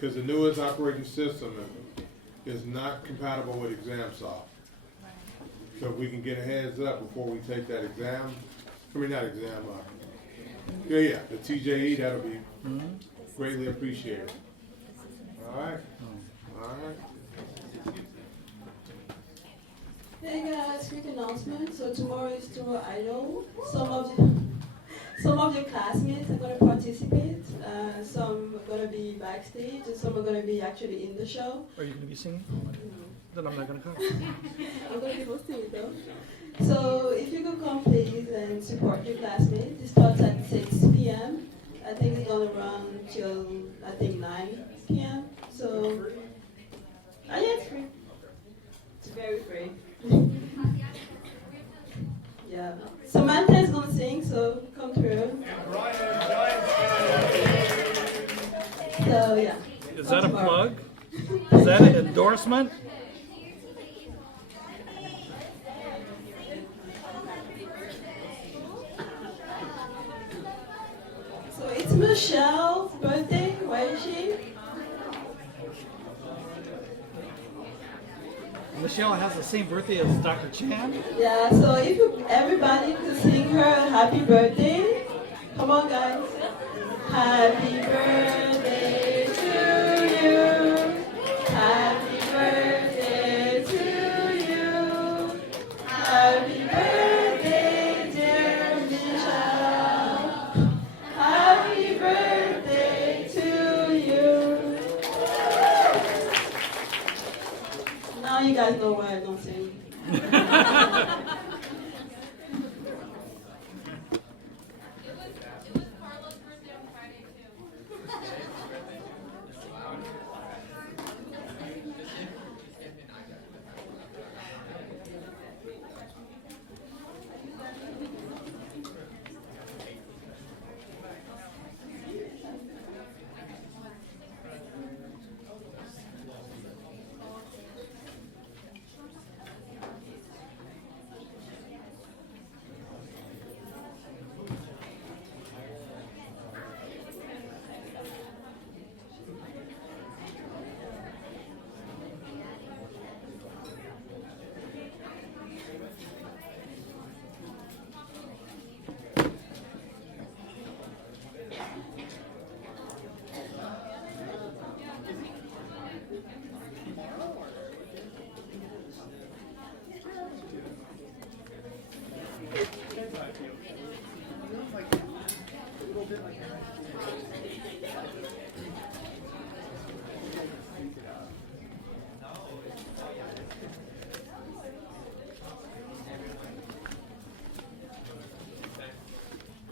because the newest operating system is not compatible with ExamSoft. So if we can get a heads up before we take that exam, not exam, the TJE, that'll be greatly appreciated. All right? All right. Hey guys, quick announcement. So tomorrow is Tomorrow Idol. Some of your classmates are going to participate. Some are going to be backstage, and some are going to be actually in the show. Are you going to be singing? Then I'm not going to come. I'm going to be hosting it though. So if you could come please and support your classmates. It starts at 6 p.m. I think it's going to run till, 9 p.m. So, yeah, it's free. It's very free. Yeah. Samantha is going to sing, so come through. So, yeah. Is that a plug? Is that an endorsement? So it's Michelle's birthday. Where is she? Michelle has the same birthday as Dr. Chan. Yeah, so if everybody could sing her happy birthday. Come on, guys. Happy birthday to you. Happy birthday to you. Happy birthday, dear Michelle. Happy birthday to you. Now you guys know why I don't sing.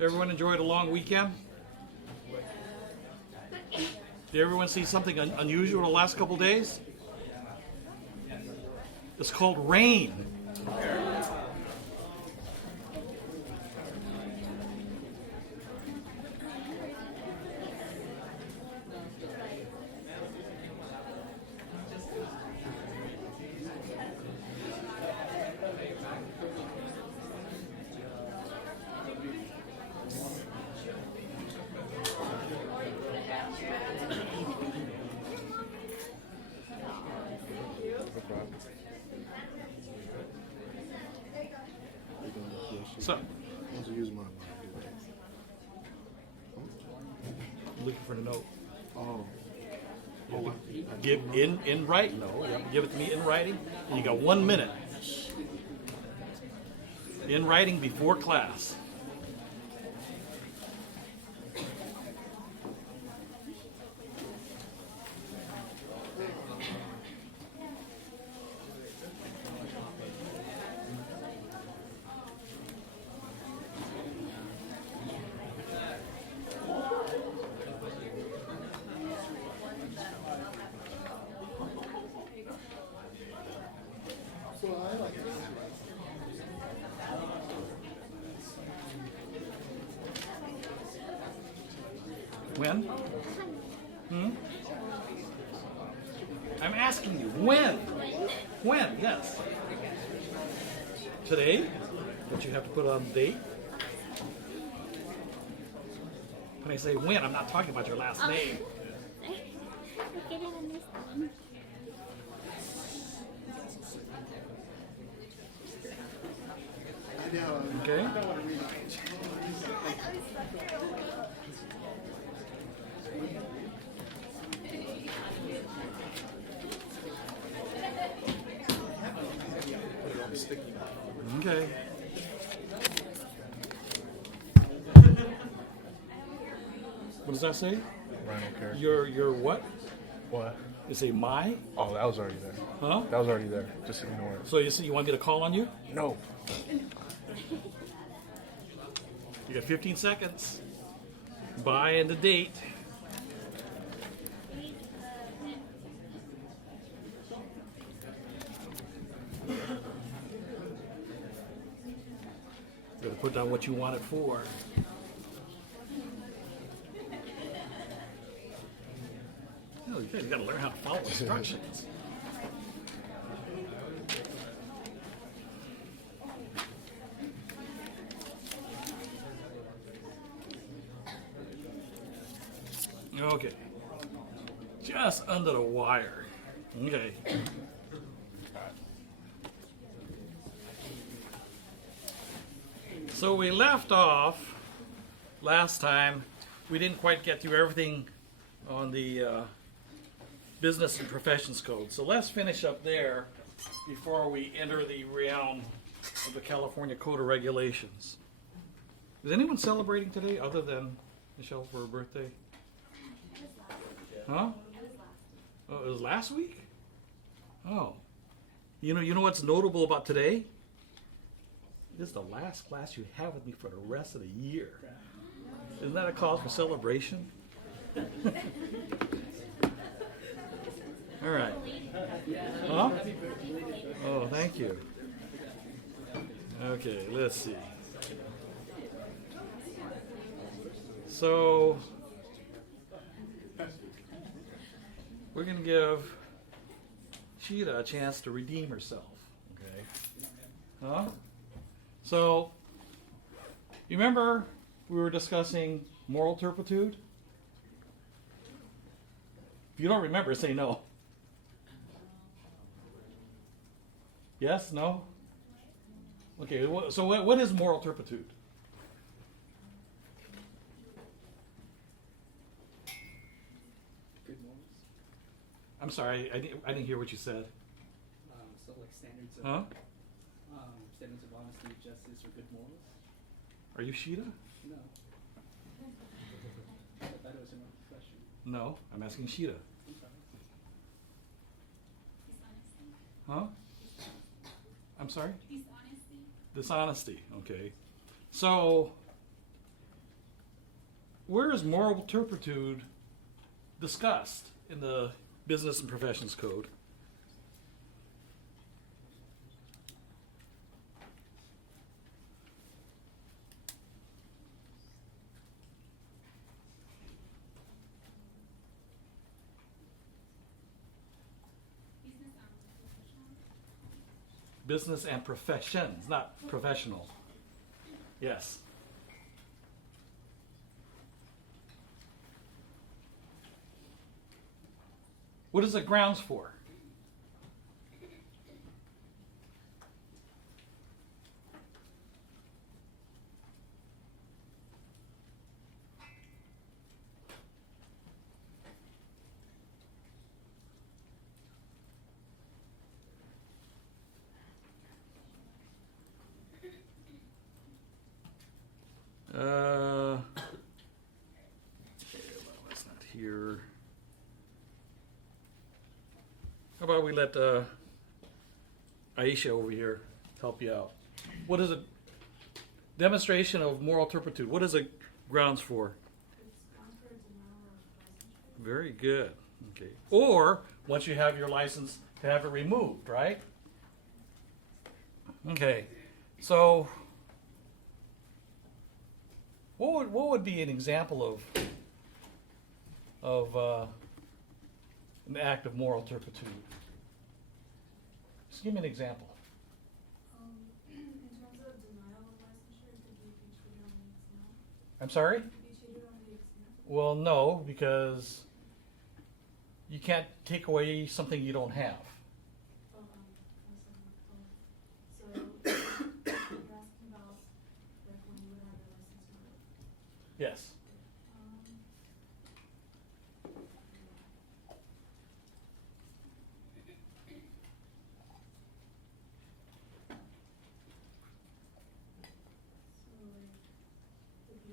Everyone enjoyed a long weekend? Did everyone see something unusual the last couple days? It's called rain. So, looking for the note. Oh. Give in writing. No, you have to give it to me in writing. And you got 1 minute. In writing before class. When? I'm asking you, when? When, yes. Today? But you have to put on the date. When I say when, I'm not talking about your last name. Okay. Okay. What does that say? Rhino character. Your what? What? You say my? Oh, that was already there. Huh? That was already there. Just ignore it. So you want me to call on you? No. You got 15 seconds. By and the date. Gotta put down what you want it for. Oh, you gotta learn how to follow instructions. Okay. Just under the wire. Okay. So we left off last time. We didn't quite get through everything on the Business and Professions Code. So let's finish up there before we enter the realm of the California Code of Regulations. Is anyone celebrating today other than Michelle for her birthday? Huh? Oh, it was last week? Oh. You know what's notable about today? This is the last class you have with me for the rest of the year. Isn't that a cause for celebration? All right. Huh? Oh, thank you. Okay, let's see. So, we're going to give Cheetah a chance to redeem herself. Okay? Huh? So, you remember we were discussing moral turpitude? If you don't remember, say no. Yes? No? Okay, so what is moral turpitude? Good morals. I'm sorry, I didn't hear what you said. So like standards of Huh? standards of honesty, justice, or good morals. Are you Sheeta? No. I thought it was in my profession. No, I'm asking Sheeta. I'm sorry. Huh? I'm sorry? Dishonesty. Dishonesty, okay. So, where is moral turpitude discussed in the Business and Professions Code? Business Business and and professional. professions, not professional. Yes. What is it grounds for? That's not here. How about we let Aisha over here help you out? What is a demonstration of moral turpitude? What is it grounds for? Very good. Okay. Or once you have your license, to have it removed, right? Okay. So, what would be an example of an act of moral turpitude? Just give me an example. In terms of denial of licensure, could you be treated on the exam? I'm sorry? Could you be treated on the exam? Well, no, because You can't take away something you don't have. Oh, so you're asking about like when you would have your license renewed. Yes. Um, so like, if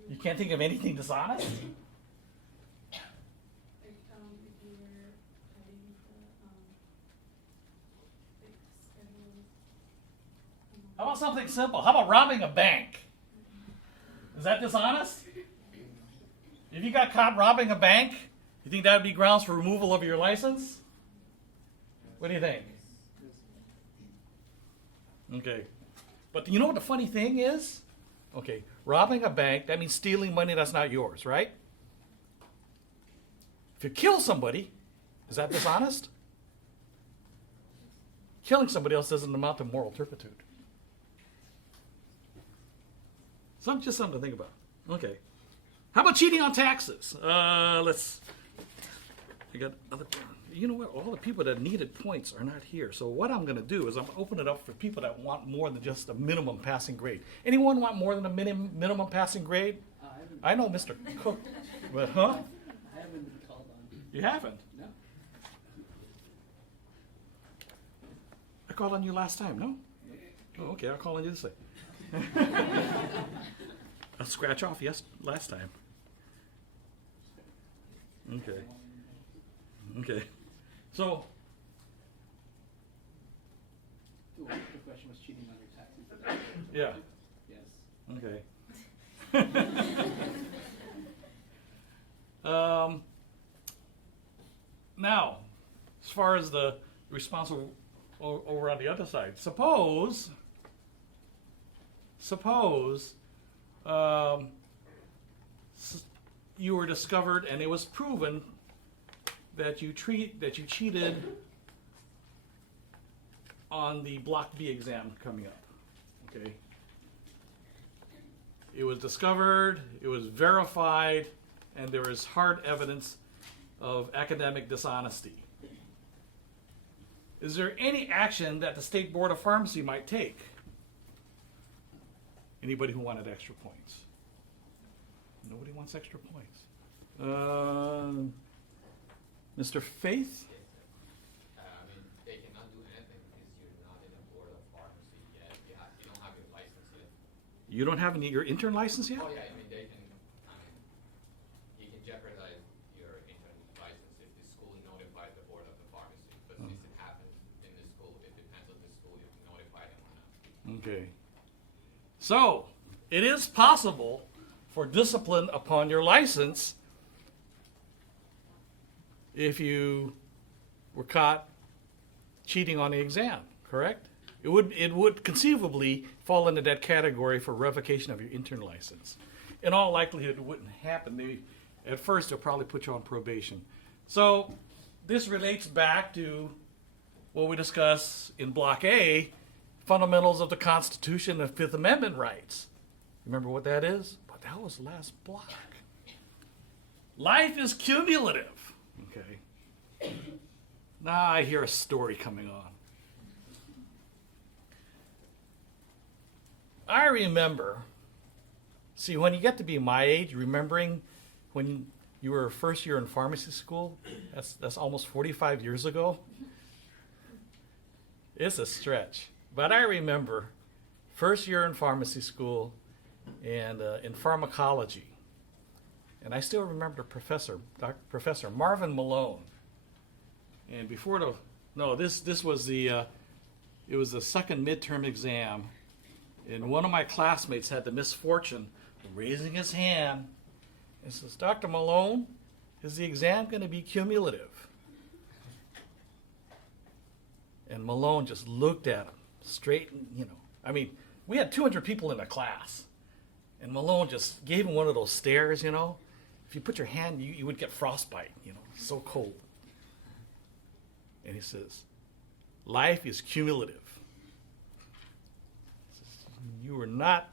You can't think of anything dishonest? if you were having the like scheduled. How about something simple? How about robbing a bank? Is that dishonest? If you got caught robbing a bank, you think that would be grounds for removal of your license? What do you think? Okay. But you know what the funny thing is? Okay, robbing a bank, that means stealing money that's not yours, right? If you kill somebody, is that dishonest? Killing somebody else doesn't amount to moral turpitude. Just something to think about. Okay. How about cheating on taxes? I got other. You know what? All the people that needed points are not here. So what I'm going to do is I'm going to open it up for people that want more than just a minimum passing grade. Anyone want more than a minimum passing grade? I know Mr. Cook. But, huh? I haven't been called on. You haven't? No. I called on you last time, no? Oh, okay. I'll call on you this way. I'll scratch off last time. Okay. Okay. So, The question was cheating on your taxes. yeah. Yes. Okay. Now, as far as the responsible over on the other side, suppose you were discovered and it was proven that you cheated on the Block B exam coming up. Okay. It was discovered, it was verified, and there is hard evidence of academic dishonesty. Is there any action that the State Board of Pharmacy might take? Anybody who wanted extra points? Nobody wants extra points. Mr. Faith? I mean, they cannot do anything because you're not in the board of pharmacy yet. You don't have your license yet. You don't have your intern license yet? Oh yeah, I mean they can. I mean, you can jeopardize your intern license if the school notified the board of the pharmacy. But since it happens in the school, it depends on the school if you notify them or not. Okay. So, it is possible for discipline upon your license if you were caught cheating on the exam, correct? It would conceivably fall into that category for revocation of your intern license. In all likelihood, it wouldn't happen. At first, they'll probably put you on probation. So, this relates back to what we discussed in Block A, fundamentals of the Constitution and Fifth Amendment rights. Remember what that is? But that was the last block. Life is cumulative. Okay. Now I hear a story coming on. I remember, see, when you get to be my age, remembering when you were first year in pharmacy school, that's almost 45 years ago. It's a stretch. But I remember first year in pharmacy school and in pharmacology. And I still remember Professor Marvin Malone. And before this was it was the second midterm exam. And one of my classmates had the misfortune of raising his hand and says, Dr. Malone, is the exam going to be cumulative? And Malone just looked at him straight, I mean, we had 200 people in the class. And Malone just gave him one of those stares, If you put your hand, you would get frostbite, so cold. And he says, life is cumulative. You are not,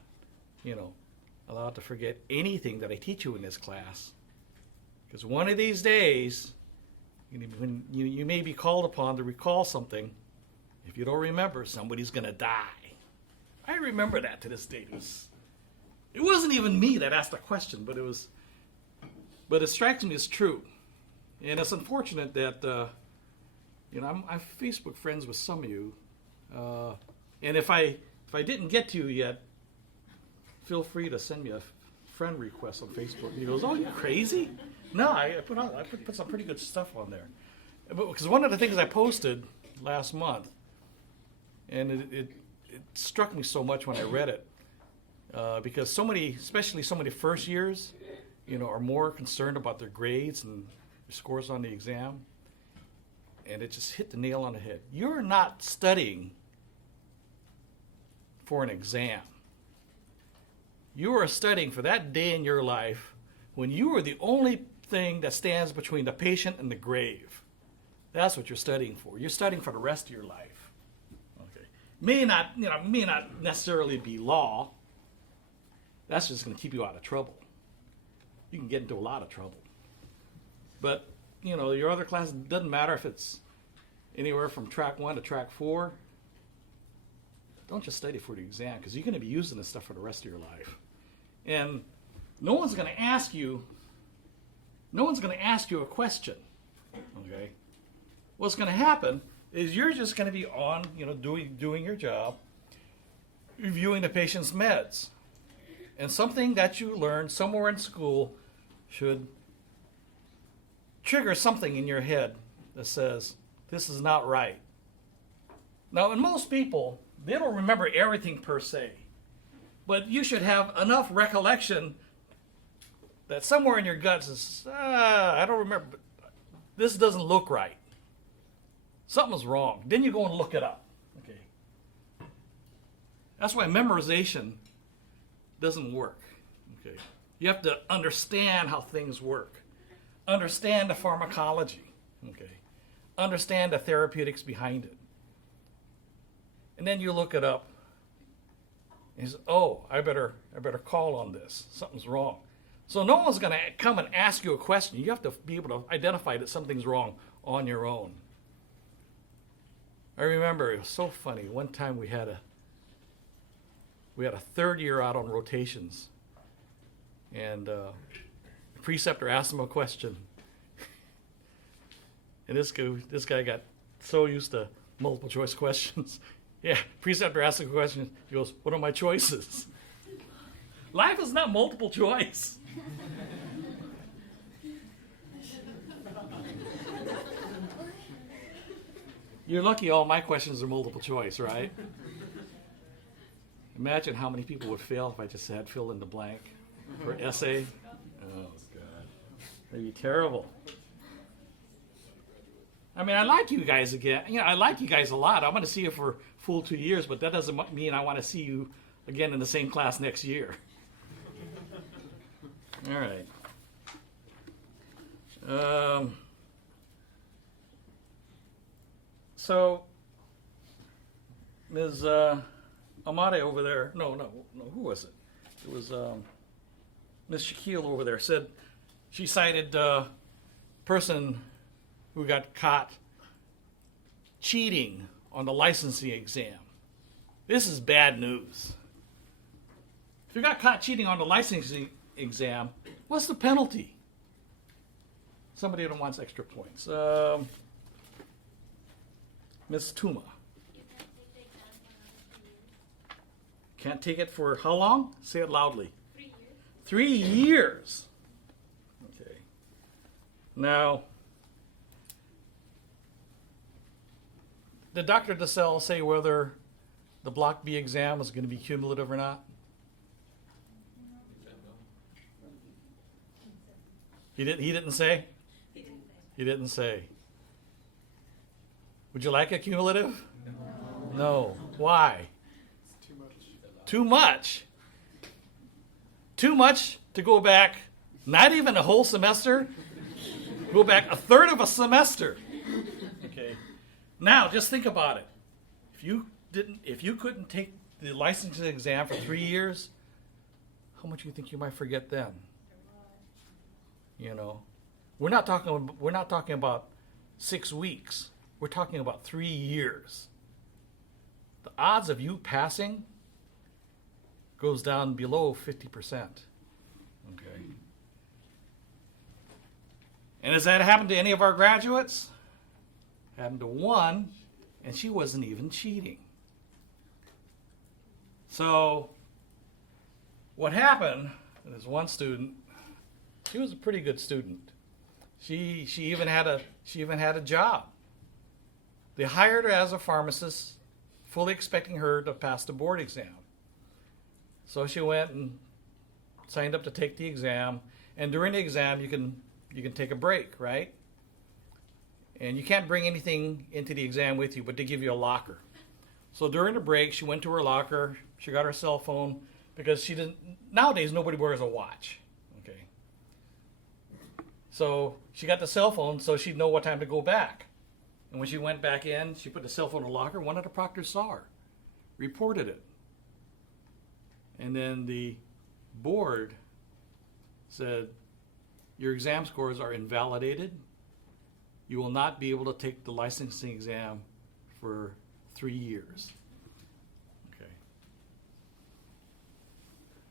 allowed to forget anything that I teach you in this class. Because one of these days, When you may be called upon to recall something, if you don't remember, somebody's going to die. I remember that to this day. It wasn't even me that asked the question, but it strikes me as true. And it's unfortunate that, I'm Facebook friends with some of you. And if I didn't get to you yet, feel free to send me a friend request on Facebook. He goes, "Oh, you crazy?" No, I put some pretty good stuff on there. Because one of the things I posted last month, and it struck me so much when I read it, because so many, especially so many first years, are more concerned about their grades and their scores on the exam. And it just hit the nail on the head. You're not studying for an exam. You are studying for that day in your life when you are the only thing that stands between the patient and the grave. That's what you're studying for. You're studying for the rest of your life. Okay. May not necessarily be law. That's just going to keep you out of trouble. You can get into a lot of trouble. But, your other class, doesn't matter if it's anywhere from track 1 to track 4. Don't just study for the exam, because you're going to be using this stuff for the rest of your life. And no one's going to ask you a question. Okay? What's going to happen is you're just going to be on, doing your job, reviewing the patient's meds. And something that you learned somewhere in school should trigger something in your head that says, this is not right. Now, in most people, they don't remember everything per se. But you should have enough recollection that somewhere in your gut says, I don't remember, this doesn't look right. Something's wrong. Then you go and look it up. Okay. That's why memorization doesn't work. Okay. You have to understand how things work. Understand the pharmacology. Okay. Understand the therapeutics behind it. And then you look it up. And you say, oh, I better call on this. Something's wrong. So no one's going to come and ask you a question. You have to be able to identify that something's wrong on your own. I remember it was so funny. One time we had a third year out on rotations, and the preceptor asked him a question, and this guy got so used to multiple choice questions. Yeah, preceptor asked him a question. He goes, "What are my choices?" Life is not multiple choice. You're lucky all my questions are multiple choice, right? Imagine how many people would fail if I just had fill in the blank for essay. Oh, God. That'd be terrible. I mean, I like you guys again. I like you guys a lot. I'm going to see you for full 2 years, but that doesn't mean I want to see you again in the same class next year. All right. So, Ms. Amade over there, no, who was it? It was Ms. Shaquille over there said she cited a person who got caught cheating on the licensing exam. This is bad news. If you got caught cheating on the licensing exam, what's the penalty? Somebody that wants extra points. Ms. Tuma. Can't take it for how long? Say it loudly. 3 years. 3 years. Okay. Now, did Dr. DeSalle say whether the Block B exam was going to be cumulative or not? He didn't say? He didn't say. Would you like a cumulative? No. Why? It's too much. Too much? Too much to go back not even a whole semester? Go back a third of a semester. Okay. Now, just think about it. If you couldn't take the licensing exam for 3 years, how much do you think you might forget then? We're not talking about 6 weeks. We're talking about 3 years. The odds of you passing goes down below 50%. Okay. And has that happened to any of our graduates? Happened to one, and she wasn't even cheating. So, what happened is one student, she was a pretty good student. She even had a job. They hired her as a pharmacist, fully expecting her to pass the board exam. So she went and signed up to take the exam, and during the exam you can take a break, right? And you can't bring anything into the exam with you, but they give you a locker. So during the break, she went to her locker, she got her cell phone, because she didn't, nowadays nobody wears a watch, okay? So she got the cell phone so she'd know what time to go back. And when she went back in, she put the cell phone in the locker, one of the proctors saw her, reported it. And then the board said, your exam scores are invalidated. You will not be able to take the licensing exam for 3 years. Okay.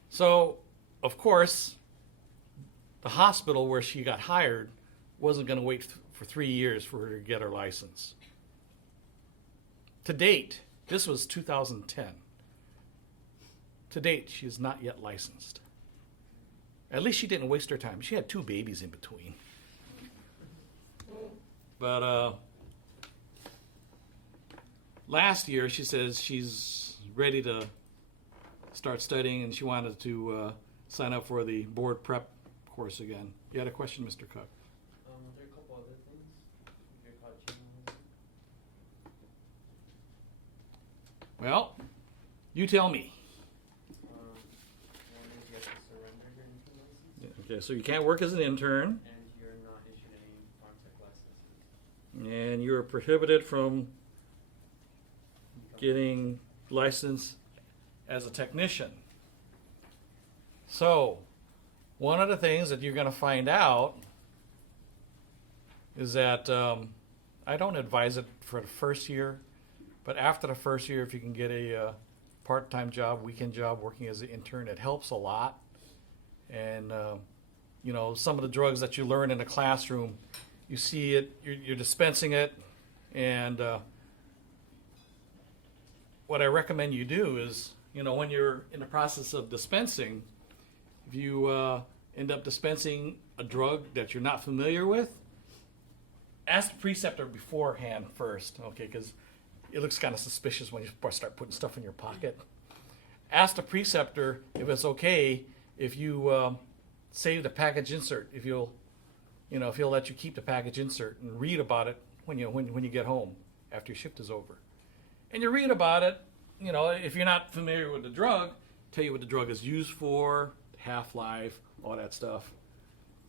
So, of course, the hospital where she got hired wasn't going to wait for 3 years for her to get her license. To date, this was 2010. To date, she is not yet licensed. At least she didn't waste her time. She had 2 babies in between. But last year, she says she's ready to start studying, and she wanted to sign up for the board prep course again. You had a question, Mr. Cook? There are a couple other things. You're caught cheating on this. Well, you tell me. One is you have to surrender your intern license, Okay, so you can't work as an intern, and you're not issued any pharmaceutical licenses. and you're prohibited from getting licensed as a technician. So, one of the things that you're going to find out is that I don't advise it for the first year, but after the first year, if you can get a part-time job, weekend job, working as an intern, it helps a lot. And you know, some of the drugs that you learn in the classroom, you see it, you're dispensing it, and what I recommend you do is, you know, when you're in the process of dispensing, if you end up dispensing a drug that you're not familiar with, ask the preceptor beforehand first, okay, because it looks kind of suspicious when you start putting stuff in your pocket. Ask the preceptor if it's okay if you save the package insert, if he'll let you keep the package insert and read about it when you get home after your shift is over. And you read about it, you know, if you're not familiar with the drug, tell you what the drug is used for, half-life, all that stuff.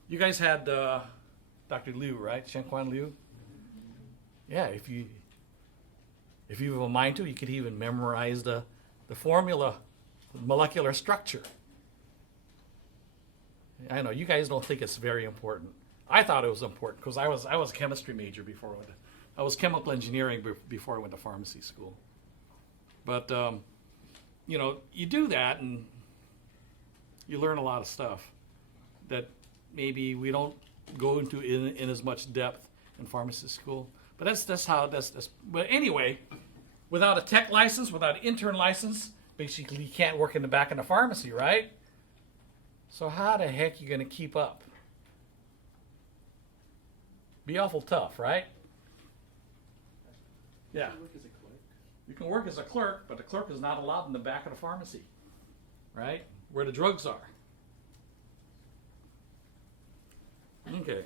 You guys had Dr. Liu, right? Shenquan Liu? Yeah, if you have a mind to, you could even memorize the formula, the molecular structure. I know you guys don't think it's very important. I thought it was important because I was a chemistry major before I was chemical engineering before I went to pharmacy school. But you know, you do that and you learn a lot of stuff that maybe we don't go into in as much depth in pharmacy school. But that's how. But anyway, without a tech license, without an intern license, basically you can't work in the back of the pharmacy, right? So how the heck are you going to keep up? Be awful tough, right? Yeah. You work as a clerk. You can work as a clerk, but the clerk is not allowed in the back of the pharmacy, right? Where the drugs are. Okay.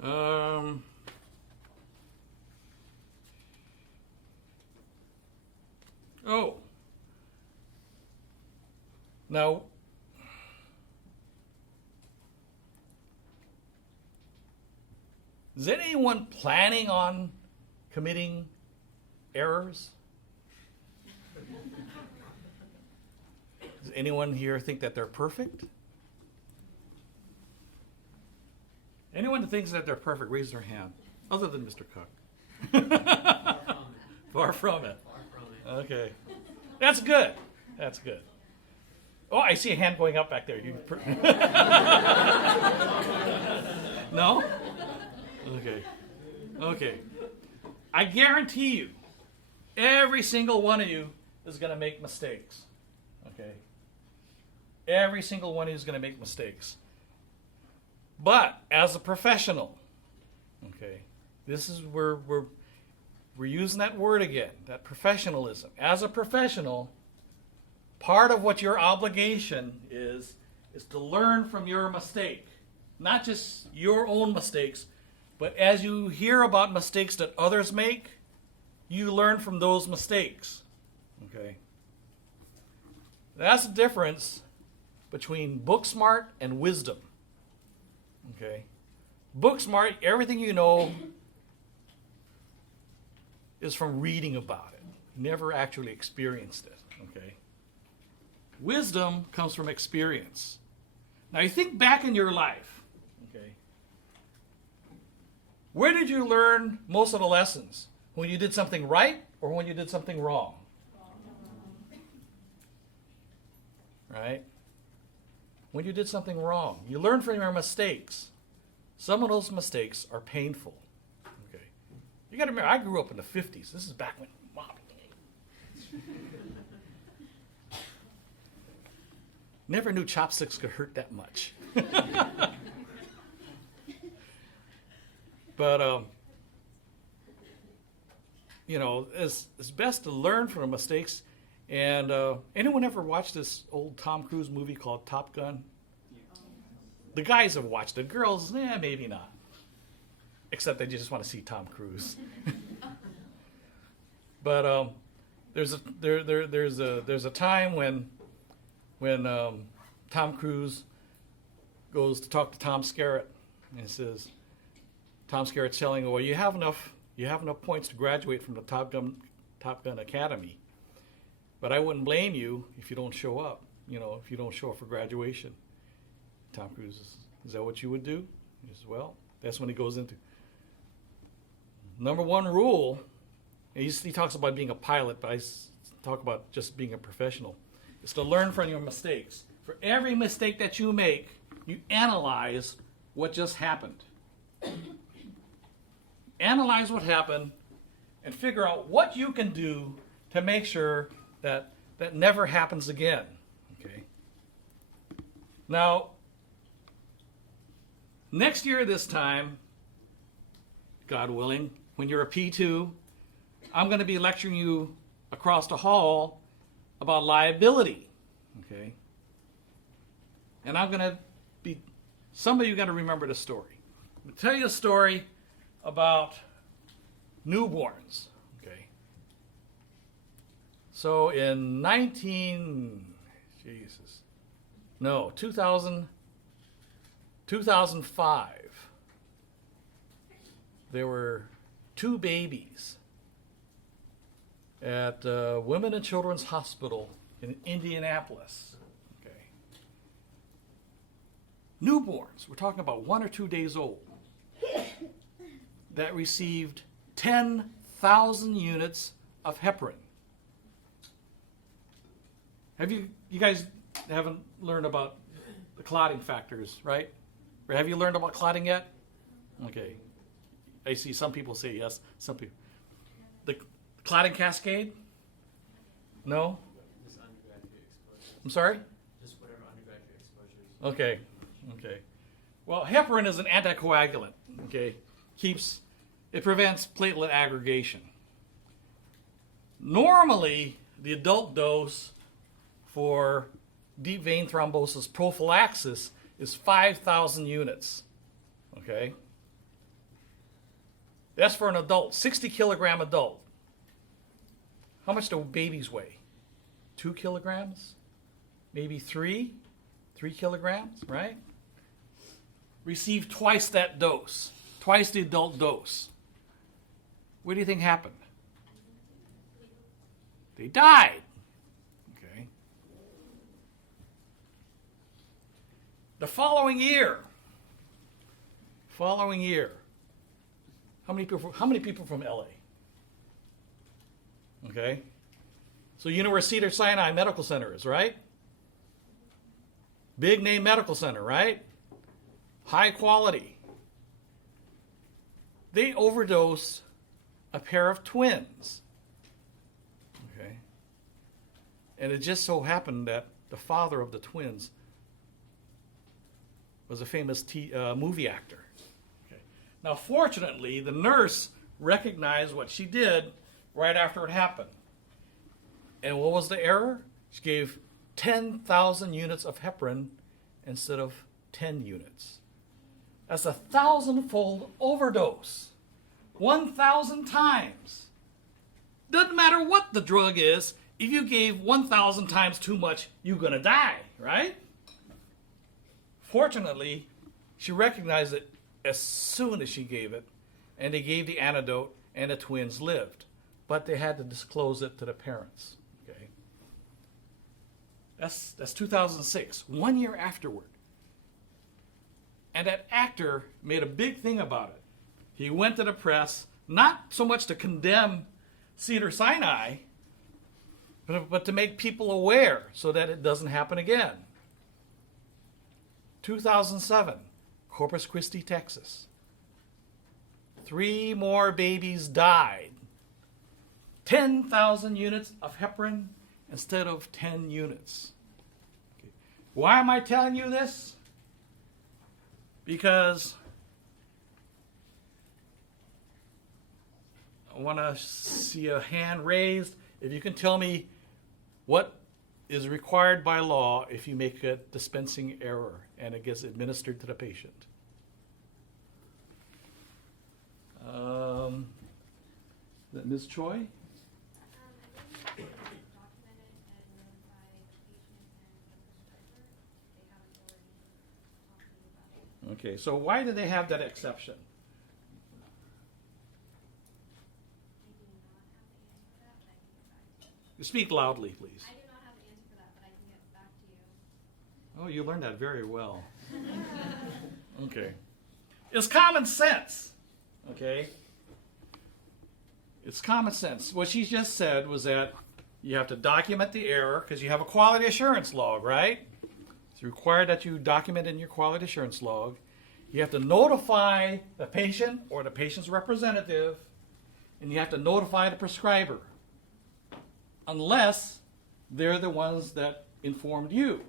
Oh. Now, is anyone planning on committing errors? Does anyone here think that they're perfect? Anyone that thinks that they're perfect, raise their hand. Other than Mr. Cook. Far from it. Far from it. Okay. That's good. That's good. Oh, I see a hand going up back there. No? Okay. Okay. I guarantee you, every single one of you is going to make mistakes. Okay? Every single one of you is going to make mistakes. But as a professional, okay, this is where we're using that word again, that professionalism. As a professional, part of what your obligation is to learn from your mistake. Not just your own mistakes, but as you hear about mistakes that others make, you learn from those mistakes. Okay? That's the difference between book smart and wisdom. Okay? Book smart, everything you know is from reading about it. Never actually experienced it. Okay? Wisdom comes from experience. Now you think back in your life. Okay? Where did you learn most of the lessons? When you did something right or when you did something wrong? Right? When you did something wrong. You learn from your mistakes. Some of those mistakes are painful. Okay. You got to remember, I grew up in the 50s. This is back when never knew chopsticks could hurt that much. But you know, it's best to learn from mistakes. And anyone ever watched this old Tom Cruise movie called Top Gun? The guys have watched it. Girls, maybe not. Except they just want to see Tom Cruise. But there's a time when Tom Cruise goes to talk to Tom Skerritt, and he says, Tom Skerritt's telling him, well, you have enough points to graduate from the Top Gun Academy, but I wouldn't blame you if you don't show up. You know, if you don't show up for graduation. Tom Cruise, is that what you would do? He says, well, that's when he goes into number one rule. He talks about being a pilot, but I talk about just being a professional. It's to learn from your mistakes. For every mistake that you make, you analyze what just happened. Analyze what happened and figure out what you can do to make sure that that never happens again. Okay. Now, next year this time, God willing, when you're a P2, I'm going to be lecturing you across the hall about liability. Okay? And I'm going to be, some of you got to remember the story. I'm going to tell you a story about newborns. Okay? So in 2005, there were 2 babies at Women and Children's Hospital in Indianapolis. Okay. Newborns, we're talking about 1 or 2 days old, that received 10,000 units of heparin. You guys haven't learned about the clotting factors, right? Or have you learned about clotting yet? Okay. I see some people say yes, some people. The clotting cascade? No? Just undergraduate exposure. I'm sorry? Just whatever undergraduate exposures. Okay. Okay. Well, heparin is an anticoagulant. Okay. It prevents platelet aggregation. Normally, the adult dose for deep vein thrombosis prophylaxis is 5,000 units. Okay? That's for an adult, 60 kilogram adult. How much do babies weigh? 2 kilograms? Maybe 3? 3 kilograms, right? Receive twice that dose, twice the adult dose. What do you think happened? They died. Okay. The following year, Following year, how many people from LA? Okay. So you know where Cedars-Sinai Medical Center is, right? Big name medical center, right? High quality. They overdose a pair of twins. Okay. And it just so happened that the father of the twins was a famous movie actor. Okay. Now, fortunately, the nurse recognized what she did right after it happened. And what was the error? She gave 10,000 units of heparin instead of 10 units. That's 1,000-fold overdose. 1,000 times. Doesn't matter what the drug is, if you gave 1,000 times too much, you're going to die, right? Fortunately, she recognized it as soon as she gave it, and they gave the antidote, and the twins lived. But they had to disclose it to the parents. Okay, that's 2006, 1 year afterward. And that actor made a big thing about it. He went to the press, not so much to condemn Cedars-Sinai, but to make people aware so that it doesn't happen again. 2007, Corpus Christi, Texas. 3 more babies died. 10,000 units of heparin instead of 10 units. Okay. Why am I telling you this? Because I want to see a hand raised. If you can tell me what is required by law if you make a dispensing error and it gets administered to the patient. Is that Ms. Choi? I believe it's documented and notified the patient and the prescriber. They haven't already talked to you about it. Okay, so why do they have that exception? I do not have the answer for that, but I can get back to you. You speak loudly, please. I do not have the answer for that, but I can get back to you. Oh, you learned that very well. Okay. It's common sense. Okay? It's common sense. What she just said was that you have to document the error because you have a quality assurance log, right? It's required that you document in your quality assurance log. You have to notify the patient or the patient's representative, and you have to notify the prescriber, unless they're the ones that informed you.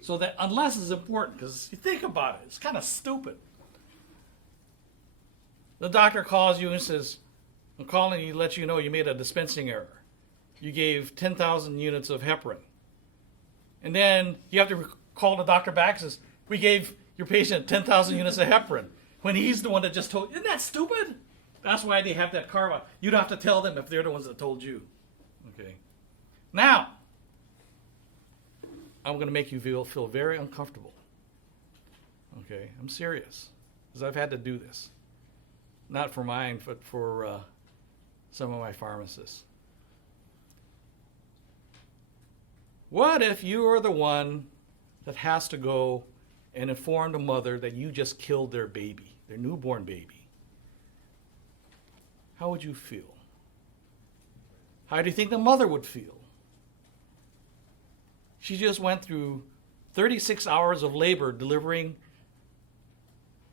So that unless is important, because you think about it, it's kind of stupid. The doctor calls you and says, I'm calling you to let you know you made a dispensing error. You gave 10,000 units of heparin. And then you have to call the doctor back and says, we gave your patient 10,000 units of heparin. When he's the one that just told, isn't that stupid? That's why they have that carve out. You don't have to tell them if they're the ones that told you. Okay. Now, I'm going to make you feel very uncomfortable. Okay, I'm serious, because I've had to do this. Not for mine, but for some of my pharmacists. What if you are the one that has to go and inform the mother that you just killed their baby, their newborn baby? How would you feel? How do you think the mother would feel? She just went through 36 hours of labor delivering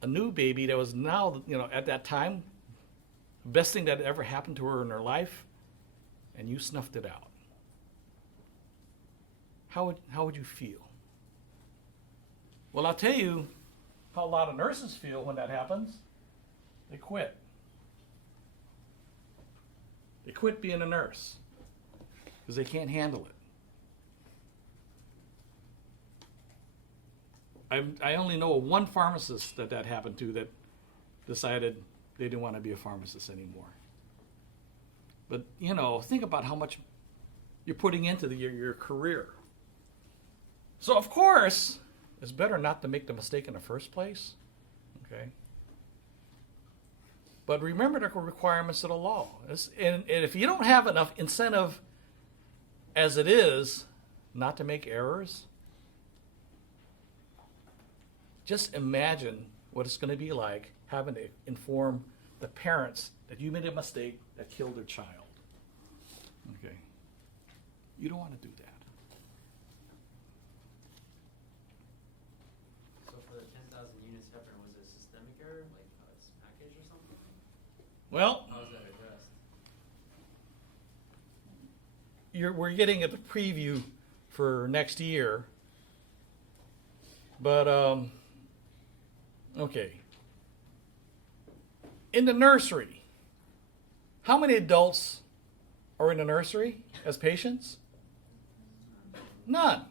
a new baby that was now, at that time, the best thing that had ever happened to her in her life, and you snuffed it out. How would you feel? Well, I'll tell you how a lot of nurses feel when that happens. They quit. They quit being a nurse because they can't handle it. I only know one pharmacist that happened to that decided they didn't want to be a pharmacist anymore. But, think about how much you're putting into your career. So, of course, it's better not to make the mistake in the first place. Okay? But remember the requirements of the law. And if you don't have enough incentive as it is not to make errors, just imagine what it's going to be like having to inform the parents that you made a mistake that killed their child. Okay. You don't want to do that. So for the 10,000 units separate, was it a systemic error, like a package or something? Well, How was that addressed? we're getting at the preview for next year. But, okay. In the nursery, how many adults are in the nursery as patients? None.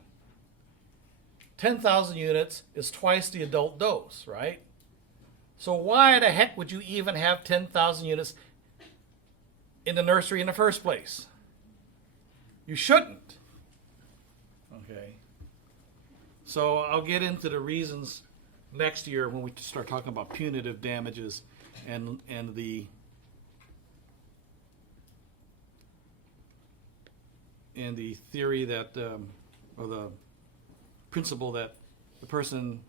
10,000 units is twice the adult dose, right? So why the heck would you even have 10,000 units in the nursery in the first place? You shouldn't. Okay. So I'll get into the reasons next year when we start talking about punitive damages and the theory that or the principle that the person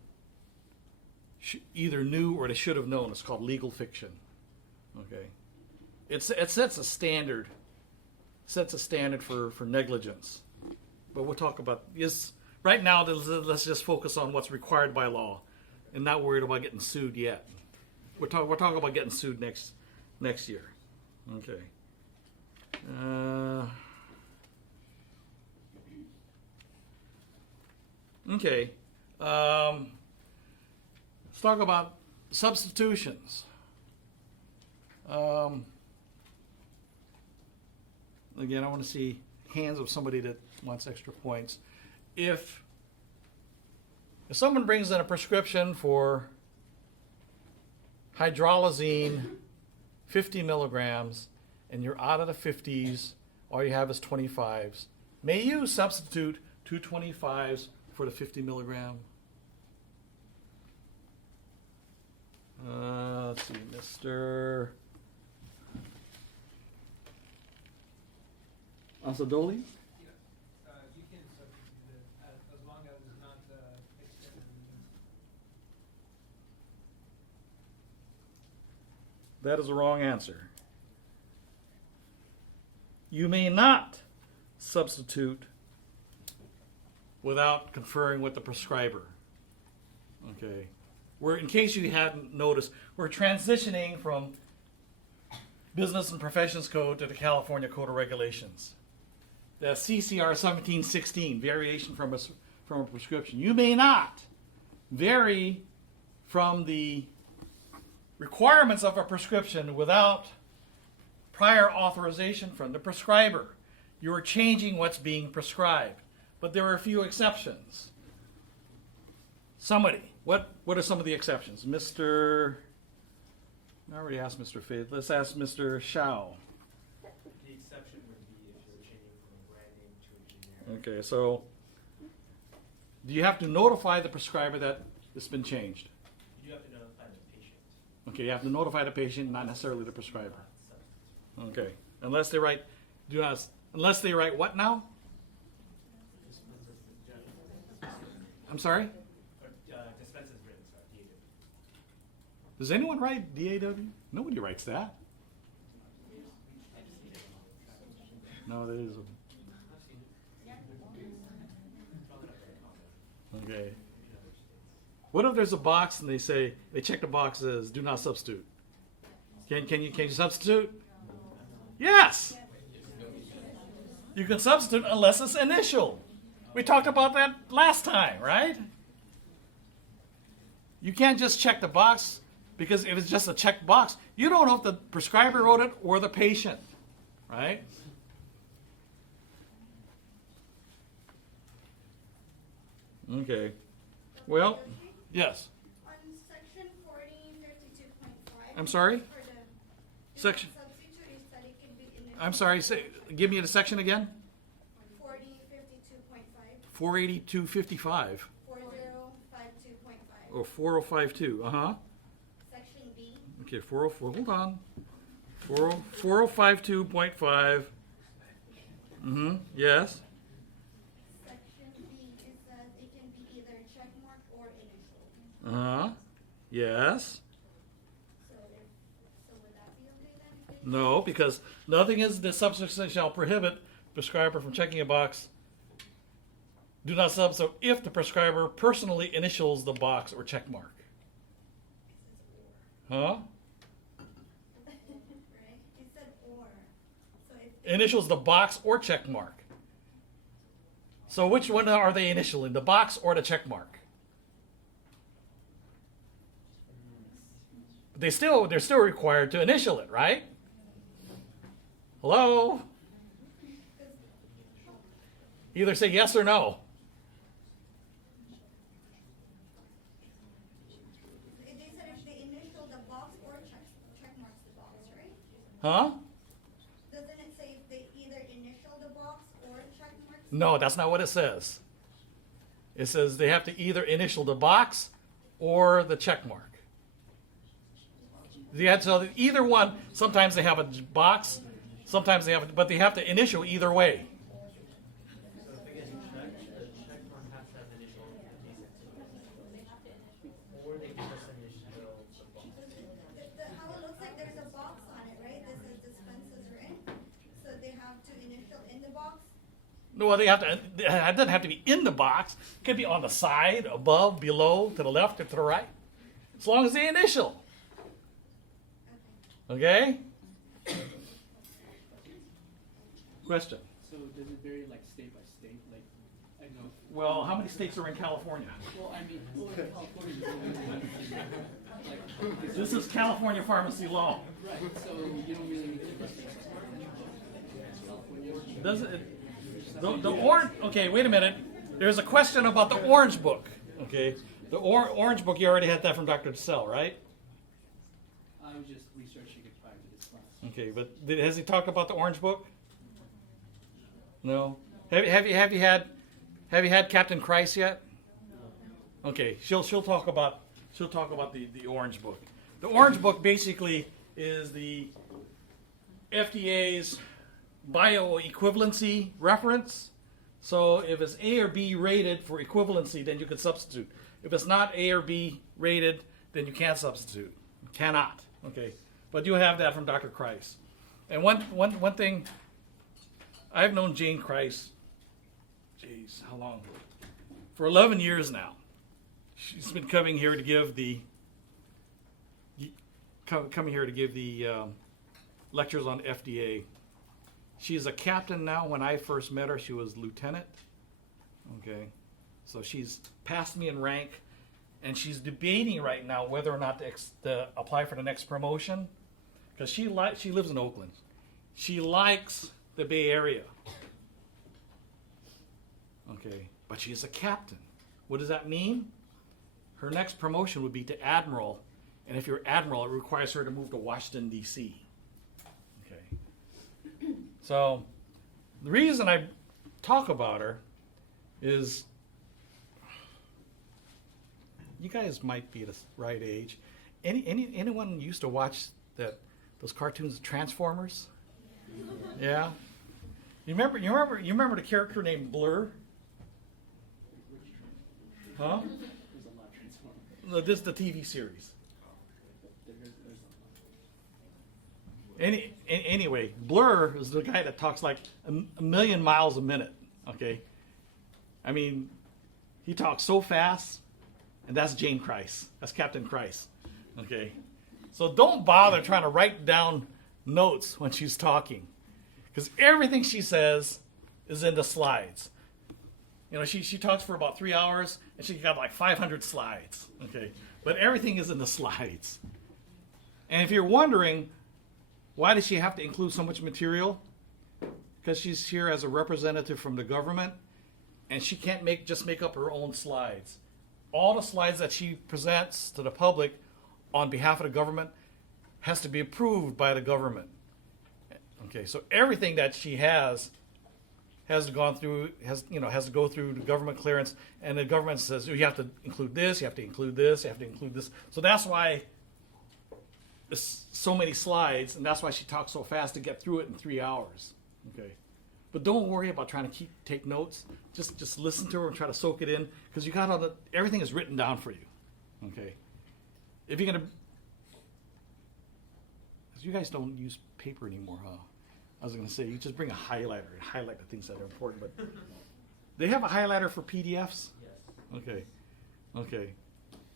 either knew or they should have known. It's called legal fiction. Okay, it sets a standard. Sets a standard for negligence. But we'll talk about this right now. Let's just focus on what's required by law, and not worried about getting sued yet. We're talking about getting sued next year. Okay. Okay. Let's talk about substitutions. Again, I want to see hands of somebody that wants extra points. If someone brings in a prescription for hydralazine 50 milligrams and you're out of the 50s, all you have is 25s, may you substitute 2 25s for the 50 milligram? Let's see, Mr. Asadoli? You can substitute it as long as it's not extended release. That is the wrong answer. You may not substitute without conferring with the prescriber. Okay. In case you hadn't noticed, we're transitioning from Business and Professions Code to the California Code of Regulations. The CCR 1716, variation from a prescription. You may not vary from the requirements of a prescription without prior authorization from the prescriber. You are changing what's being prescribed. But there are a few exceptions. Somebody, what are some of the exceptions? I already asked Mr. Faith. Let's ask Mr. Shao. The exception would be if you're changing from a brand name to a generic. Okay, so do you have to notify the prescriber that it's been changed? You do have to notify the patient. Okay, you have to notify the patient, not necessarily the prescriber. Not substitute. Okay, unless they write what now? I'm sorry? Dispenses written, sorry, DAW. Does anyone write DAW? Nobody writes that. No, there is. Okay. What if there's a box and they check the box as do not substitute? Can you substitute? Yes. You can substitute unless it's initial. We talked about that last time, right? You can't just check the box because if it's just a checked box, you don't know if the prescriber wrote it or the patient, right? Okay. Well, yes. On section 4032.5. I'm sorry? For the Section. substitute, you said it could be in I'm sorry. Give me the section again. 4052.5. 482.55 4052.5. or 4052. Section B. Okay, 404. Hold on. 4052.5. Yes. Section B, it says it can be either check mark or initial. Yes. So would that be okay then? If they- No, because nothing is the subsection shall prohibit prescriber from checking a box. Do not substitute if the prescriber personally initials the box or check mark. Huh? Right? You said or. So if Initials the box or check mark. So which one are they initialing, the box or the check mark? They're still required to initial it, right? Hello? Either say yes or no. they said if they initial the box or check marks the box, right? Huh? Doesn't it say if they either initial the box or check marks? No, that's not what it says. It says they have to either initial the box or the check mark. So either one, sometimes they have a box, sometimes they have, but they have to initial either way. So if they get checked, the check mark has to have an initial or they can just initial the box. How it looks like there's a box on it, right? This is dispenses are in. So they have to initial in the box. No, well, they have to. It doesn't have to be in the box. It could be on the side, above, below, to the left, or to the right, as long as they initial. Okay. Question. So does it vary like state by state? Like, I know. Well, how many states are in California? Well, I mean, California. Like, This is California pharmacy law. right. So you don't really need to. California. Does it? The orange. Okay, wait a minute. There's a question about the Orange Book. Okay, the Orange Book. You already had that from Dr. Sell, right? I was just researching it prior to this class. Okay, but has he talked about the Orange Book? No. Have you had Captain Christ yet? Okay, she'll talk about the Orange Book. The Orange Book basically is the FDA's bioequivalency reference. So if it's A or B rated for equivalency, then you can substitute. If it's not A or B rated, then you can't substitute. Cannot. Okay, but you have that from Dr. Christ. And one thing, I've known Jane Christ, geez, how long? For 11 years now. She's been coming here to give the lectures on FDA. She's a captain now. When I first met her, she was lieutenant. Okay, so she's passed me in rank. And she's debating right now whether or not to apply for the next promotion, because she lives in Oakland. She likes the Bay Area. Okay, but she's a captain. What does that mean? Her next promotion would be to admiral, and if you're admiral, it requires her to move to Washington D.C. Okay. So the reason I talk about her is, you guys might be the right age. Anyone used to watch those cartoons, Transformers? Yeah. You remember the character named Blur? Huh? There's a lot of transformers. No, this is the TV series. There's Anyway, Blur is the guy that talks like a million miles a minute. Okay. I mean, he talks so fast. And that's Jane Christ. That's Captain Christ. Okay? So don't bother trying to write down notes when she's talking. Because everything she says is in the slides. You know, she talks for about 3 hours, and she got like 500 slides. Okay? But everything is in the slides. And if you're wondering, why does she have to include so much material? Because she's here as a representative from the government, and she can't just make up her own slides. All the slides that she presents to the public on behalf of the government has to be approved by the government. Okay, so everything that she has to go through the government clearance, and the government says, you have to include this, you have to include this, you have to include this. So that's why there's so many slides, and that's why she talks so fast to get through it in 3 hours. Okay. But don't worry about trying to take notes. Just listen to her and try to soak it in, because everything is written down for you. Okay. if you're gonna, you guys don't use paper anymore, huh? I was gonna say you just bring a highlighter and highlight the things that are important. But they have a highlighter for PDFs. Yes. Okay, okay.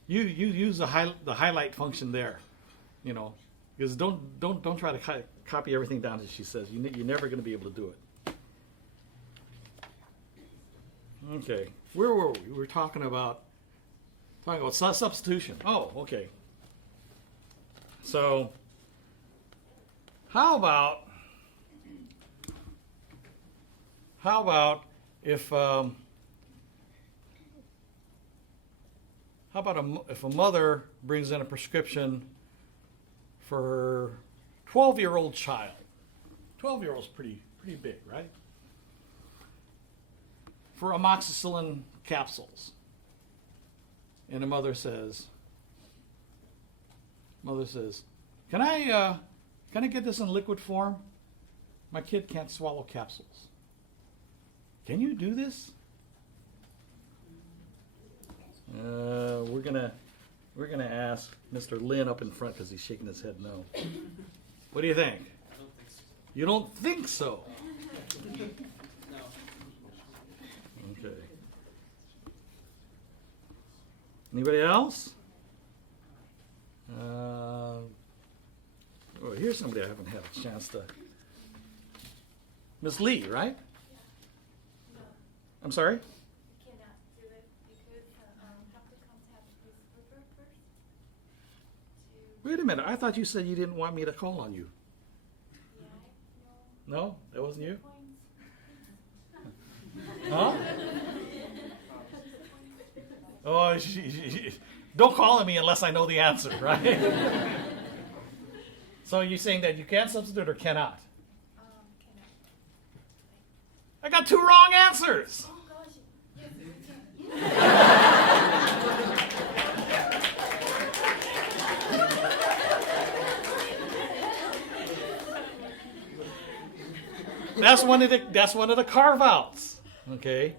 You use the highlight function there, you know, because don't try to copy everything down as she says. You're never going to be able to do it. Okay, where were we? We were talking about substitution. Oh, okay. So, how about if if a mother brings in a prescription for her 12-year-old child? 12-year-old's pretty big, right? For amoxicillin capsules. And the mother says, can I get this in liquid form? My kid can't swallow capsules. Can you do this? We're gonna ask Mr. Lynn up in front because he's shaking his head no. What do you think? I don't think so. You don't think so? No. Okay. Anybody else? Here's somebody I haven't had a chance to. Miss Lee, right? I'm sorry? Cannot do it because have to contact this Ripper first. Wait a minute. I thought you said you didn't want me to call on you. Yeah, No? That wasn't you? points. Huh? Oh, don't call on me unless I know the answer, right? So you're saying that you can substitute or cannot? Cannot. I got 2 wrong answers. Oh gosh, yes, you can. That's one of the carve-outs. Okay?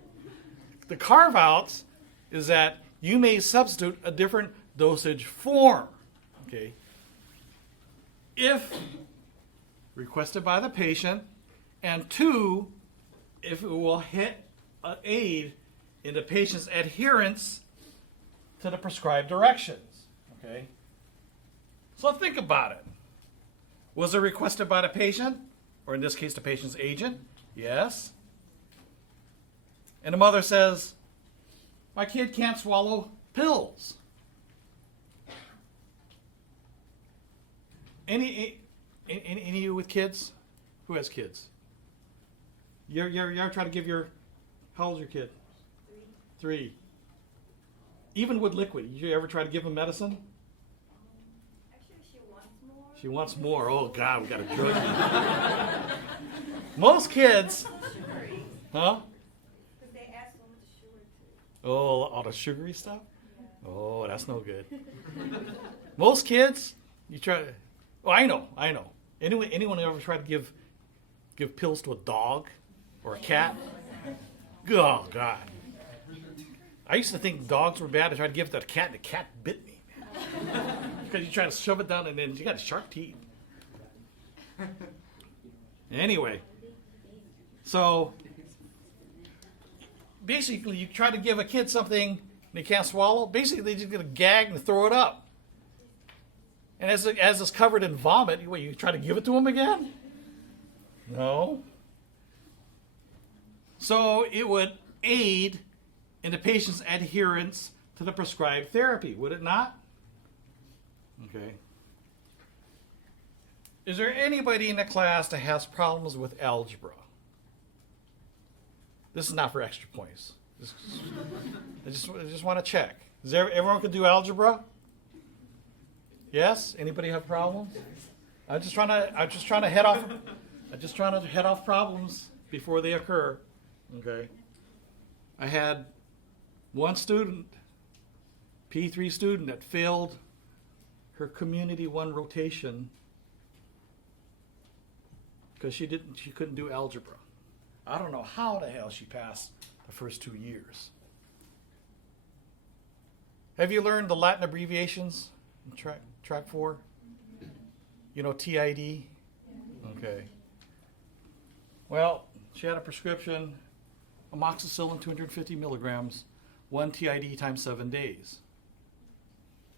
The carve-outs is that you may substitute a different dosage form. Okay? If requested by the patient, and 2, if it will aid in the patient's adherence to the prescribed directions. Okay? So think about it. Was it requested by the patient? Or in this case, the patient's agent? Yes. And the mother says, my kid can't swallow pills. Any of you with kids? Who has kids? You ever try to give your, how old's your kid? 3. Even with liquid, you ever try to give them medicine? Actually, she wants more. She wants more. Oh God, we got a drug. Most kids, huh? Because they add so much sugar to it. Oh, all the sugary stuff? Oh, that's no good. Most kids, you try. Oh, I know. Anyone ever try to give pills to a dog or a cat? Oh God. I used to think dogs were bad. I tried to give it to a cat, and the cat bit me. Because you try to shove it down, and then you got sharp teeth. Anyway, so basically, you try to give a kid something and they can't swallow. Basically, they just get a gag and throw it up. And as it's covered in vomit, you try to give it to them again? No. So it would aid in the patient's adherence to the prescribed therapy, would it not? Okay. Is there anybody in the class that has problems with algebra? This is not for extra points. I just want to check. Everyone can do algebra? Yes? Anybody have problems? I'm just trying to head off problems before they occur. Okay. I had one student, P3 student, that failed her Community 1 rotation because she couldn't do algebra. I don't know how the hell she passed the first 2 years. Have you learned the Latin abbreviations track 4? You know TID? Okay. Well, she had a prescription, amoxicillin 250 milligrams, 1 TID times 7 days.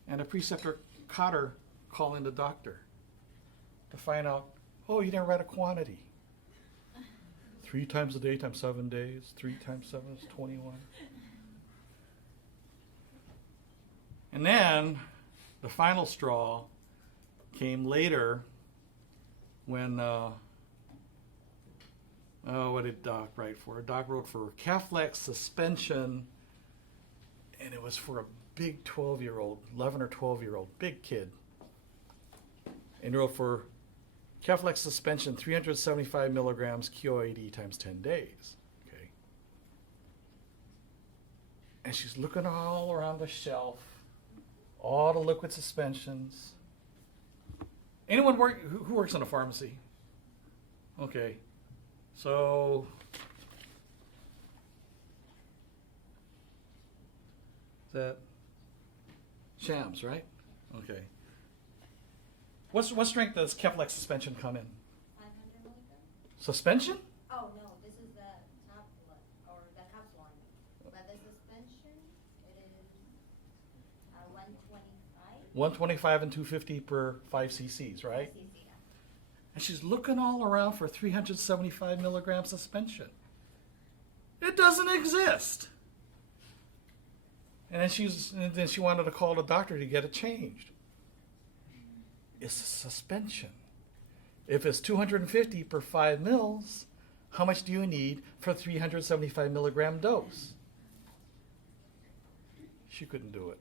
And a preceptor caught her calling the doctor to find out, oh, you didn't write a quantity. 3 times a day times 7 days, 3 times 7 is 21. And then the final straw came later when, what did Doc write for? Doc wrote for Keflex suspension, and it was for a big 12-year-old, 11 or 12-year-old, big kid. And he wrote for Keflex suspension, 375 milligrams QOID times 10 days. Okay. And she's looking all around the shelf, all the liquid suspensions. Anyone who works in a pharmacy? Okay. So, is that Shams, right? Okay. What strength does Keflex suspension come in? 500 milligrams? Suspension? Oh, no, this is the tablet, or the capsule one. But the suspension, it is 125. 125 and 250 per 5 cc's, right? cc, yeah. And she's looking all around for 375 milligram suspension. It doesn't exist. And then she wanted to call the doctor to get it changed. It's a suspension. If it's 250 per 5 mils, how much do you need for a 375 milligram dose? She couldn't do it.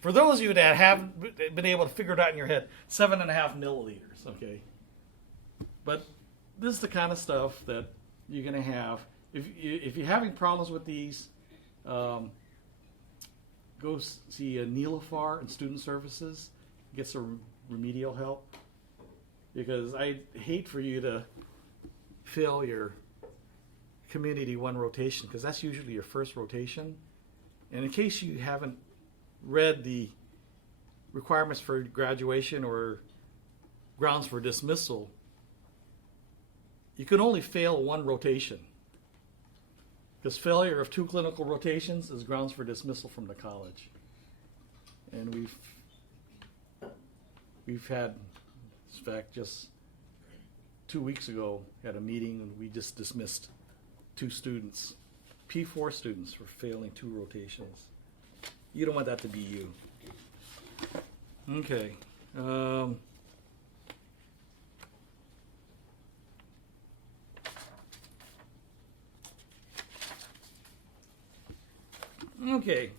For those of you that haven't been able to figure it out in your head, 7.5 milliliters, okay? But this is the kind of stuff that you're going to have. If you're having problems with these, go see Neelafar in Student Services, get some remedial help. Because I hate for you to fail your Community 1 rotation, because that's usually your first rotation. And in case you haven't read the requirements for graduation or grounds for dismissal, you can only fail 1 rotation. Because failure of 2 clinical rotations is grounds for dismissal from the college. And we've had, in fact, just 2 weeks ago, had a meeting and we just dismissed 2 students, P4 students, for failing 2 rotations. You don't want that to be you. Okay. Okay.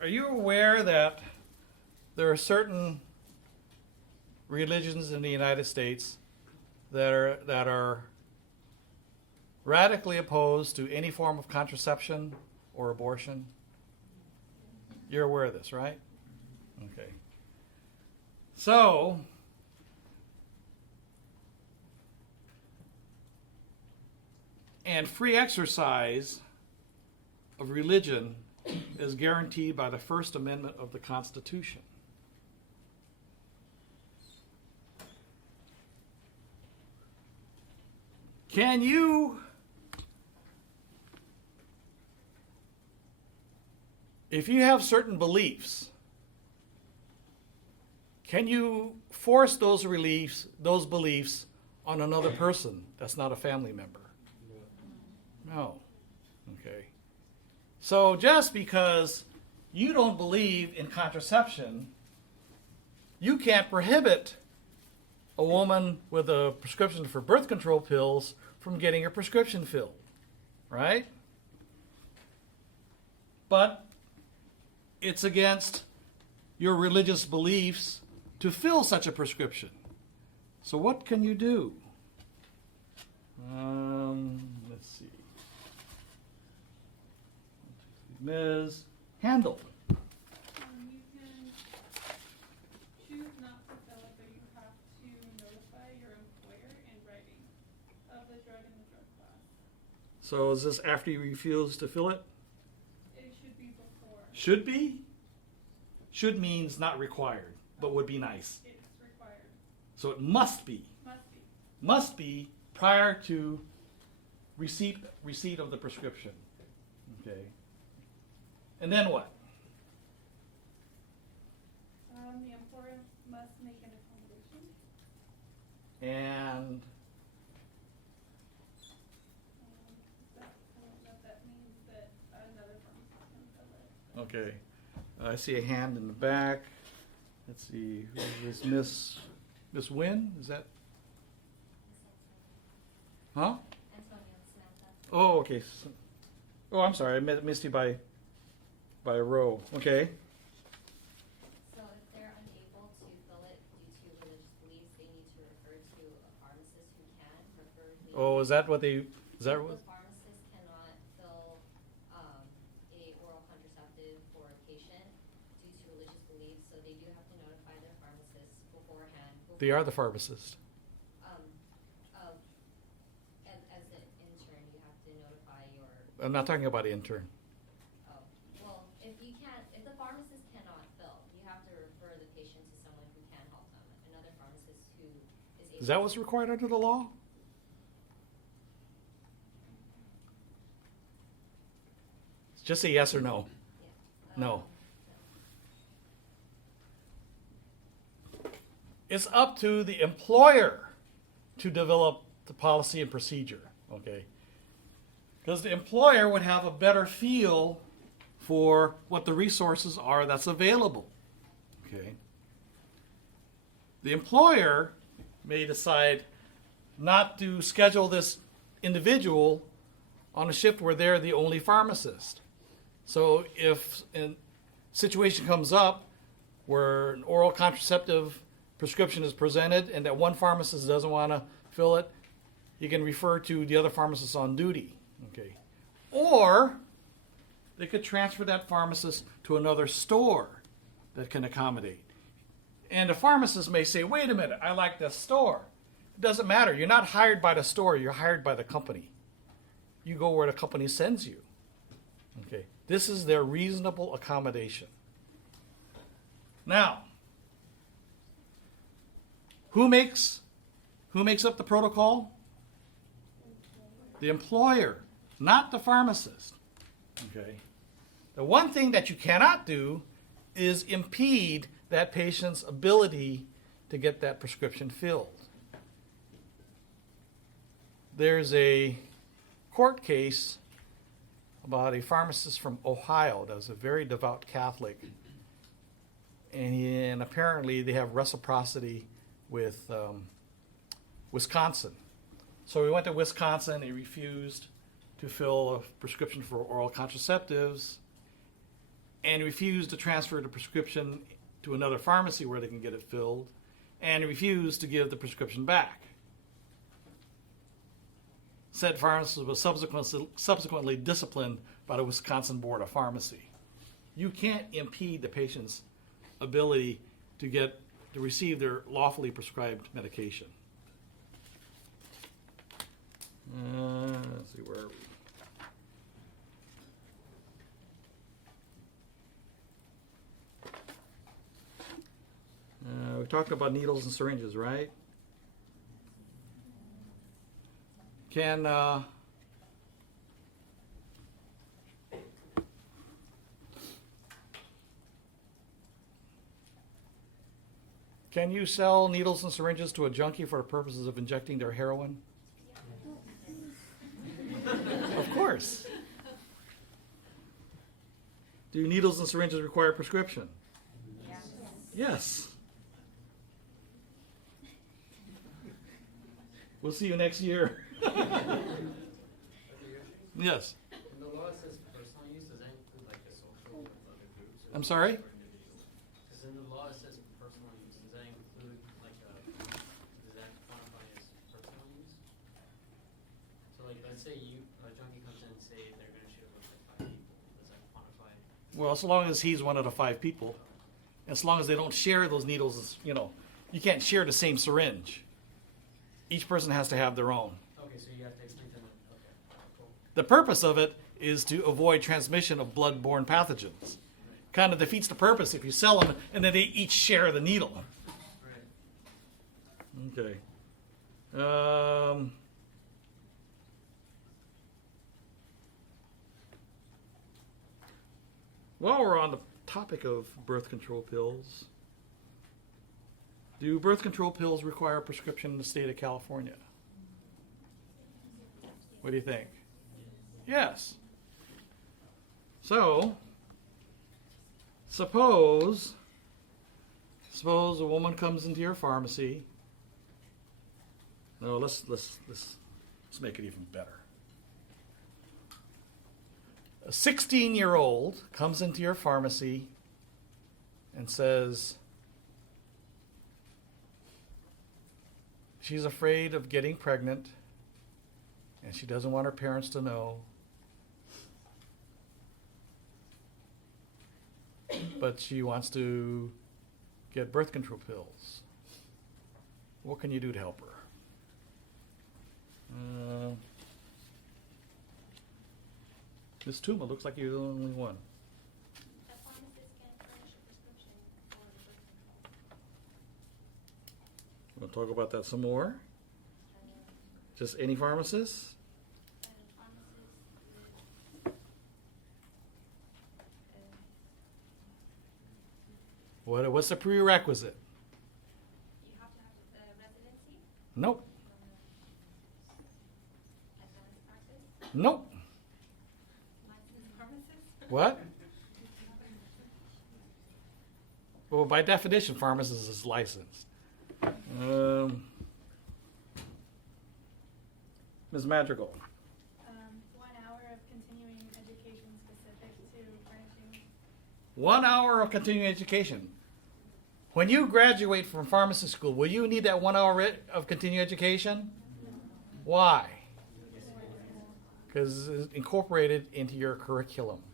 Are you aware that there are certain religions in the United States that are radically opposed to any form of contraception or abortion? You're aware of this, right? Okay. So, and free exercise of religion is guaranteed by the First Amendment of the Constitution. Can you, if you have certain beliefs, can you force those beliefs on another person that's not a family member? No. Okay. So just because you don't believe in contraception, you can't prohibit a woman with a prescription for birth control pills from getting her prescription filled, right? But it's against your religious beliefs to fill such a prescription. So what can you do? Let's see. Ms. Handel. You can choose not to fill it, but you have to notify your employer in writing of the drug and the drug class. So is this after you refuse to fill it? It should be before. Should be? Should means not required, but would be nice. It's required. So it must be. Must be. Must be prior to receipt of the prescription. Okay. And then what? The employer must make an accommodation. And That means that another pharmacist can fill it. okay. I see a hand in the back. Let's see, who is this? Miss Wynn? Is that? Huh? Oh, okay. Oh, I'm sorry. I missed you by a row. Okay. So if they're unable to fill it due to religious beliefs, they need to refer to a pharmacist who can, preferably. Oh, is that what they? Is that what? The pharmacist cannot fill a oral contraceptive for a patient due to religious beliefs, so they do have to notify their pharmacist beforehand. They are the pharmacist. As an intern, you have to notify your. I'm not talking about intern. Oh, well, if the pharmacist cannot fill, you have to refer the patient to someone who can help them, another pharmacist who is able. Is that what's required under the law? Just say yes or no. Yeah. No. It's up to the employer to develop the policy and procedure, okay? Because the employer would have a better feel for what the resources are that's available, okay? The employer may decide not to schedule this individual on a shift where they're the only pharmacist. So if a situation comes up where an oral contraceptive prescription is presented and that one pharmacist doesn't want to fill it, you can refer to the other pharmacist on duty. Okay. Or they could transfer that pharmacist to another store that can accommodate. And the pharmacist may say, wait a minute, I like this store. It doesn't matter. You're not hired by the store, you're hired by the company. You go where the company sends you. Okay. This is their reasonable accommodation. Now, who makes up the protocol? The employer, not the pharmacist. Okay. The one thing that you cannot do is impede that patient's ability to get that prescription filled. There's a court case about a pharmacist from Ohio that was a very devout Catholic, and apparently they have reciprocity with Wisconsin. So we went to Wisconsin. He refused to fill a prescription for oral contraceptives, and refused to transfer the prescription to another pharmacy where they can get it filled, and refused to give the prescription back. Said pharmacist was subsequently disciplined by the Wisconsin Board of Pharmacy. You can't impede the patient's ability to receive their lawfully prescribed medication. Let's see, where are we? We talked about needles and syringes, right? Can you sell needles and syringes to a junkie for the purposes of injecting their heroin? Of course. Do needles and syringes require prescription? Yes. We'll see you next year. Yes. And the law says personal use, does that include like the social with other groups? I'm sorry? Because in the law it says personal use, does that include like does that quantify as personal use? So like let's say a junkie comes in and say they're gonna shoot up like 5 people, does that quantify? Well, as long as he's one of the 5 people, as long as they don't share those needles, you can't share the same syringe. Each person has to have their own. Okay, so you have to explain to them, okay, cool. The purpose of it is to avoid transmission of blood-borne pathogens. Kind of defeats the purpose if you sell them and then they each share the needle. Right. Okay. While we're on the topic of birth control pills, do birth control pills require a prescription in the state of California? What do you think? Yes. So, suppose a woman comes into your pharmacy. No, let's make it even better. A 16-year-old comes into your pharmacy and says she's afraid of getting pregnant and she doesn't want her parents to know. But she wants to get birth control pills. What can you do to help her? Ms. Tuma, looks like you're the only one. The pharmacist can furnish a prescription for the birth control. We'll talk about that some more. Just any pharmacist? Pharmacist with, What's the prerequisite? you have to have residency, Nope. advanced practice, Nope. licensed pharmacist. What? Well, by definition, pharmacist is licensed. Ms. Madrigal. 1 hour of continuing education specific to furnishing. 1 hour of continuing education. When you graduate from pharmacy school, will you need that 1 hour of continuing education? Why? Because it's incorporated into your curriculum.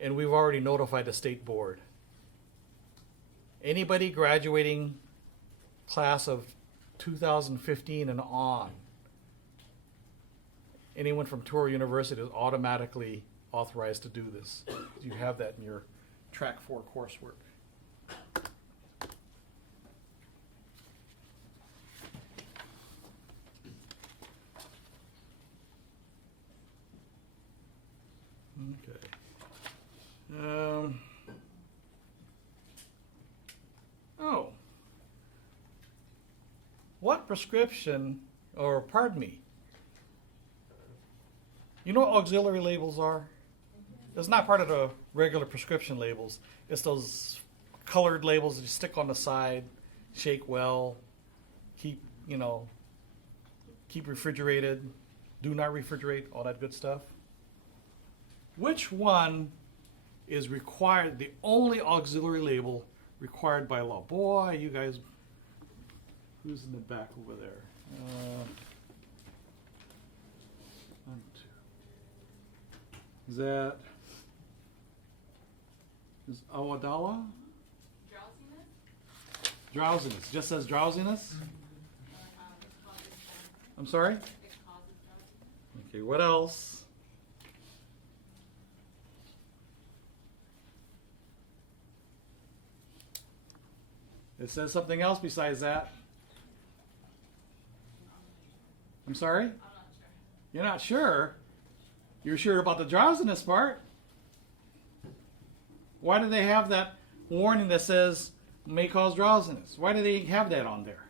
And we've already notified the state board. Anybody graduating class of 2015 and on, anyone from Touro University is automatically authorized to do this. You have that in your track 4 coursework. Okay. What prescription, or pardon me, you know what auxiliary labels are? It's not part of the regular prescription labels. It's those colored labels that you stick on the side, shake well, keep refrigerated, do not refrigerate, all that good stuff. Which one is required, the only auxiliary label required by law? Boy, you guys, who's in the back over there? 1, 2. Is Awadala? Drowsiness? Drowsiness. Just says drowsiness? It causes I'm sorry? It causes drowsiness. Okay, what else? It says something else besides that. I'm sorry? I'm not sure. You're not sure? You're sure about the drowsiness part? Why do they have that warning that says may cause drowsiness? Why do they have that on there?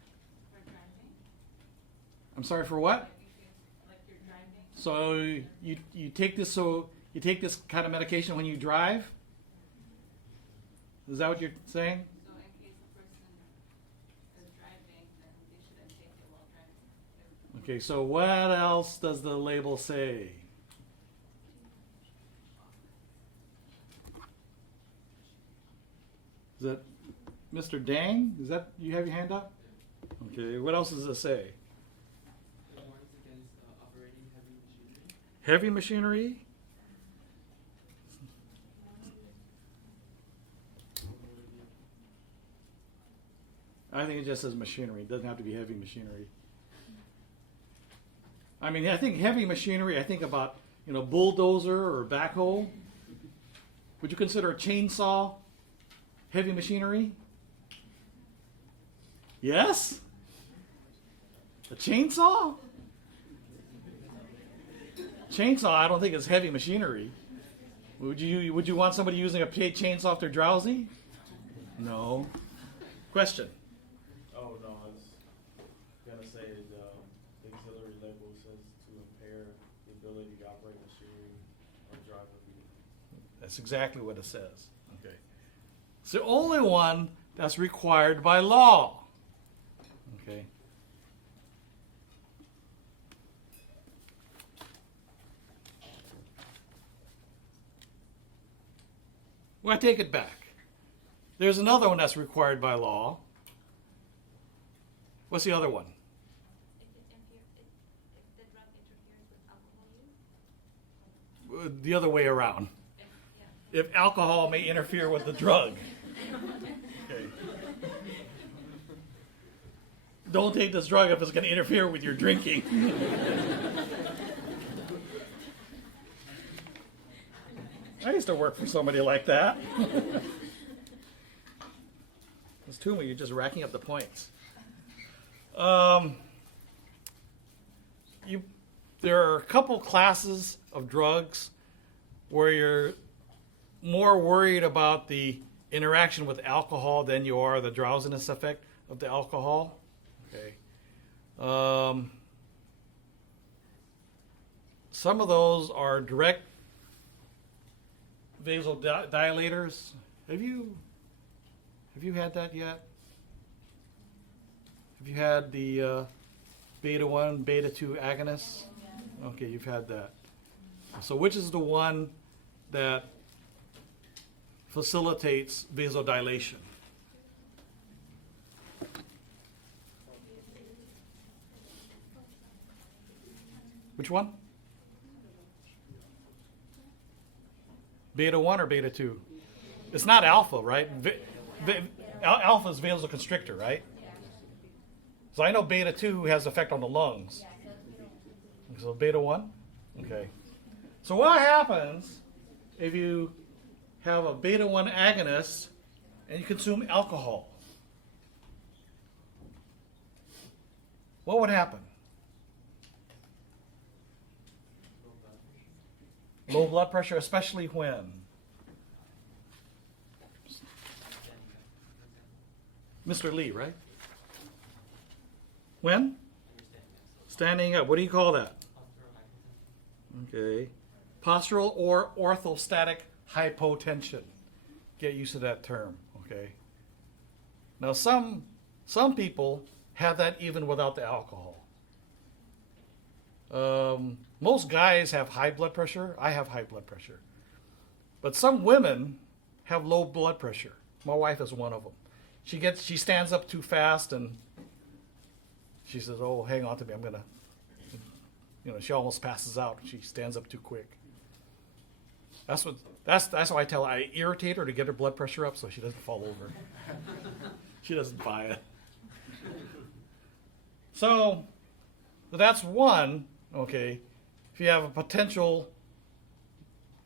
For driving? I'm sorry, for what? Like you're driving? So you take this kind of medication when you drive? Is that what you're saying? So in case a person is driving, then they shouldn't take it while driving. Okay, so what else does the label say? Is that Mr. Dang? Is that you have your hand up? Okay, what else does it say? It warns against operating heavy machinery. Heavy machinery? I think it just says machinery. It doesn't have to be heavy machinery. I mean, I think heavy machinery, I think about, bulldozer or backhoe. Would you consider a chainsaw heavy machinery? Yes? A chainsaw? Chainsaw, I don't think it's heavy machinery. Would you want somebody using a chainsaw if they're drowsy? No. Question? Oh, no, I was gonna say the auxiliary label says to impair the ability to operate machinery or drive a vehicle. That's exactly what it says. Okay. It's the only one that's required by law. Okay. Well, I take it back. There's another one that's required by law. What's the other one? If the drug interferes with alcohol use? The other way around. If alcohol may interfere with the drug. Okay. Don't take this drug if it's going to interfere with your drinking. I used to work for somebody like that. It's too many. You're just racking up the points. There are a couple classes of drugs where you're more worried about the interaction with alcohol than you are the drowsiness effect of the alcohol. Okay. Some of those are direct vasodilators. Have you had that yet? Have you had the beta 1, beta 2 agonists? Okay, you've had that. So which is the one that facilitates vasodilation? Which one? Beta 1 or beta 2? It's not alpha, right? Alpha is vasoconstrictor, right? So I know beta 2 has effect on the lungs. So beta 1? Okay. So what happens if you have a beta 1 agonist and you consume alcohol? What would happen? Low blood pressure, especially when? Mr. Lee, right? When? Standing up. What do you call that? Okay. Postural or orthostatic hypotension. Get used to that term, okay? Now some people have that even without the alcohol. Most guys have high blood pressure. I have high blood pressure. But some women have low blood pressure. My wife is one of them. She stands up too fast and she says, "Oh, hang on to me. I'm going to," she almost passes out. She stands up too quick. That's why I tell her I irritate her to get her blood pressure up so she doesn't fall over. She doesn't buy it. So that's one, okay. If you have a potential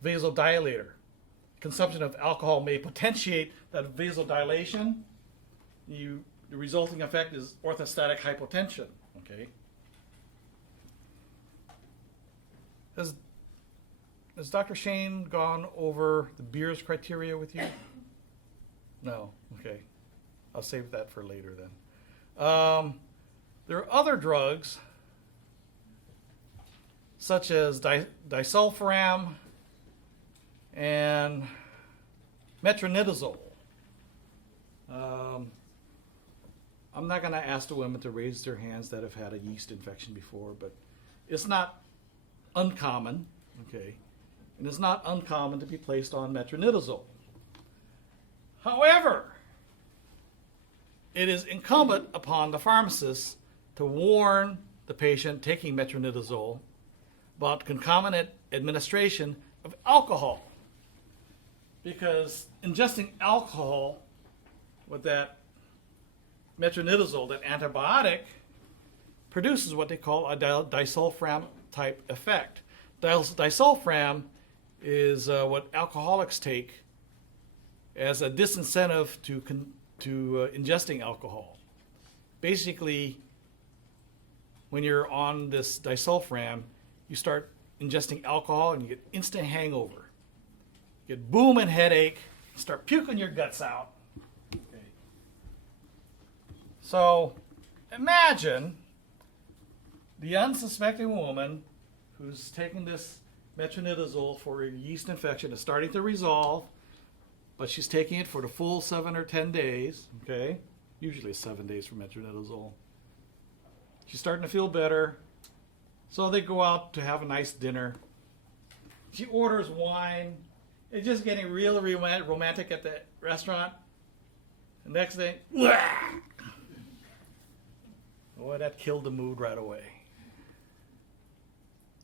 vasodilator, consumption of alcohol may potentiate that vasodilation. The resulting effect is orthostatic hypotension, okay. Has Dr. Shane gone over the Beers criteria with you? No, okay. I'll save that for later then. There are other drugs such as disulfiram and metronidazole. I'm not going to ask the women to raise their hands that have had a yeast infection before, but it's not uncommon, okay? And it's not uncommon to be placed on metronidazole. However, it is incumbent upon the pharmacist to warn the patient taking metronidazole about concomitant administration of alcohol. Because ingesting alcohol with that metronidazole, that antibiotic, produces what they call a disulfiram type effect. Disulfiram is what alcoholics take as a disincentive to ingesting alcohol. Basically, when you're on this disulfiram, you start ingesting alcohol and you get instant hangover. You get booming headache, you start puking your guts out. Okay. So imagine the unsuspecting woman who's taking this metronidazole for a yeast infection is starting to resolve, but she's taking it for the full 7 or 10 days, okay? Usually it's 7 days for metronidazole. She's starting to feel better, so they go out to have a nice dinner. She orders wine. It's just getting really romantic at the restaurant. The next thing, boy, that killed the mood right away.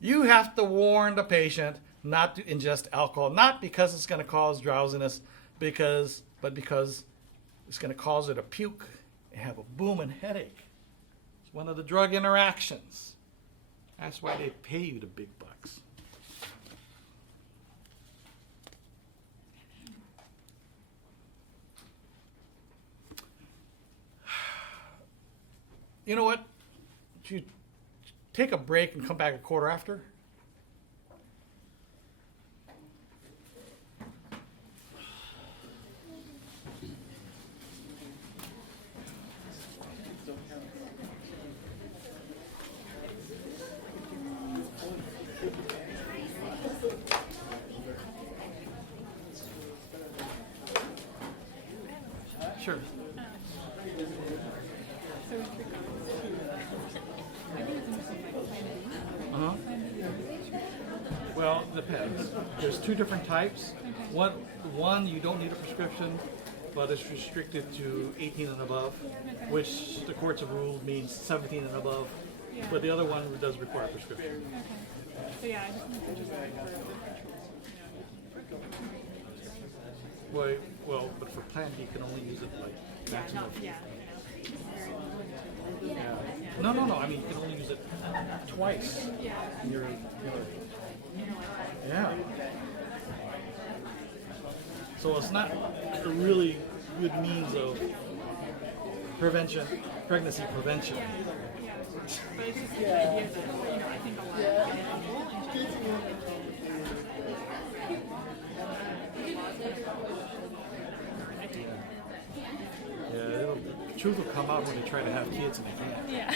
You have to warn the patient not to ingest alcohol, not because it's going to cause drowsiness, but because it's going to cause her to puke and have a booming headache. It's one of the drug interactions. That's why they pay you the big bucks. You know what? You take a break and come back a quarter after. Sure. Uh-huh. Well, depends. There's two different types. One you don't need a prescription, but it's restricted to 18 and above, which the courts have ruled means 17 and above. Yeah. But the other one does require a prescription. Okay. So yeah, I just want to just Well, but for Plan B, you can only use it like maximum. No. I mean, you can only use it twice. Yeah. So it's not a really good means of prevention, pregnancy prevention. Yeah. But it's just the idea that, I think a lot of people Yeah, the truth will come out when they try to have kids and they can't. Yeah.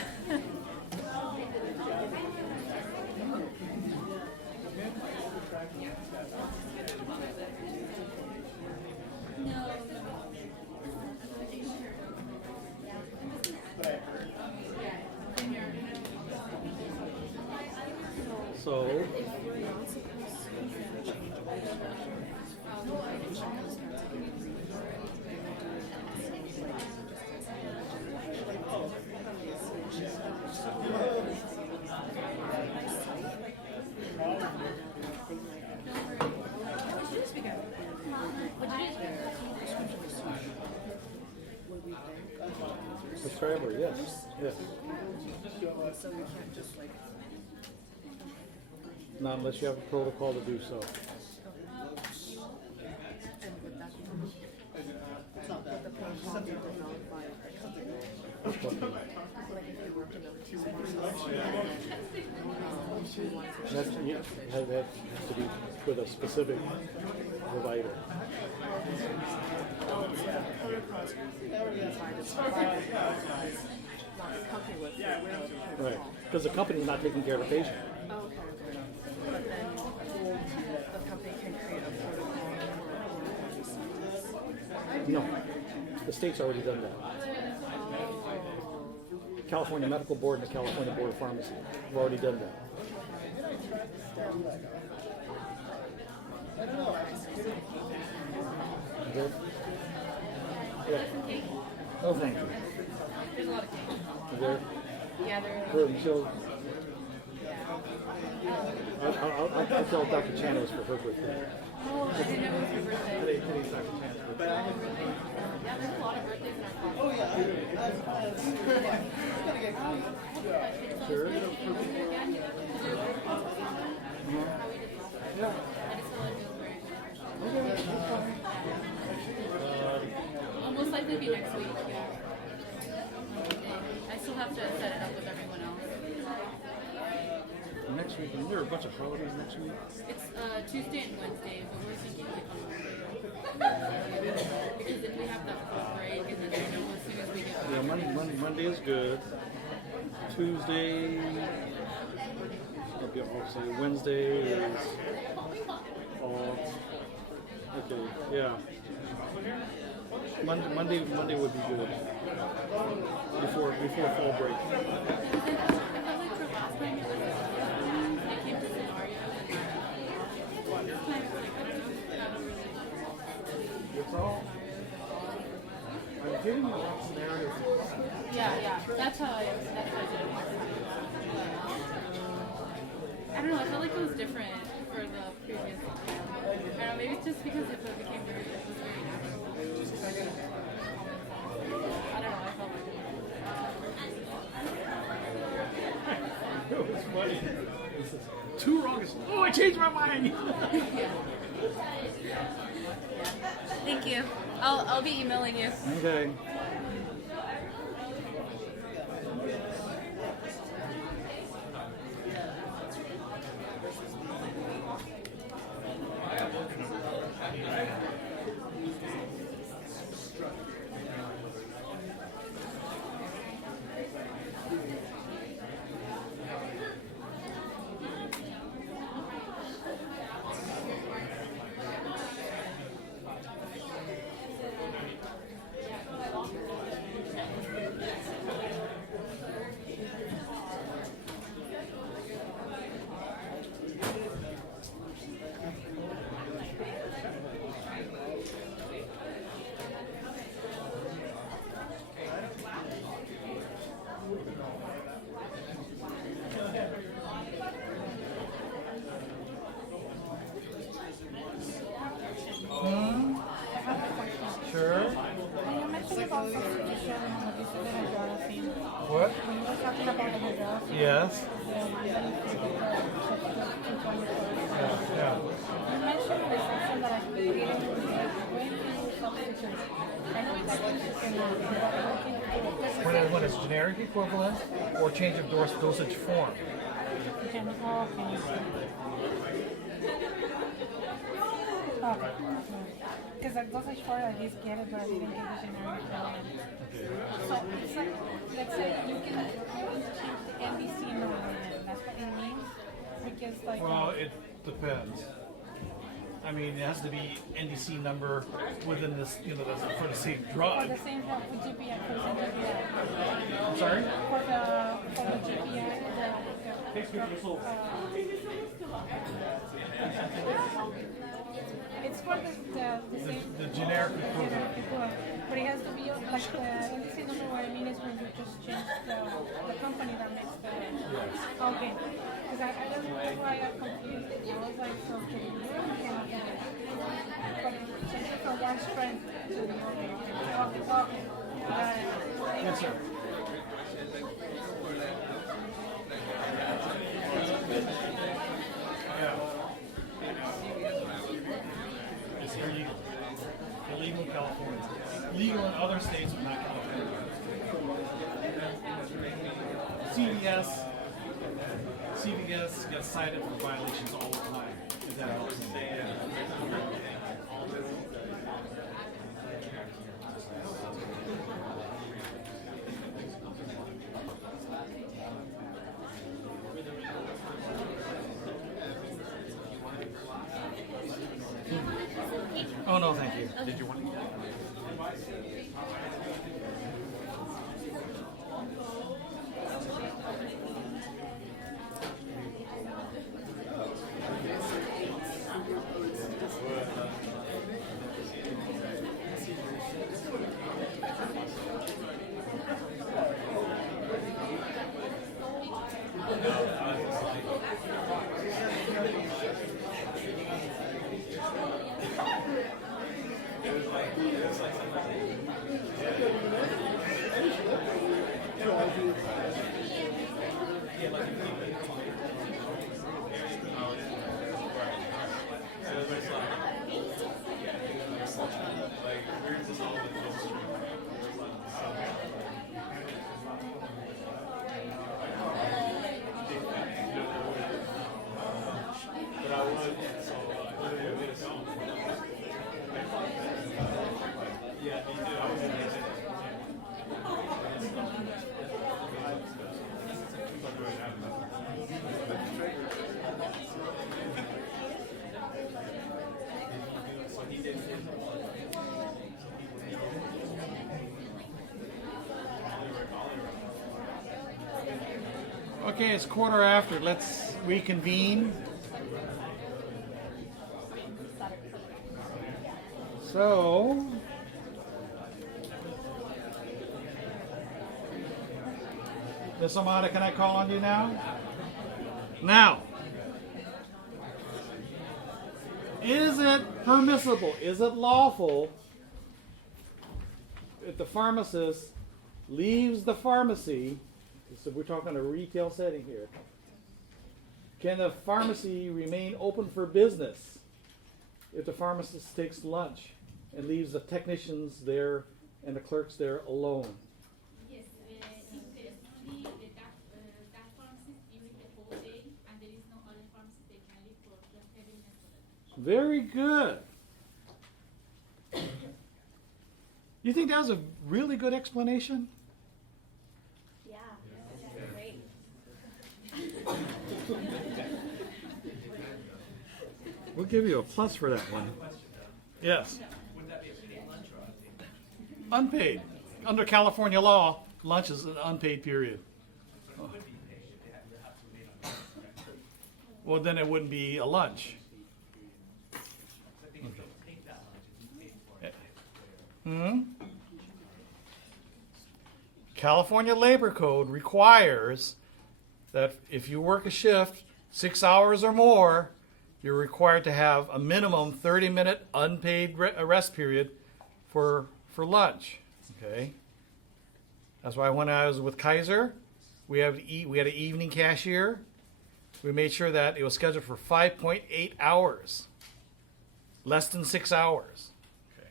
So, prescriber, yes. So we can't just like. Not unless you have a protocol to do so. And would that be? Would the protocol be developed by a company? Like if you work in a team. That has to be with a specific provider. Right, because the company is not taking care of the patient. Okay. But then the company can create a protocol for No, the state's already done that. California Medical Board and the California Board of Pharmacy have already done that. Good? Yeah. Oh, thank you. There's a lot of cake. There. Yeah, there Her, she'll, I'll tell Dr. Chan it was for her birthday. Oh, I didn't know it was your birthday. Today's Dr. Chan's birthday. Yeah, there's a lot of birthdays in our class. Oh, yeah. Sure. Again, to do a how we did last time. Yeah. I just feel like it was very good. It'll most likely be next week, yeah. I still have to set it up with everyone else. Next week, and there are a bunch of holidays next week. It's Tuesday and Wednesday, but we're thinking like on Monday. Because then we have that full break, and then I know as soon as we get back. Yeah, Monday is good. Tuesday, I'll be off. So Wednesday is off. Okay, yeah. Monday would be good. Before fall break. I felt like for last time it was they came to scenarios and this time it's like I don't really. It's all. I'm giving you one scenario. Yeah, that's how I did it. I don't know, I felt like it was different for the previous exam. I don't know, maybe it's just because it became very natural. I don't know, I felt like it. It was funny. Two wrong. Oh, I changed my mind. Thank you. I'll be emailing you. Okay. Sure. When you mentioned about substitution, what you said in geography, What? when you were talking about the geography, Yes. Yeah. you mentioned in the section that I created when to use substitutes. I know exactly what you're saying, but I'm looking for When it's generic equivalent or change of dosage form. Okay. Because the dosage form I just get it, but I didn't get the generic equivalent. So it's like, let's say you can change the NDC number, that's what it means? Because like... Well, it depends. I mean, it has to be NDC number within this, that's for the same For drug. the same for GPI, for the GPI. I'm sorry? For the GPI, it's for the same. The generic equivalent. But it has to be like the NDC number. What I mean is when you just change the company that makes the. Okay. Because I don't know why I'm confused. I was like, so can you but change it from one strength to the other. Okay. Yes, sir. It's illegal in California. Legal in other states, but not California. CVS gets cited for violations all the time. If that helps. Oh no, thank you. Did you want to? Sure. Okay, it's 1:15. Let's reconvene. So, Ms. Amada, can I call on you now? Now, is it permissible, is it lawful if the pharmacist leaves the pharmacy? So we're talking a retail setting here. Can the pharmacy remain open for business if the pharmacist takes lunch and leaves the technicians there and the clerks there alone? Yes, interestingly, that pharmacist during the whole day, and there is no other pharmacist they can leave for just 30 minutes for the lunch. Very good. You think that was a really good explanation? Yeah, that's great. We'll give you a plus for that one. Yes. Would that be a paid lunch or Unpaid. unpaid? Under California law, lunch is an unpaid period. But it would be paid if they have to be made on lunch. Well, then it wouldn't be a lunch. I think if they take that lunch, it's paid for. Hmm? California Labor Code requires that if you work a shift 6 hours or more, you're required to have a minimum 30-minute unpaid rest period for lunch. Okay? That's why when I was with Kaiser, we had an evening cashier. We made sure that it was scheduled for 5.8 hours, less than 6 hours. Okay.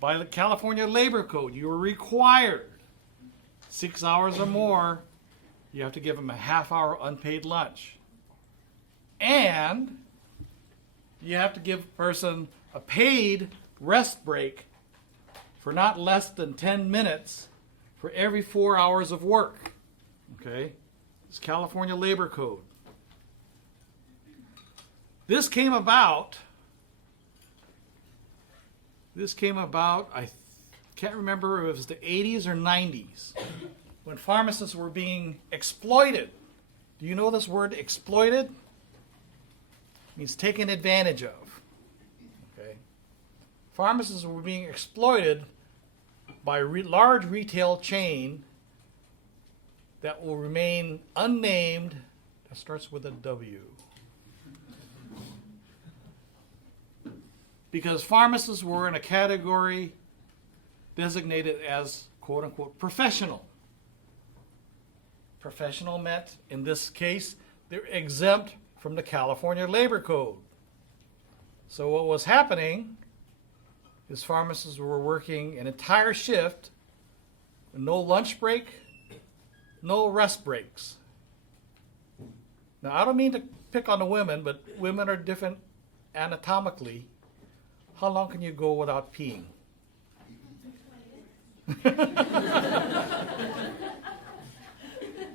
By the California Labor Code, you are required 6 hours or more. You have to give them a half-hour unpaid lunch. And you have to give a person a paid rest break for not less than 10 minutes for every 4 hours of work. Okay? It's California Labor Code. This came about, I can't remember if it was the 80s or 90s, when pharmacists were being exploited. Do you know this word, exploited? It means taken advantage of. Okay? Pharmacists were being exploited by a large retail chain that will remain unnamed, that starts with a W. Because pharmacists were in a category designated as, quote unquote, professional. Professional meant, in this case, they're exempt from the California Labor Code. So what was happening is pharmacists were working an entire shift, no lunch break, no rest breaks. Now, I don't mean to pick on the women, but women are different anatomically. How long can you go without peeing?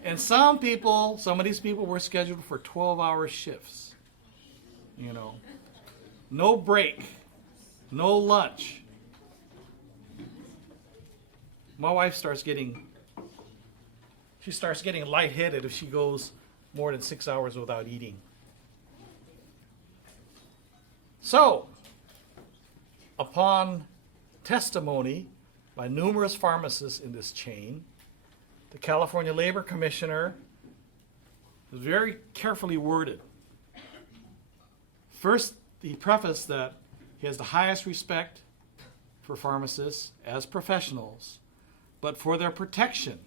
And some of these people were scheduled for 12-hour shifts. You know, no break, no lunch. My wife starts getting lightheaded if she goes more than 6 hours without eating. So, upon testimony by numerous pharmacists in this chain, the California Labor Commissioner was very carefully worded. First, he prefaced that he has the highest respect for pharmacists as professionals, but for their protection,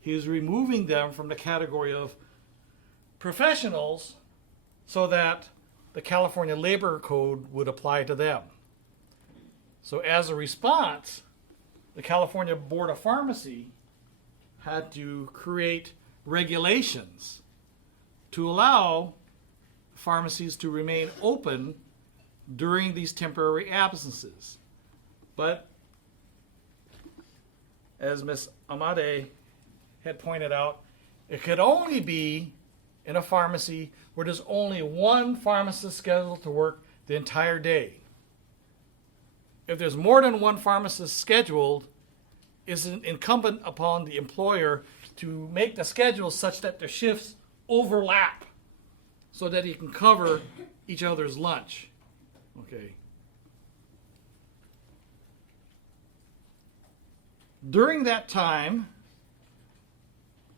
He's removing them from the category of professionals so that the California Labor Code would apply to them. So as a response, the California Board of Pharmacy had to create regulations to allow pharmacies to remain open during these temporary absences. But as Ms. Amade had pointed out, it could only be in a pharmacy where there's only one pharmacist scheduled to work the entire day. If there's more than one pharmacist scheduled, it's incumbent upon the employer to make the schedule such that the shifts overlap so that he can cover each other's lunch. Okay. During that time,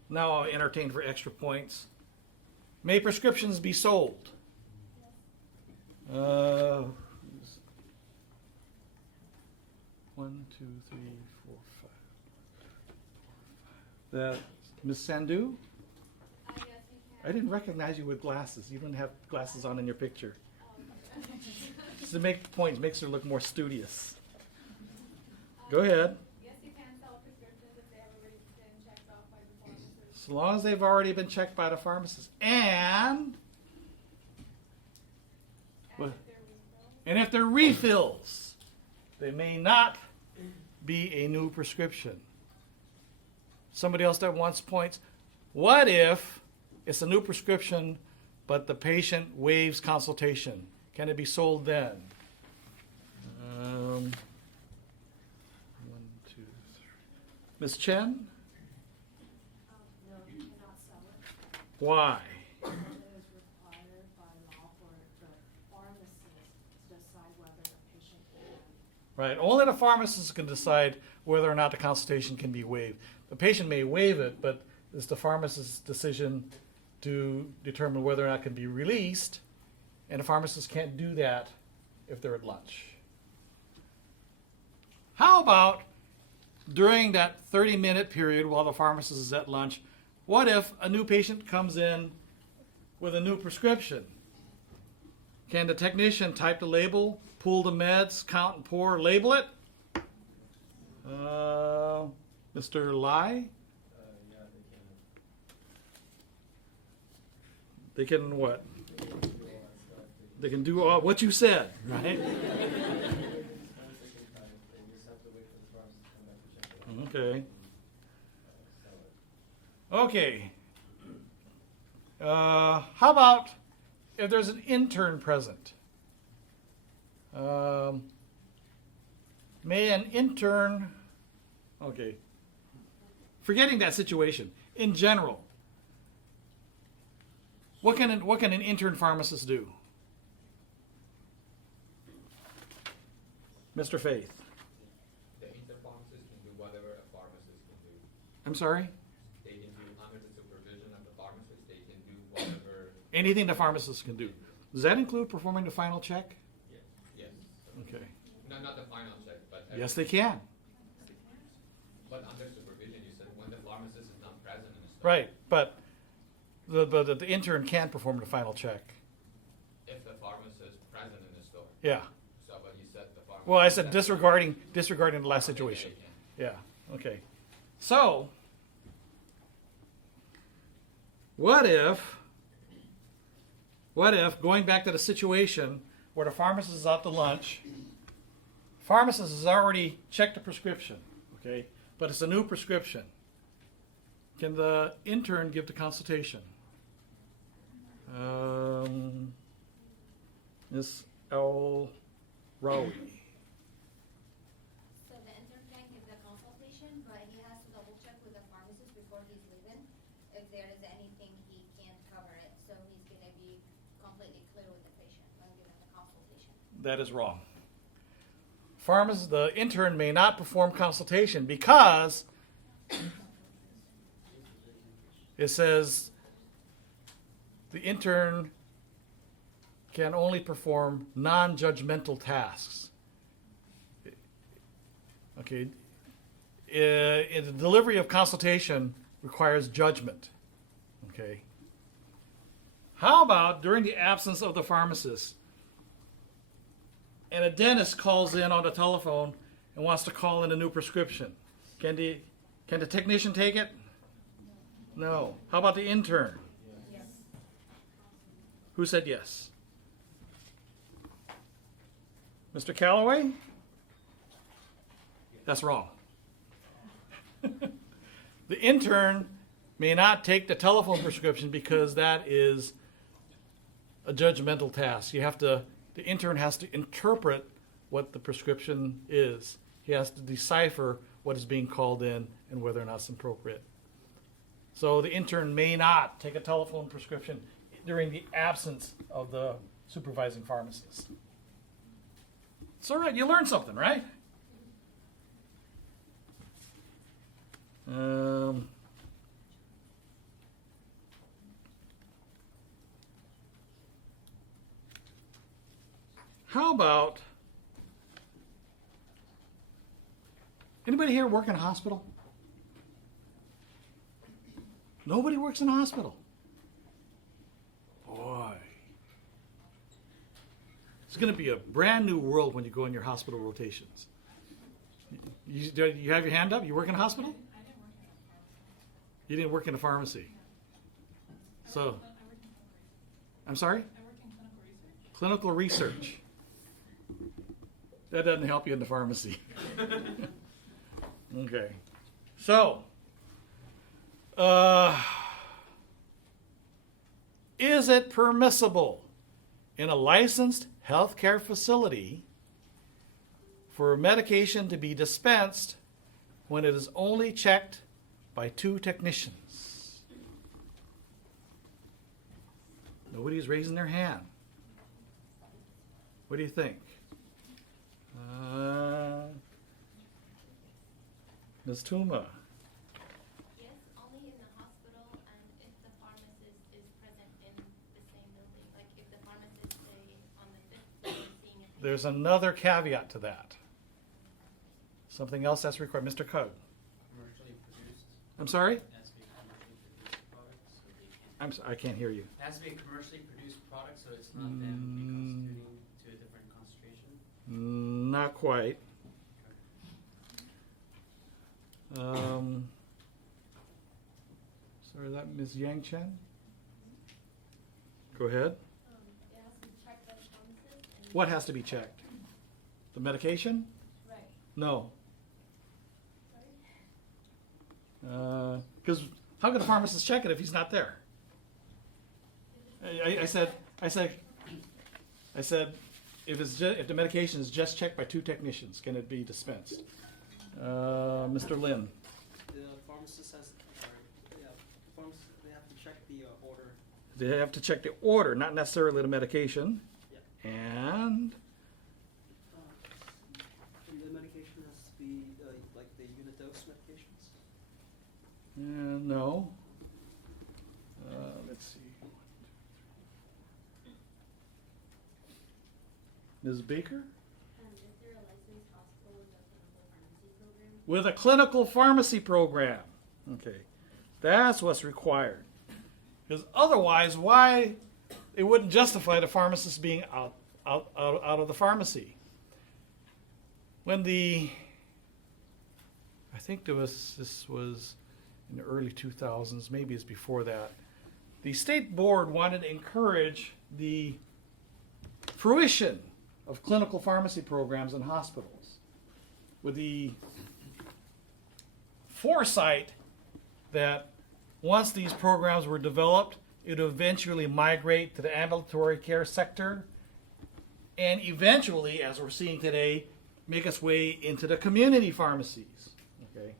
now I'll entertain for extra points, may prescriptions be sold? One, two, three, four, five. That Ms. Sandhu? Yes, you can. I didn't recognize you with glasses. You don't have glasses on in your picture. Just to make points, makes her look more studious. Go ahead. Yes, you can sell prescriptions if they have already been checked off by the pharmacist. As long as they've already been checked by the pharmacist. And if they're refills, they may not be a new prescription. Somebody else that wants points. What if it's a new prescription, but the patient waives consultation? Can it be sold then? 1, 2, 3. Ms. Chen? No, you cannot sell it. Why? It is required by law for the pharmacist to decide whether the patient can. Right. Only the pharmacist can decide whether or not the consultation can be waived. The patient may waive it, but it's the pharmacist's decision to determine whether or not it can be released, and the pharmacist can't do that if they're at lunch. How about during that 30-minute period while the pharmacist is at lunch, what if a new patient comes in with a new prescription? Can the technician type the label, pull the meds, count and pour, label it? Mr. Lai? Yeah, They can what? they can do all that stuff. They can do all what you said, right? They just have to wait for the pharmacist to come back to check it out. Okay. Sell it. Okay. How about if there's an intern present? May an intern, okay, forgetting that situation, in general, what can an intern pharmacist do? Mr. Faith. The inter-pharmacist can do whatever a pharmacist can do. I'm sorry? They can do, under the supervision of the pharmacist, they can do whatever. Anything the pharmacist can do. Does that include performing the final check? Yes. Okay. No, not the final check, but. Yes, they can. But under supervision, you said when the pharmacist is not present in the store. Right, but the intern can perform the final check. If the pharmacist is present in the store. Yeah. So, but you said the pharmacist. Well, I said disregarding the last situation. Yeah. Yeah. Okay. So, what if going back to the situation where the pharmacist is out to lunch, pharmacist has already checked the prescription, okay, but it's a new prescription. Can the intern give the consultation? Ms. L. Rowie. So the intern can give the consultation, but he has to double check with the pharmacist before he's leaving. If there is anything, he can't cover it, so he's gonna be completely clear with the patient when giving the consultation. That is wrong. The intern may not perform consultation because it says the intern can only perform non-judgmental tasks. Okay. In the delivery of consultation, requires judgment. Okay. How about during the absence of the pharmacist, and a dentist calls in on the telephone and wants to call in a new prescription? Can the technician take it? No. How about the intern? Yes. Who said yes? Mr. Calloway? That's wrong. The intern may not take the telephone prescription because that is a judgmental task. The intern has to interpret what the prescription is. He has to decipher what is being called in and whether or not it's appropriate. So the intern may not take a telephone prescription during the absence of the supervising pharmacist. It's all right. You learned something, right? How about, anybody here work in a hospital? Nobody works in a hospital. Boy. It's going to be a brand new world when you go in your hospital rotations. You have your hand up? You work in a hospital? You didn't work in a pharmacy. So, I'm sorry? I work in clinical research. That doesn't help you in the pharmacy. Okay. So, is it permissible in a licensed healthcare facility for medication to be dispensed when it is only checked by 2 technicians? Nobody's raising their hand. What do you think? Ms. Tuma. Yes, only in the hospital and if the pharmacist is present in the same building. Like if the pharmacist is on the 5th floor seeing a patient. There's another caveat to that. Something else that's required. Mr. Cug. Commercially produced. I'm sorry? It has to be a commercially produced product, so they can't. I can't hear you. It has to be a commercially produced product, so it's not them reconstituting to a different concentration. Not quite. Sorry, is that Ms. Yang Chen? Go ahead. It has to be checked by the pharmacist. And What has to be checked? The medication? Right. No. Because how could a pharmacist check it if he's not there? I said, if the medication is just checked by 2 technicians, can it be dispensed? Mr. Lin. The pharmacist has, the pharmacist, they have to check the order. They have to check the order, not necessarily the medication. Yeah. And And the medication has to be like the unit dose medications. no. Let's see. Ms. Baker? is there a licensed hospital with a clinical With a clinical pharmacy pharmacy program? program. Okay. That's what's required. Because otherwise, why it wouldn't justify the pharmacist being out of the pharmacy. When I think this was in the early 2000s, maybe it's before that, the state board wanted to encourage the fruition of clinical pharmacy programs in hospitals with the foresight that once these programs were developed, it would eventually migrate to the ambulatory care sector and eventually, as we're seeing today, make its way into the community pharmacies. Okay?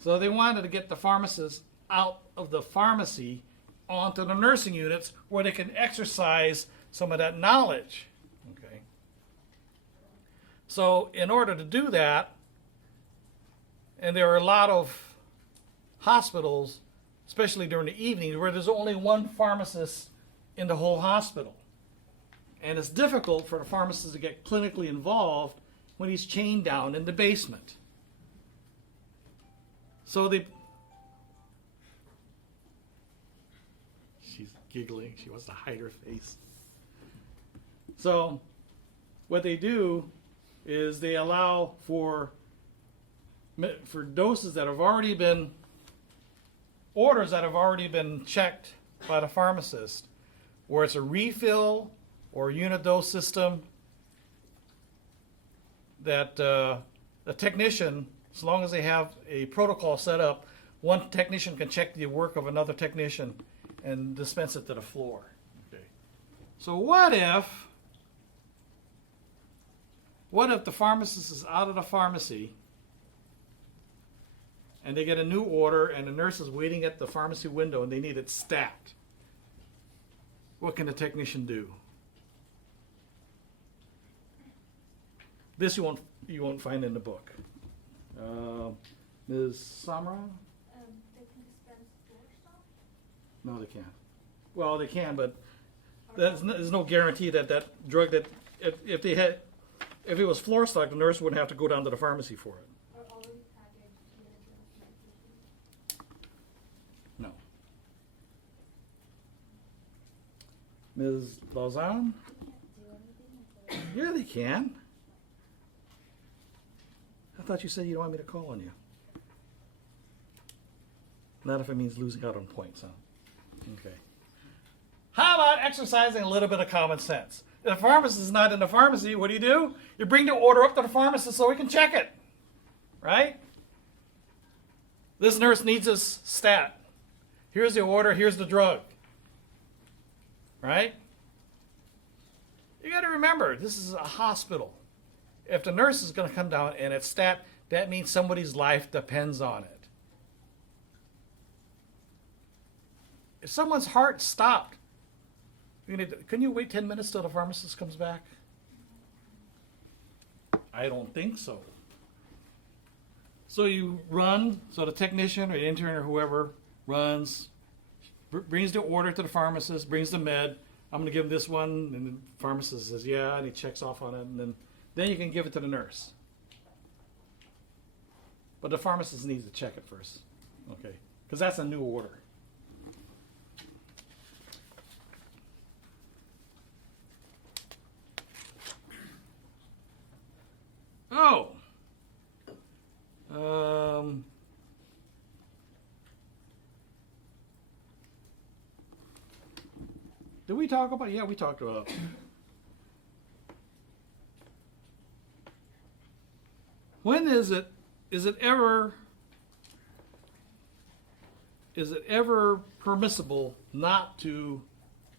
So they wanted to get the pharmacists out of the pharmacy onto the nursing units where they can exercise some of that knowledge. Okay? So in order to do that, and there are a lot of hospitals, especially during the evenings, where there's only one pharmacist in the whole hospital. And it's difficult for the pharmacist to get clinically involved when he's chained down in the basement. So giggling. She wants to hide her face. So what they do is they allow for doses that have already been, orders that have already been checked by the pharmacist, where it's a refill or unit dose system, that the technician, as long as they have a protocol set up, one technician can check the work of another technician and dispense it to the floor. Okay. So what if the pharmacist is out of the pharmacy and they get a new order and the nurse is waiting at the pharmacy window and they need it stacked? What can the technician do? This you won't find in the book. Ms. Samra? They can dispense floor stock? No, they can't. Well, they can, but there's no guarantee that that drug that if it was floor stock, the nurse wouldn't have to go down to the pharmacy for it. Or already packaged medication? No. Ms. Lausanne? Yeah, they can. I thought you said you don't want me to call on you. Not if it means losing out on points, huh? Okay. How about exercising a little bit of common sense? If the pharmacist is not in the pharmacy, what do? You bring the order up to the pharmacist so we can check it. Right? This nurse needs this stat. Here's the order, here's the drug. Right? You got to remember, this is a hospital. If the nurse is going to come down and it's stat, that means somebody's life depends on it. If someone's heart stopped, can you wait 10 minutes till the pharmacist comes back? I don't think so. So you run, so the technician or the intern or whoever runs, brings the order to the pharmacist, brings the med. I'm going to give him this one, and the pharmacist says, yeah, and he checks off on it, and then you can give it to the nurse. But the pharmacist needs to check it first, okay? Because that's a new order. Oh. Did we talk about? Yeah, we talked about. When is it ever permissible not to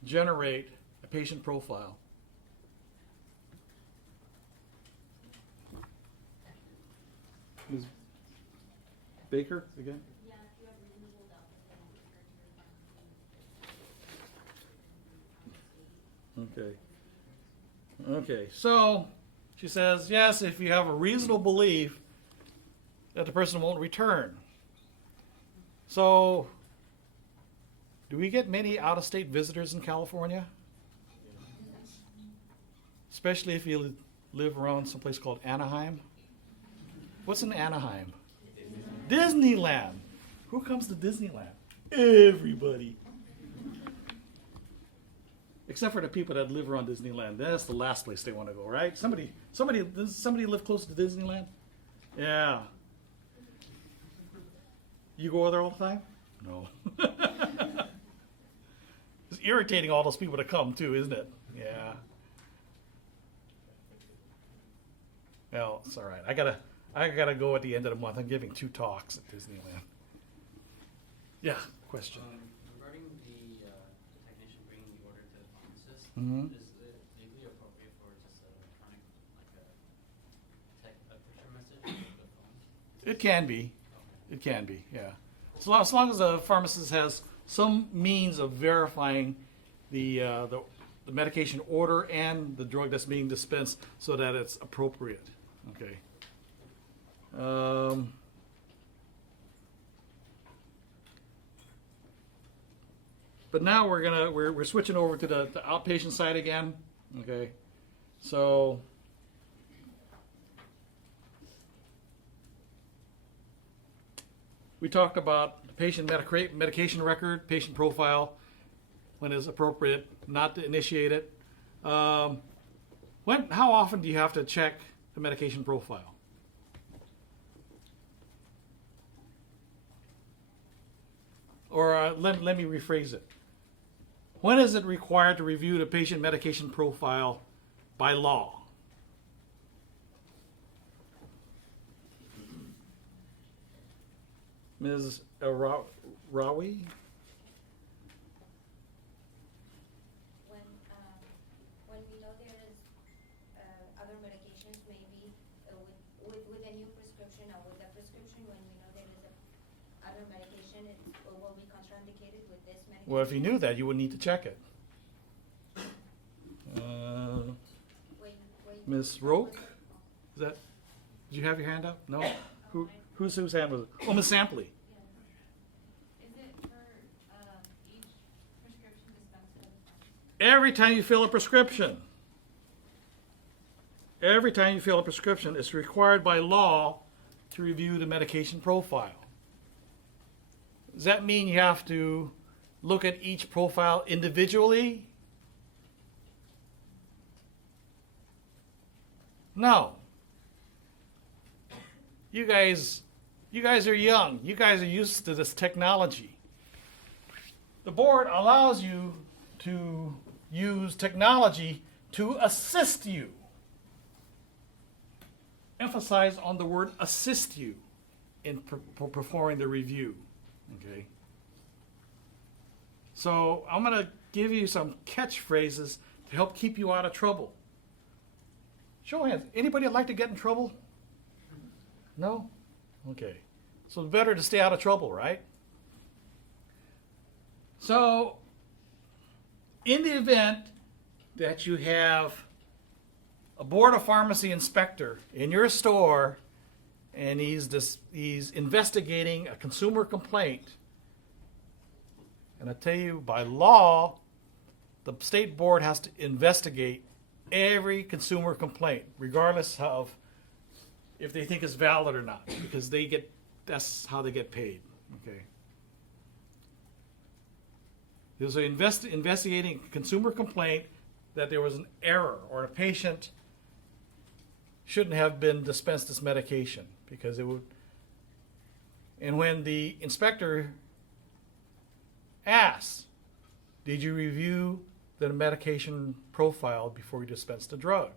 generate a patient profile? Ms. Baker again? Yeah, if you have reasonable doubt that they won't return to your pharmacy. Okay, so she says, yes, if you have a reasonable belief that the person won't return. So, do we get many out-of-state visitors in California? Especially if you live around someplace called Anaheim. What's in Anaheim? Disneyland. Who comes to Disneyland? Everybody. Except for the people that live around Disneyland. That's the last place they want to go, right? Does somebody live close to Disneyland? Yeah. You go there all the time? No. It's irritating all those people to come too, isn't it? Yeah. Well, it's all right. I gotta go at the end of the month. I'm giving 2 talks at Disneyland. Yeah, question. Regarding the technician bringing the order to the pharmacist, Mhm. is it legally appropriate for just an electronic, like a picture message over the phone? It can be. It can be, yeah. As long as the pharmacist has some means of verifying the medication order and the drug that's being dispensed so that it's appropriate. Okay. But now we're switching over to the outpatient side again. Okay. So we talked about the patient medication record, patient profile. when it's appropriate not to initiate it. How often do you have to check the medication profile? Or let me rephrase it. When is it required to review the patient medication profile by law? Ms. Rawi? When we know there is other medications, maybe with a new prescription or with a prescription, when we know there is other medication, it will be contraindicated with this medication. Well, if you knew that, you would need to check it. Ms. Roque? Is that? Did you have your hand up? No. Whose hand was it? Oh, Ms. Sampley. Is it for each prescription dispensed by the pharmacist? Every time you fill a prescription. Every time you fill a prescription, it's required by law to review the medication profile. Does that mean you have to look at each profile individually? No. You guys are young. You guys are used to this technology. The board allows you to use technology to assist you. Emphasize on the word assist you in performing the review. Okay. So I'm going to give you some catchphrases to help keep you out of trouble. Show of hands. Anybody would like to get in trouble? No? Okay. So it's better to stay out of trouble, right? So, in the event that you have a board of pharmacy inspector in your store and he's investigating a consumer complaint, and I tell you, by law, the state board has to investigate every consumer complaint, regardless of if they think it's valid or not, because that's how they get paid. Okay. There's an investigating a consumer complaint that there was an error or a patient shouldn't have been dispensed this medication because it would. And when the inspector asks, did you review the medication profile before you dispense the drug?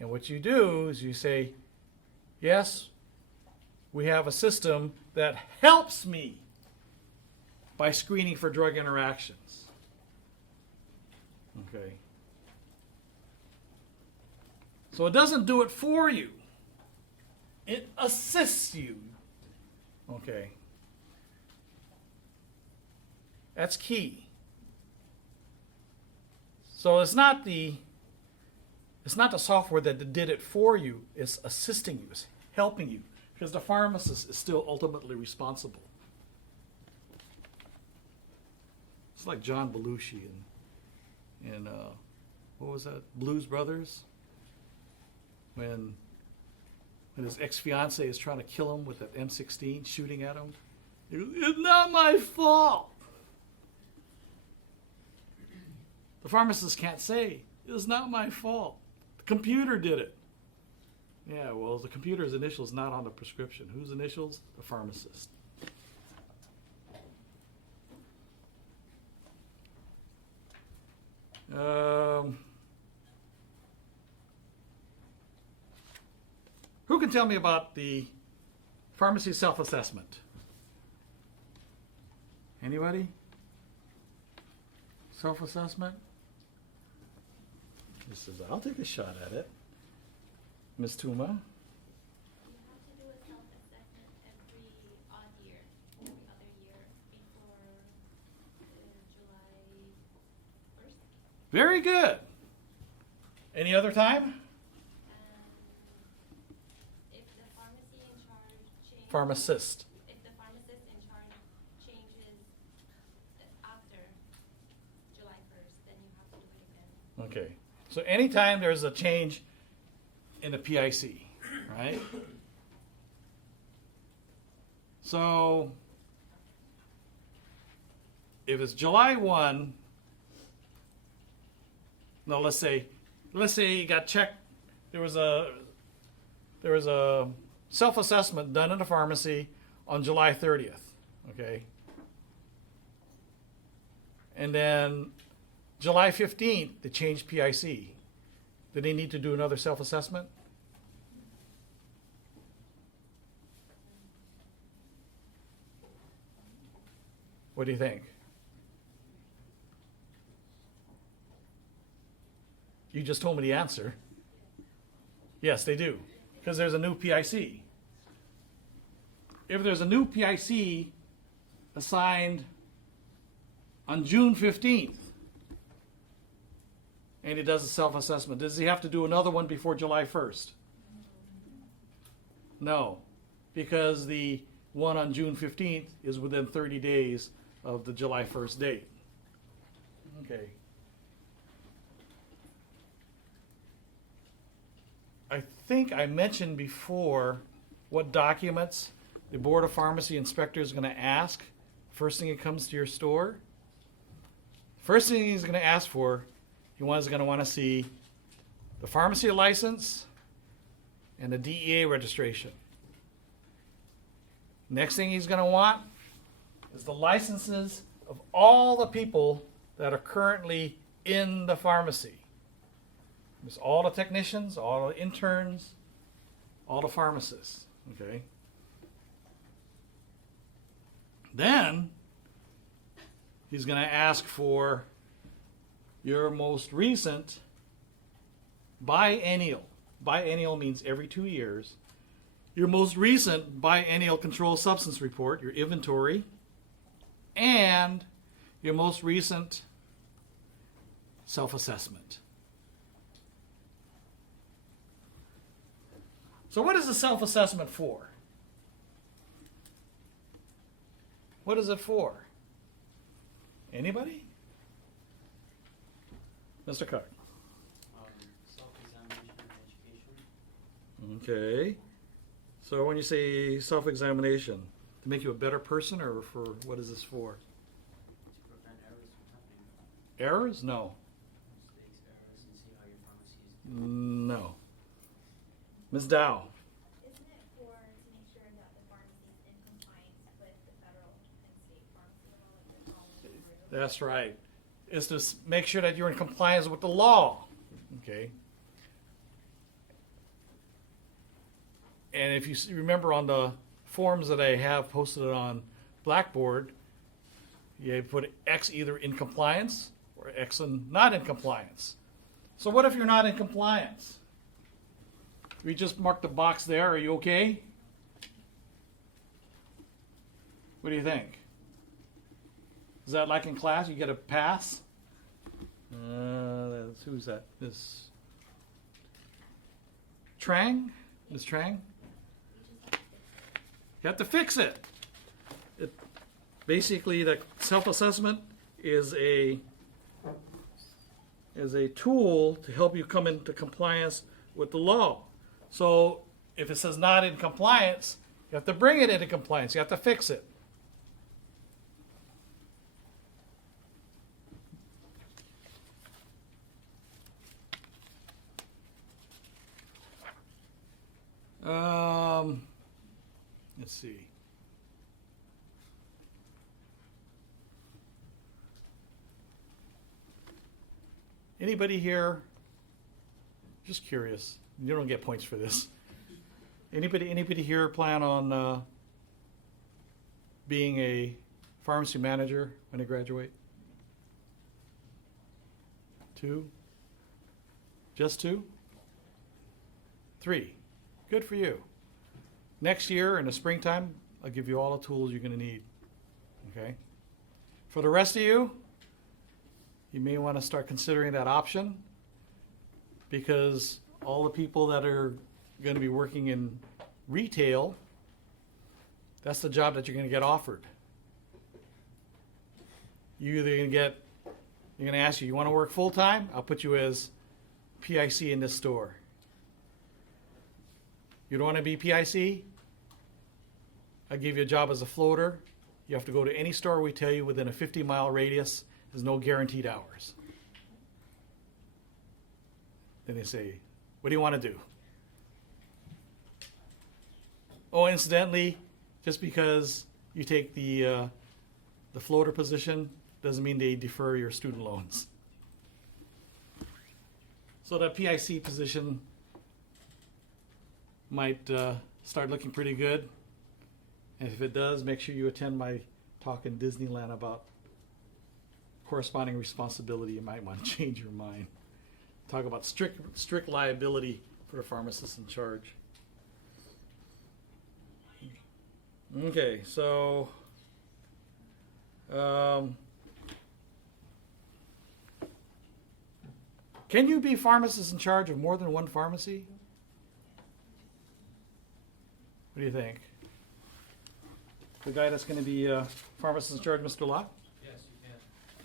And what you do is you say, yes, we have a system that helps me by screening for drug interactions. Okay. So it doesn't do it for you. It assists you. Okay. That's key. So it's not the software that did it for you, it's assisting you, it's helping you, because the pharmacist is still ultimately responsible. It's like John Belushi in what was that, Blues Brothers? When his ex-fiancée is trying to kill him with an M16, shooting at him. It's not my fault. The pharmacist can't say, it's not my fault. The computer did it. Yeah, well, the computer's initial's not on the prescription. Whose initials? The pharmacist. Who can tell me about the pharmacy self-assessment? Anybody? Self-assessment? I'll take a shot at it. Ms. Tuma? You have to do a self-assessment every odd year, every other year before July 1st. Very good. Any other time? If the pharmacy in charge changes... Pharmacist. If the pharmacist in charge changes after July 1st, then you have to do it again. Okay. So anytime there's a change in the PIC, right? So if it's July 1, no, let's say you got checked. There was a self-assessment done in the pharmacy on July 30th. Okay. And then July 15th, they changed PIC. Do they need to do another self-assessment? What do you think? You just told me the answer. Yes, they do, because there's a new PIC. If there's a new PIC assigned on June 15th, and he does a self-assessment, does he have to do another one before July 1st? No, because the one on June 15th is within 30 days of the July 1st date. Okay. I think I mentioned before what documents the Board of Pharmacy Inspector is going to ask first thing he comes to your store. First thing he's going to ask for, he is going to want to see the pharmacy license and the DEA registration. Next thing he's going to want is the licenses of all the people that are currently in the pharmacy. It's all the technicians, all the interns, all the pharmacists. Okay. Then he's going to ask for your most recent biennial. Biennial means every 2 years. Your most recent biennial controlled substance report, your inventory, and your most recent self-assessment. So what is the self-assessment for? What is it for? Anybody? Mr. Carr. Self-examination and education. Okay. So when you say self-examination, to make you a better person, or for what is this for? To prevent errors from happening. Errors? No. Mistakes, errors, and see how your pharmacy is doing. No. Ms. Dow. Isn't it for to make sure that the pharmacy is in compliance with the federal and state pharmacy law that you're following through? That's right. Is to make sure that you're in compliance with the law. Okay. And if you remember on the forms that I have posted on Blackboard, you put X either in compliance or X not in compliance. So what if you're not in compliance? We just marked the box there. Are you okay? What do you think? Is that like in class? You get a pass? Who's that? Miss Trang? Miss Trang? You have to fix it. Basically, the self-assessment is a tool to help you come into compliance with the law. So if it says not in compliance, you have to bring it into compliance. You have to fix it. Let's see. Anybody here? Just curious. You don't get points for this. Anybody here plan on being a pharmacy manager when they graduate? 2? Just 2? 3. Good for you. Next year in the springtime, I'll give you all the tools you're going to need. Okay? For the rest of you, you may want to start considering that option, because all the people that are going to be working in retail, that's the job that you're going to get offered. You're going to ask you want to work full time? I'll put you as PIC in this store. You don't want to be PIC? I'll give you a job as a floater You have to go to any store we tell you within a 50-mile radius. There's no guaranteed hours. Then they say, what do you want to do? Oh, incidentally, just because you take the floater position doesn't mean they defer your student loans. So that PIC position might start looking pretty good. And if it does, make sure you attend my talk in Disneyland about corresponding responsibility. You might want to change your mind. Talk about strict liability for the pharmacist in charge. Okay, so can you be pharmacist in charge of more than one pharmacy? What do you think? The guy that's going to be pharmacist in charge, Mr. Locke? Yes,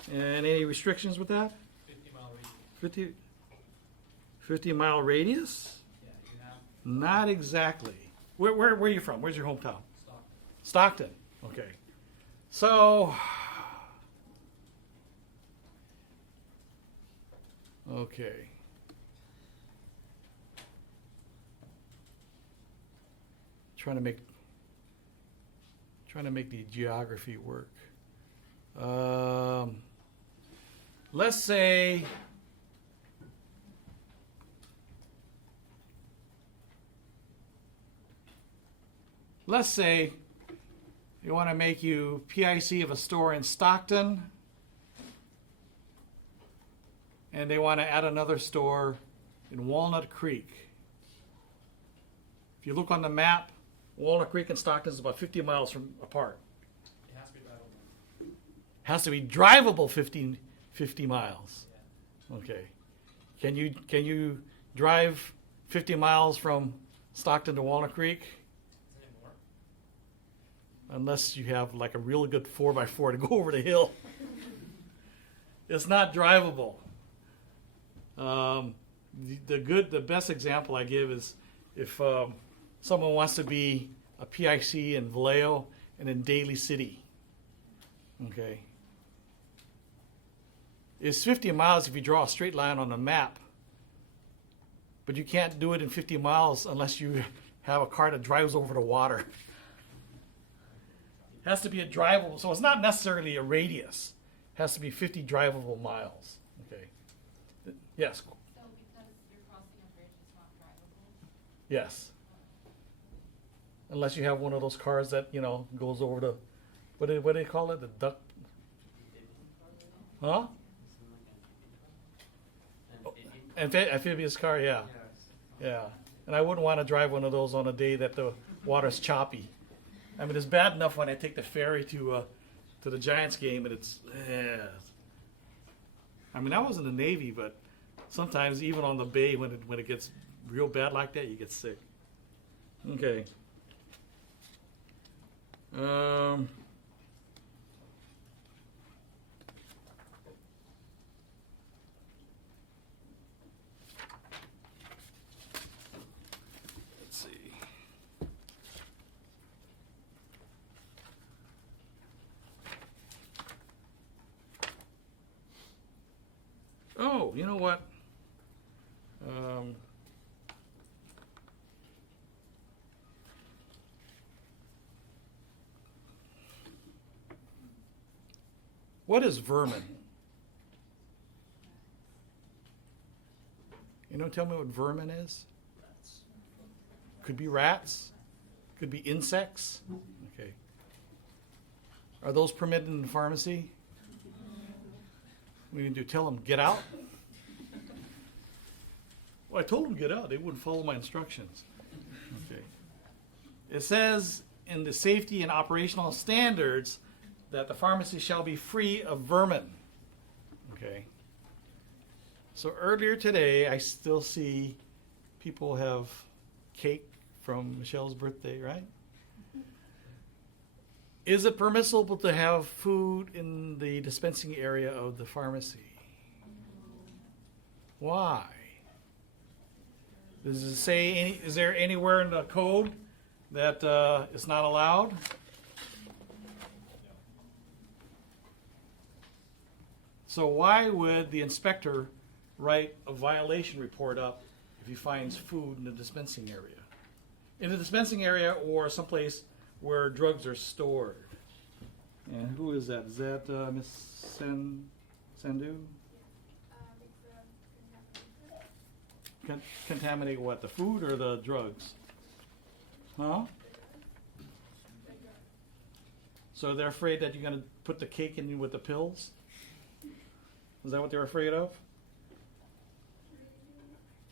you can. And any restrictions with that? 50-mile radius. 50-mile radius? Yeah, you have Not exactly. Where are you from? Where's your hometown? Stockton. Stockton. Okay. So, okay. Trying to make the geography work. Let's say you want to make you PIC of a store in Stockton, and they want to add another store in Walnut Creek. If you look on the map, Walnut Creek and Stockton is about 50 miles apart. It has to be drivable. Has to be drivable 50 miles. Yeah. Okay. Can you drive 50 miles from Stockton to Walnut Creek? Isn't it more? Unless you have like a really good 4x4 to go over the hill. It's not drivable. The best example I give is if someone wants to be a PIC in Vallejo and in Daly City. Okay. It's 50 miles if you draw a straight line on a map. But you can't do it in 50 miles unless you have a car that drives over the water. It has to be a drivable, so it's not necessarily a radius. It has to be 50 drivable miles. Okay. Yes. So because you're crossing a bridge, it's not drivable? Yes. Unless you have one of those cars that, goes over the, what do they call it? The duck? Huh? Amphibious car, yeah. Yeah. And I wouldn't want to drive one of those on a day that the water's choppy. I mean, it's bad enough when I take the ferry to the Giants game and it's, I mean, I was in the Navy, but sometimes even on the bay when it gets real bad like that, you get sick. Okay. Let's see. Oh, you know what? What is vermin? Tell me what vermin is? Could be rats. Could be insects. Okay. Are those permitted in the pharmacy? What are you going to do? Tell them, get out? Well, I told them to get out. They wouldn't follow my instructions. Okay. It says in the safety and operational standards that the pharmacy shall be free of vermin. Okay. So earlier today, I still see people have cake from Michelle's birthday, right? Is it permissible to have food in the dispensing area of the pharmacy? Why? Does it say is there anywhere in the code that it's not allowed? So why would the inspector write a violation report up if he finds food in the dispensing area? In the dispensing area or someplace where drugs are stored. And who is that? Is that Miss Sandhu? Contaminate what? The food or the drugs? Huh? So they're afraid that you're going to put the cake in with the pills? Is that what they're afraid of?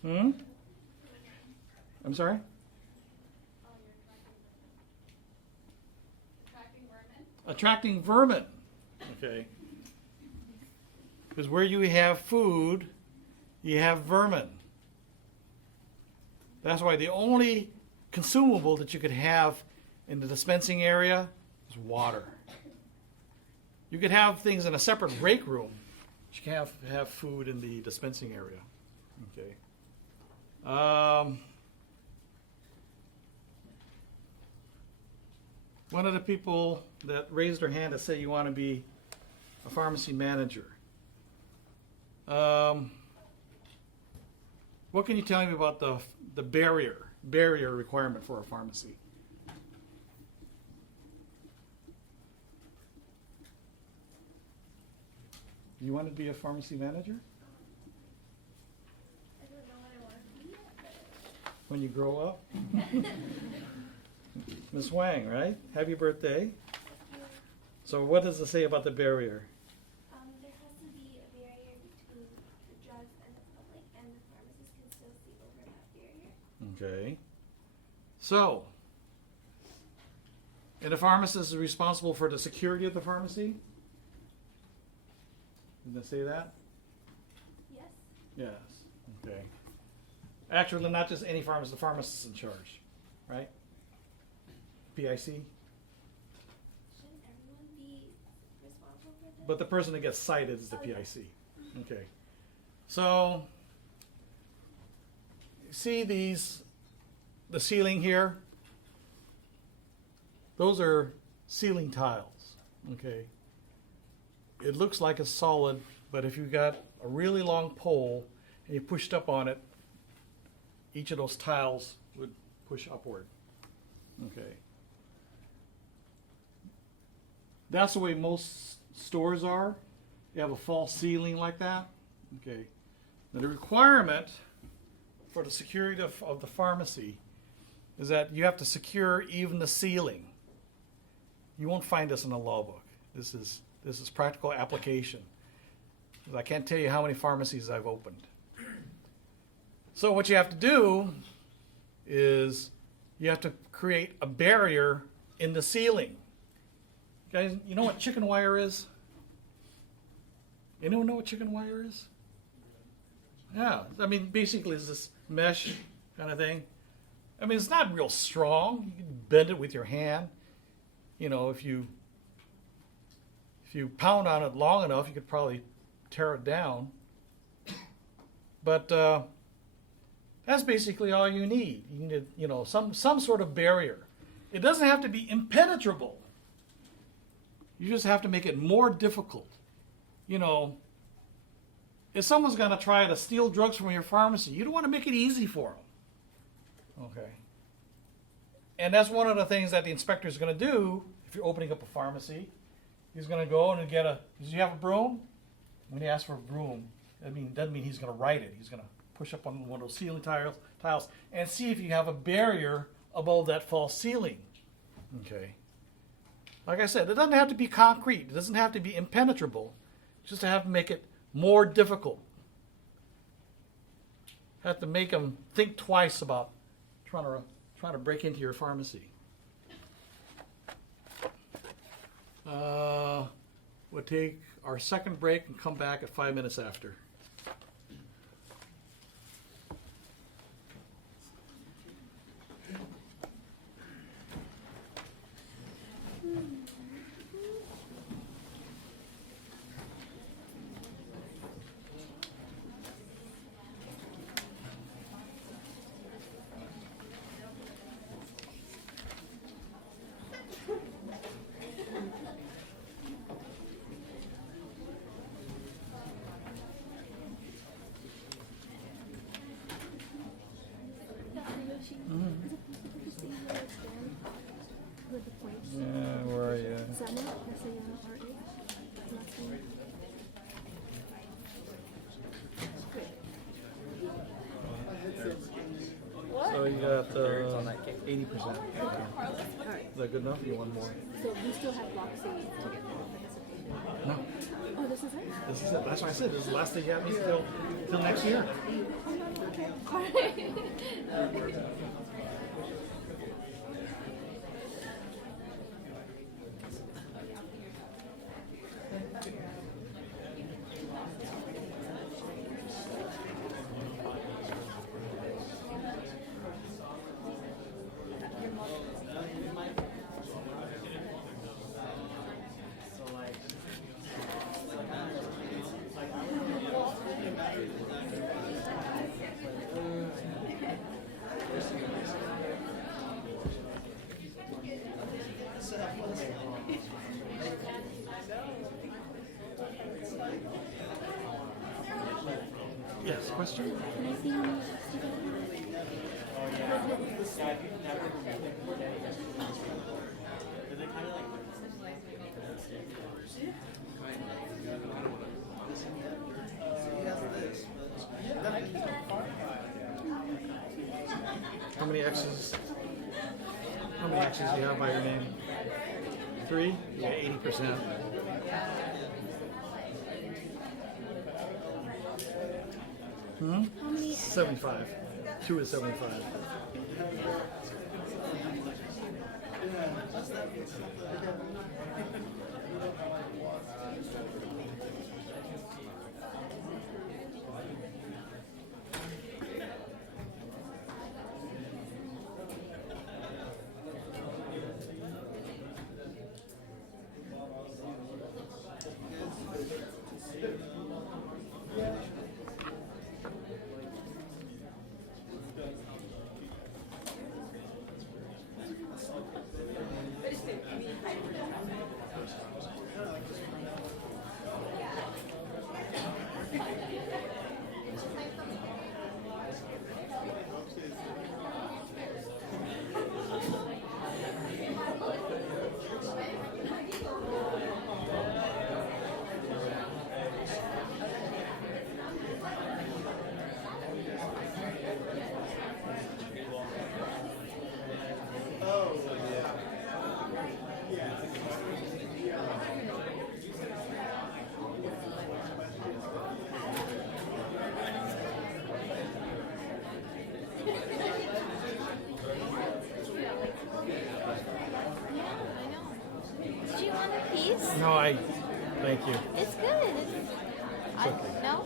Hmm? I'm sorry? Attracting vermin. Okay. Because where you have food, you have vermin. That's why the only consumable that you could have in the dispensing area is water. You could have things in a separate break room, but you can't have food in the dispensing area. Okay. One of the people that raised their hand to say you want to be a pharmacy manager. What can you tell me about the barrier requirement for a pharmacy? You want to be a pharmacy manager? I don't know what I want to be yet, When you grow up? Ms. Wang, right? Happy birthday. So what does it say about the barrier? there has to be a barrier between the drugs and the public, and the pharmacist can still see over that barrier. Okay. So, and the pharmacist is responsible for the security of the pharmacy? Did they say that? Yes. Yes. Okay. Actually, not just any pharmacist, the pharmacist is in charge, right? PIC? Shouldn't everyone be responsible for that? But the person that gets cited is the PIC. Okay. So, see the ceiling here? Those are ceiling tiles. Okay. It looks like a solid, but if you got a really long pole and you pushed up on it, each of those tiles would push upward. Okay. That's the way most stores are. You have a false ceiling like that. Okay. Now the requirement for the security of the pharmacy is that you have to secure even the ceiling. You won't find this in a law book. This is practical application. I can't tell you how many pharmacies I've opened. So what you have to do is you have to create a barrier in the ceiling. Guys, you know what chicken wire is? Anyone know what chicken wire is? Yeah, I mean, basically it's this mesh kind of thing. I mean, it's not real strong. You can bend it with your hand. You know, if you pound on it long enough, you could probably tear it down. But that's basically all you need. You need, you know, some sort of barrier. It doesn't have to be impenetrable. You just have to make it more difficult. You know, if someone's going to try to steal drugs from your pharmacy, you don't want to make it easy for them. Okay. And that's one of the things that the inspector is going to do if you're opening up a pharmacy. He's going to go and get does he have a broom? When he asks for a broom, doesn't mean he's going to write it. He's going to push up on one of those ceiling tiles and see if you have a barrier above that false ceiling. Okay. Like I said, it doesn't have to be concrete. It doesn't have to be impenetrable. Just to have to make it more difficult. Have to make them think twice about trying to break into your pharmacy. We'll take our second break and come back at 5 minutes after. machine. Mhm. Is it possible to see where it's down with the points? Yeah, where are you? Sana, nasa yung RA. Last one. So you got 80%. Is that good enough? You want more? So we still have block C to get more participation. No. Oh, this is it? This is it. That's why I said this is the last thing you have me till next year. Oh, no, okay. Alright. Yes, question? Can I see how much you got? How many X's? How many X's do you have by your name? 3? Yeah, 80%. Hmm? 75. 2 is 75. Do you want a piece? No, thank you. It's good. No?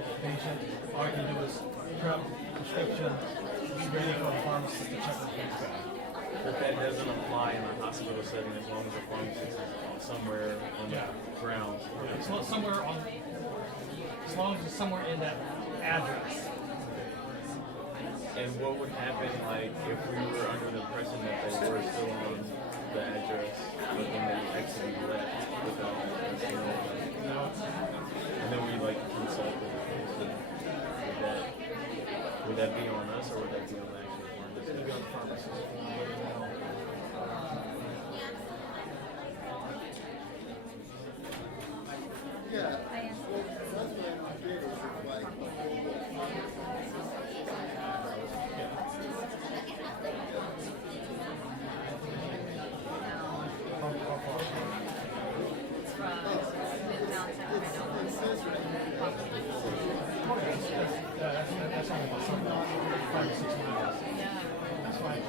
available patient, all I can do is prep prescription, be ready for the pharmacist to check the case back. But that doesn't apply in a hospital setting as long as the pharmacist is somewhere on the grounds. So somewhere on, as long as it's somewhere in that address. And what would happen, like, if we were under the impression that they were still on the address, but then they actually left without us knowing? And then we, like, consulted the patient. Would that be on us, or would that be on the actual pharmacist? It would be on the pharmacist. Yeah. That's only about 5 to 6 miles. That's fine.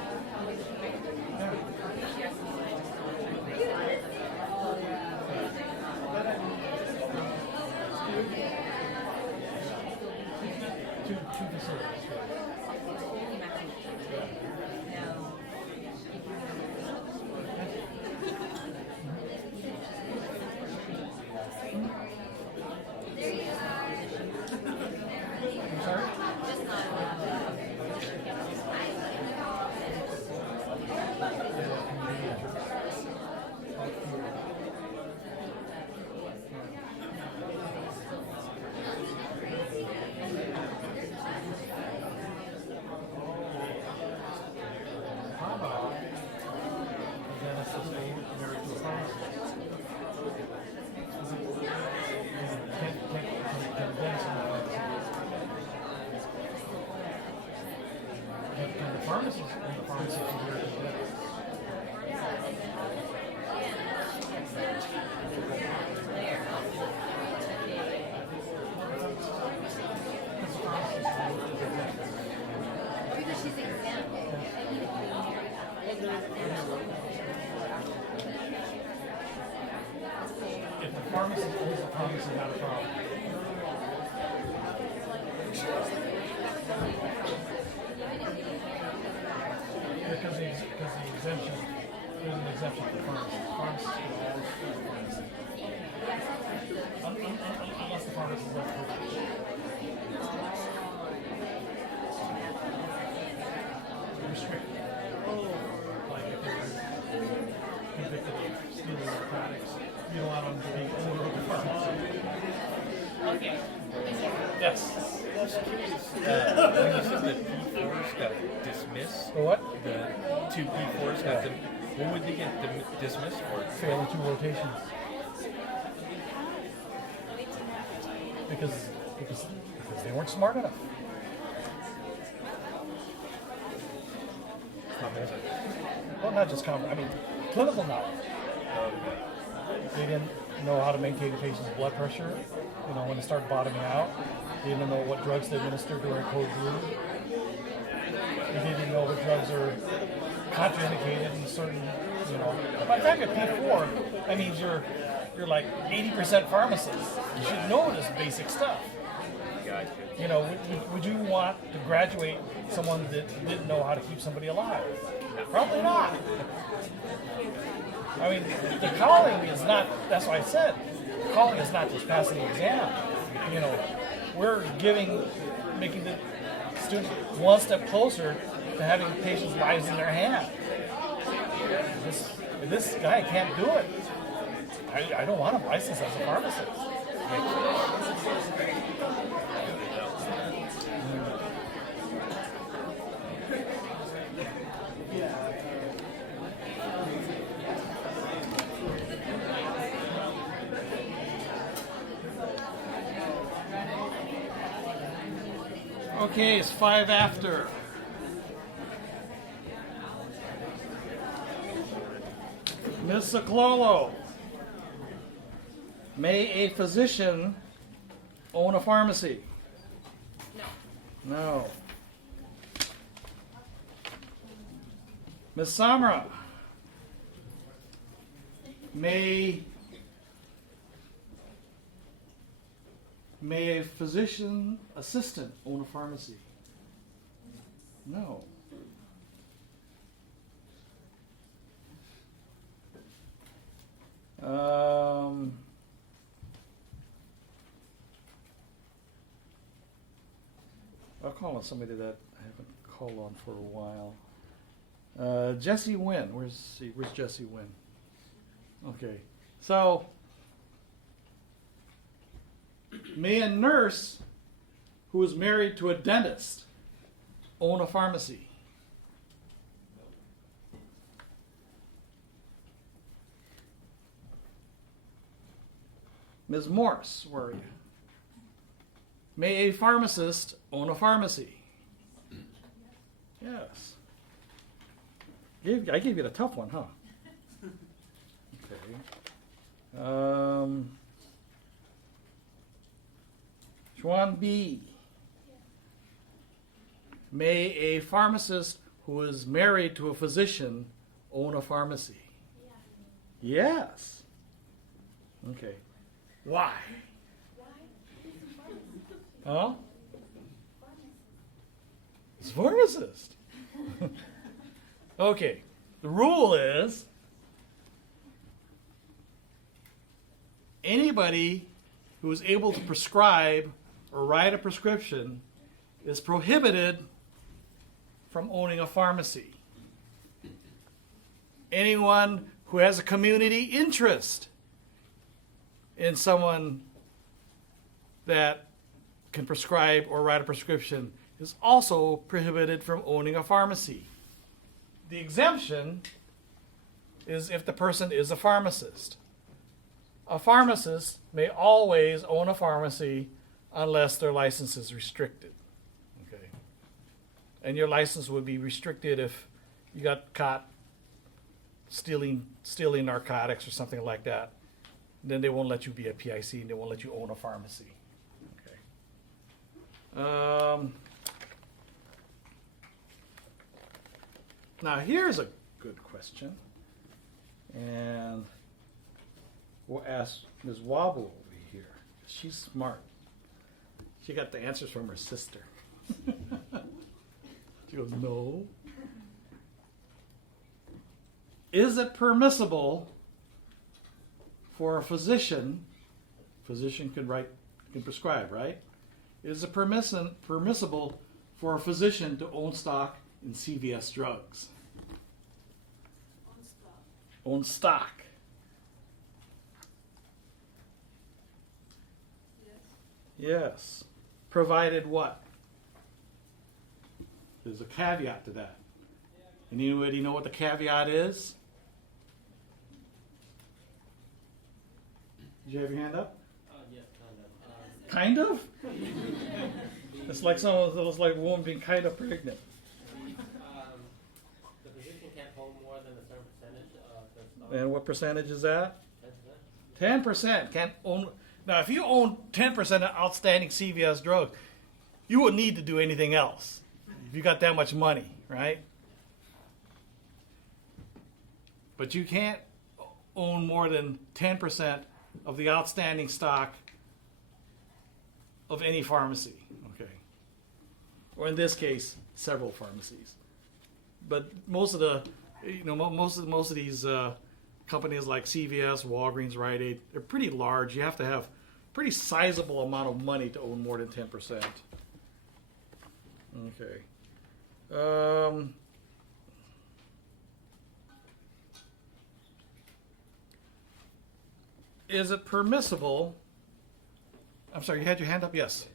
Two facilities. I'm sorry? How about a dentist that's married to a pharmacist? Can the dentist can the pharmacist and the pharmacist be married to the dentist? Because she's exempt. If the pharmacist owns the pharmacy, not a problem. Because the exemption, there's an exemption for pharmacists. Pharmacists can always use the pharmacy. Unless the pharmacist is approved. Restricted. Like if they're convicted of stealing narcotics, you don't allow them to be owner of the pharmacy. Okay. Yes. When you said that P4s got dismissed, The what? the two P4s got them. What would they get dismissed for? Failing 2 rotations. Because they weren't smart enough. Well, not just I mean, clinical knowledge. They didn't know how to maintain the patient's blood pressure, when they start bottoming out. They didn't know what drugs to administer during code blue. They didn't know what drugs are contraindicated in certain, By the time you're P4, that means you're like 80% pharmacists. You should know this basic stuff. Gotcha. Would you want to graduate someone that didn't know how to keep somebody alive? Probably not. I mean, the calling is not, that's what I said, calling is not just passing the exam. We're making the students one step closer to having patients' lives in their hand. If this guy can't do it, I don't want him licensed as a pharmacist. Okay, it's 5 after. Ms. Ciclolo, may a physician own a pharmacy? No. Ms. Samra, may May a physician assistant own a pharmacy? No. I'll call on somebody that I haven't called on for a while. Jesse Wynn. Where's Jesse Wynn? Okay. So, may a nurse who is married to a dentist own a pharmacy? Ms. Morse, where are you? May a pharmacist own a pharmacy? Yes. I gave you the tough one, huh? Okay. Juan B. May a pharmacist who is married to a physician own a pharmacy? Yes. Okay. Why? Huh? It's pharmacist. Okay. The rule is anybody who is able to prescribe or write a prescription is prohibited from owning a pharmacy. Anyone who has a community interest in someone that can prescribe or write a prescription is also prohibited from owning a pharmacy. The exemption is if the person is a pharmacist. A pharmacist may always own a pharmacy unless their license is restricted. Okay. And your license would be restricted if you got caught stealing narcotics or something like that. Then they won't let you be a PIC and they won't let you own a pharmacy. Okay. Now here's a good question. And we'll ask Ms. Wobble over here. She's smart. She got the answers from her sister. She goes, no. Is it permissible for a physician can prescribe, right? Is it permissible for a physician to own stock in CVS Drugs? Own stock. Yes. Provided what? There's a caveat to that. Anybody know what the caveat is? Did you have your hand up? Yeah, kind of. Kind of? It's like someone that was like a woman being kind of pregnant. The physician can't hold more than a certain percentage of the stock. And what percentage is that? 10% can't own. Now, if you own 10% of outstanding CVS Drugs, you wouldn't need to do anything else. If you got that much money, right? But you can't own more than 10% of the outstanding stock of any pharmacy, okay? Or in this case, several pharmacies. But most of these companies like CVS, Walgreens, Rite Aid, they're pretty large. You have to have pretty sizable amount of money to own more than 10%. Okay. Is it permissible? I'm sorry, you had your hand up? Yes.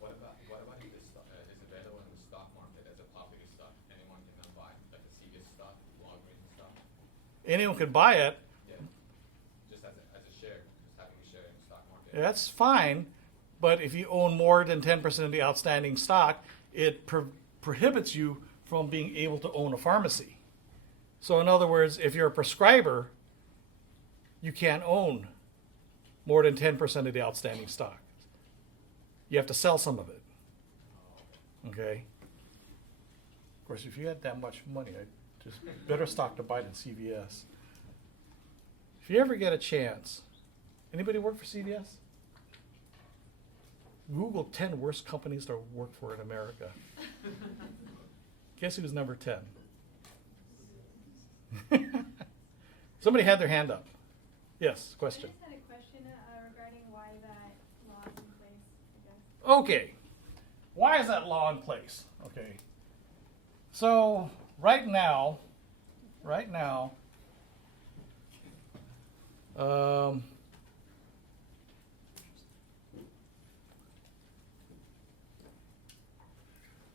What about if it's available in the stock market as a property stock? Anyone can buy, like a CVS stock, Walgreens stock? Anyone can buy it. Yeah. Just as a share, just having a share in the stock market. That's fine, but if you own more than 10% of the outstanding stock, it prohibits you from being able to own a pharmacy. So in other words, if you're a prescriber, you can't own more than 10% of the outstanding stock. You have to sell some of it. Okay? Of course, if you had that much money, I'd just better stock to buy than CVS. If you ever get a chance, anybody work for CVS? Google 10 worst companies to work for in America. Guess who's number 10? Somebody had their hand up. Yes, question. I just had a question regarding why that law is in place, I guess. Okay. Why is that law in place? Okay. So right now,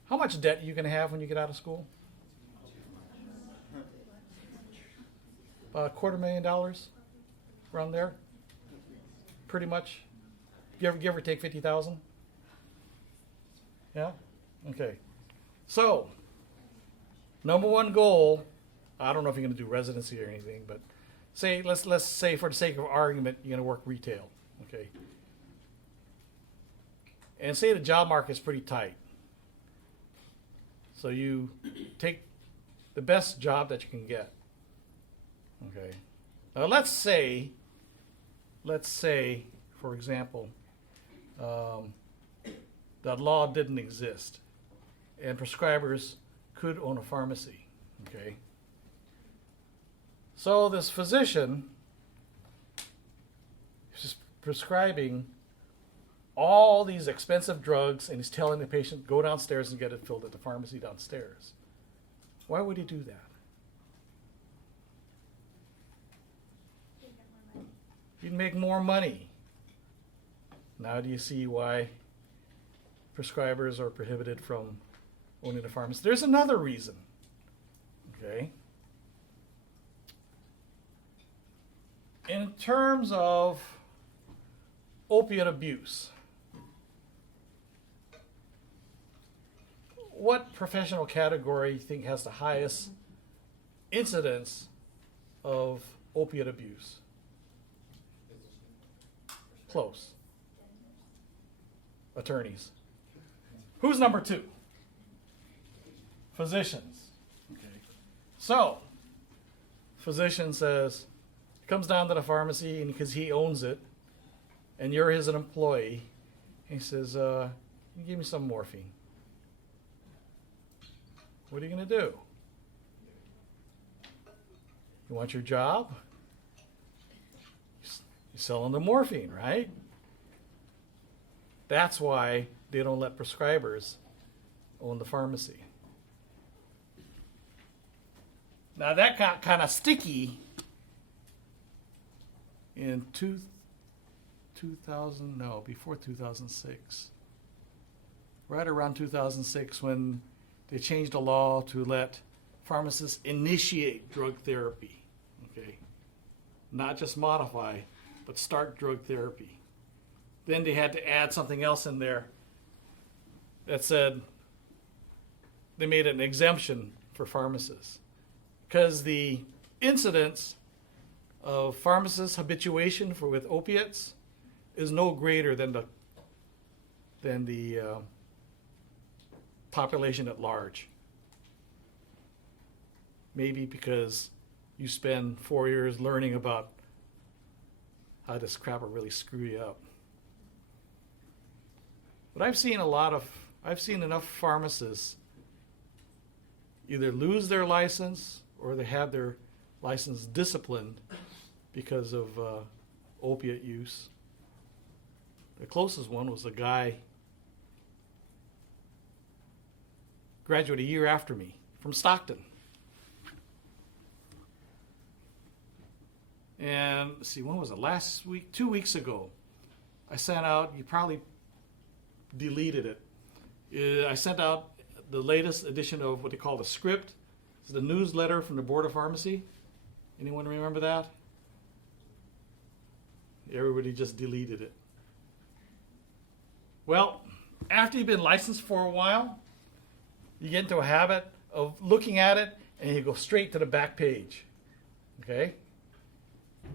how much debt you can have when you get out of school? $250,000, around there, pretty much. Give or take 50,000. Yeah. Okay. So, number one goal. I don't know if you're going to do residency or anything, but let's say for the sake of argument, you're going to work retail. Okay. And say the job market's pretty tight. So you take the best job that you can get. Okay. Now let's say, for example, that law didn't exist, and prescribers could own a pharmacy. Okay. So this physician is prescribing all these expensive drugs, and he's telling the patient, go downstairs and get it filled at the pharmacy downstairs. Why would he do that? He'd make more money. Now do you see why prescribers are prohibited from owning a pharmacy? There's another reason. Okay. In terms of opiate abuse, what professional category you think has the highest incidence of opiate abuse? Close. Attorneys. Who's number 2? Physicians. Okay. So, physician says, comes down to the pharmacy, and because he owns it, and you're his employee, he says, give me some morphine. What are you going to do? You want your job? You're selling the morphine, right? That's why they don't let prescribers own the pharmacy. Now that got kind of sticky in before 2006. Right around 2006 when they changed the law to let pharmacists initiate drug therapy. Okay. Not just modify, but start drug therapy. Then they had to add something else in there that said they made an exemption for pharmacists because the incidence of pharmacist habituation with opiates is no greater than the population at large. Maybe because you spend 4 years learning about how this crap will really screw you up. But I've seen enough pharmacists either lose their license or they have their license disciplined because of opiate use. The closest one was a guy graduated a year after me from Stockton. And let's see, when was it? Last week, 2 weeks ago, I sent out, you probably deleted it. I sent out the latest edition of what they call the script. It's the newsletter from the Board of Pharmacy. Anyone remember that? Everybody just deleted it. Well, after you've been licensed for a while, you get into a habit of looking at it and you go straight to the back page. Okay?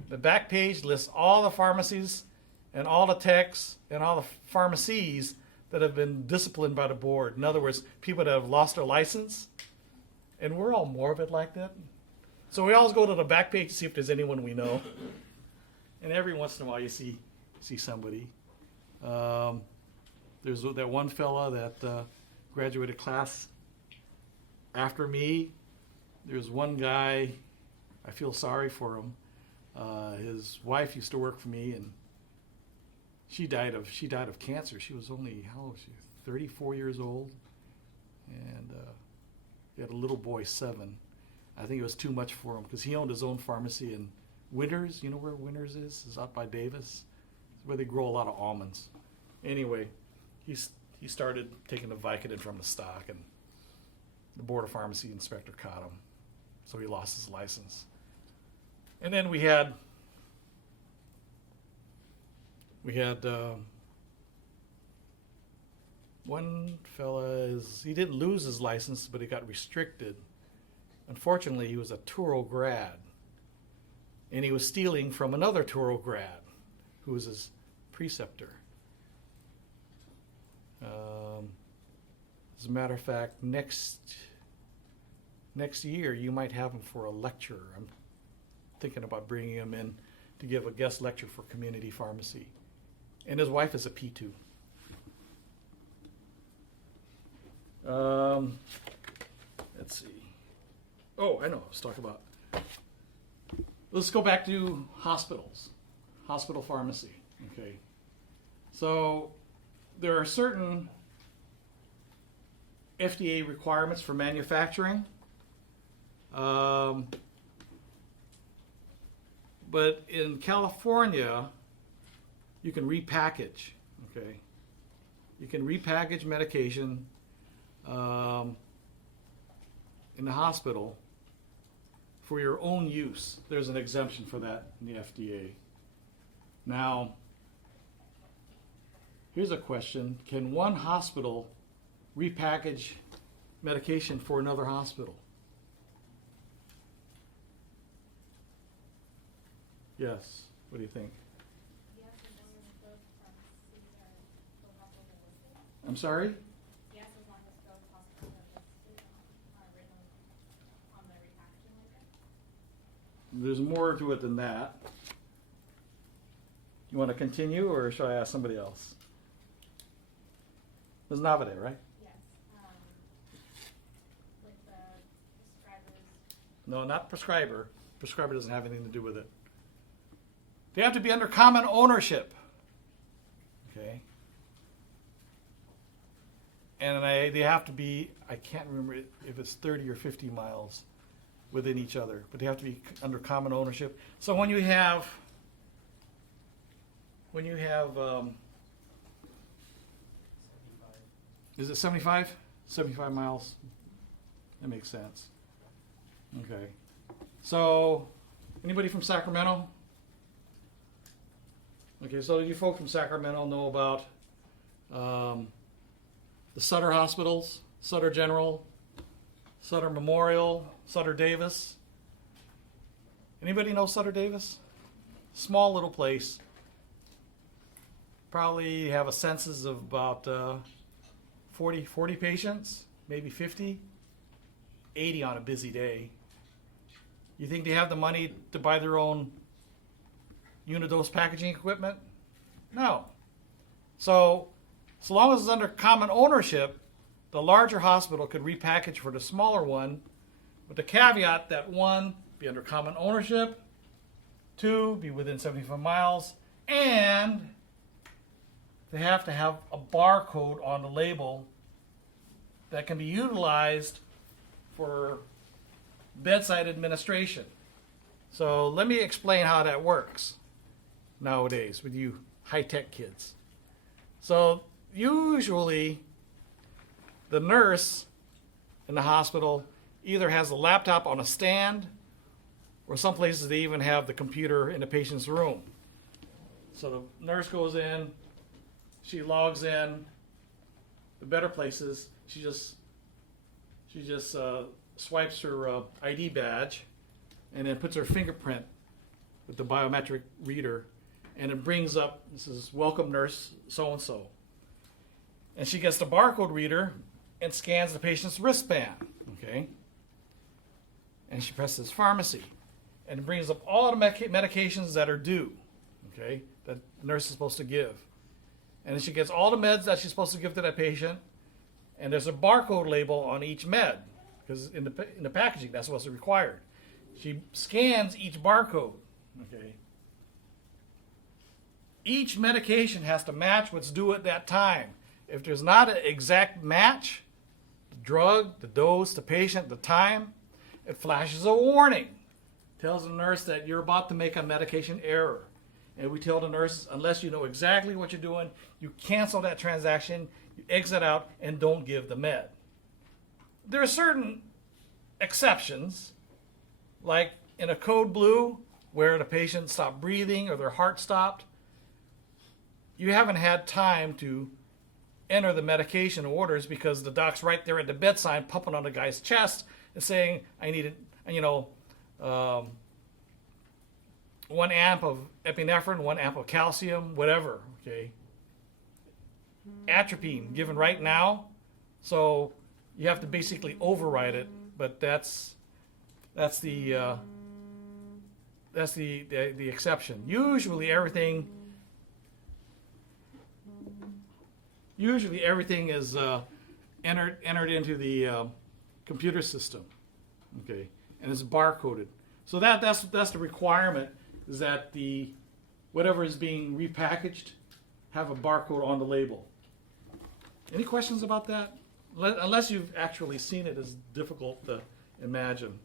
The back page lists all the pharmacies and all the techs and all the pharmacies that have been disciplined by the board. In other words, people that have lost their license. And we're all morbid like that. So we always go to the back page to see if there's anyone we know. And every once in a while you see somebody. There's that one fella that graduated class after me. There's one guy, I feel sorry for him. His wife used to work for me, and she died of cancer. She was only, how old was she? 34 years old, and he had a little boy, 7. I think it was too much for him because he owned his own pharmacy in Winters. You know where Winters is? It's out by Davis. It's where they grow a lot of almonds. Anyway, he started taking the Vicodin from the stock, and the Board of Pharmacy inspector caught him, so he lost his license. And then we had one fella, he didn't lose his license, but he got restricted. Unfortunately, he was a Touro grad, and he was stealing from another Touro grad, who was his preceptor. As a matter of fact, next year you might have him for a lecture. I'm thinking about bringing him in to give a guest lecture for community pharmacy. And his wife is a P2. Let's see. Oh, I know. Let's talk about. Let's go back to hospitals, hospital pharmacy. Okay. So there are certain FDA requirements for manufacturing. But in California, you can repackage. Okay. You can repackage medication in the hospital for your own use. There's an exemption for that in the FDA. Now, here's a question. Can one hospital repackage medication for another hospital? Yes. What do you think? I'm sorry? Yes, as long as those hospitals are written on the repackaging label. There's more to it than that. You want to continue, or should I ask somebody else? There's Navade, right? Yes. With the prescribers. No, not prescriber. Prescriber doesn't have anything to do with it. They have to be under common ownership. Okay. And they have to be, I can't remember if it's 30 or 50 miles within each other, but they have to be under common ownership. So when you have is it 75? 75 miles? That makes sense. Okay. So, anybody from Sacramento? Okay, so you folks from Sacramento know about the Sutter hospitals, Sutter General, Sutter Memorial, Sutter Davis. Anybody know Sutter Davis? Small little place. Probably have a census of about 40 patients, maybe 50, 80 on a busy day. You think they have the money to buy their own unidose packaging equipment? No. So long as it's under common ownership, the larger hospital could repackage for the smaller one, with the caveat that 1, be under common ownership, 2, be within 75 miles, and they have to have a barcode on the label that can be utilized for bedside administration. So let me explain how that works nowadays with you high-tech kids. So usually the nurse in the hospital either has a laptop on a stand, or some places they even have the computer in the patient's room. So the nurse goes in, she logs in. The better places, she just swipes her ID badge and then puts her fingerprint with the biometric reader, and it brings up, this is welcome nurse so-and-so. And she gets the barcode reader and scans the patient's wristband, okay? And she presses pharmacy, and it brings up all the medications that are due, okay, that the nurse is supposed to give. And then she gets all the meds that she's supposed to give to that patient, and there's a barcode label on each med, because in the packaging, that's what's required. She scans each barcode, okay? Each medication has to match what's due at that time. If there's not an exact match, the drug, the dose, the patient, the time, it flashes a warning. Tells the nurse that you're about to make a medication error. And we tell the nurses, unless you know exactly what you're doing, you cancel that transaction, you exit out, and don't give the med. There are certain exceptions, like in a code blue, where the patient stopped breathing or their heart stopped. You haven't had time to enter the medication orders because the doc's right there at the bedside pumping on the guy's chest and saying, I need it, 1 amp of epinephrine, 1 amp of calcium, whatever, okay? Atropine given right now, so you have to basically override it, but that's the exception. Usually everything is entered into the computer system, okay, and it's barcoded. So that's the requirement, is that the whatever is being repackaged have a barcode on the label. Any questions about that? Unless you've actually seen it, it's difficult to imagine.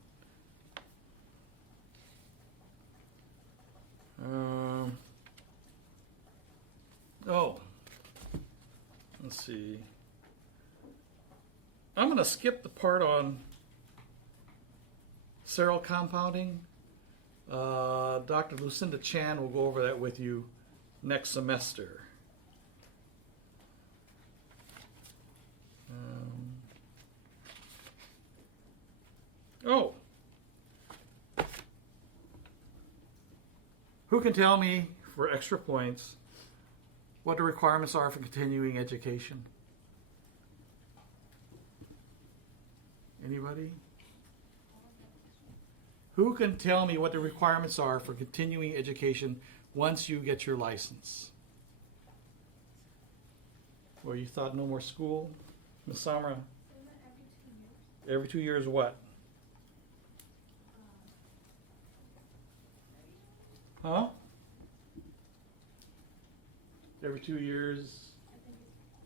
Let's see. I'm going to skip the part on sterile compounding. Dr. Lucinda Chan will go over that with you next semester. Who can tell me, for extra points, what the requirements are for continuing education? Anybody? Who can tell me what the requirements are for continuing education once you get your license? Well, you thought no more school? Ms. Samra? Every 2 years what? Huh? Every 2 years?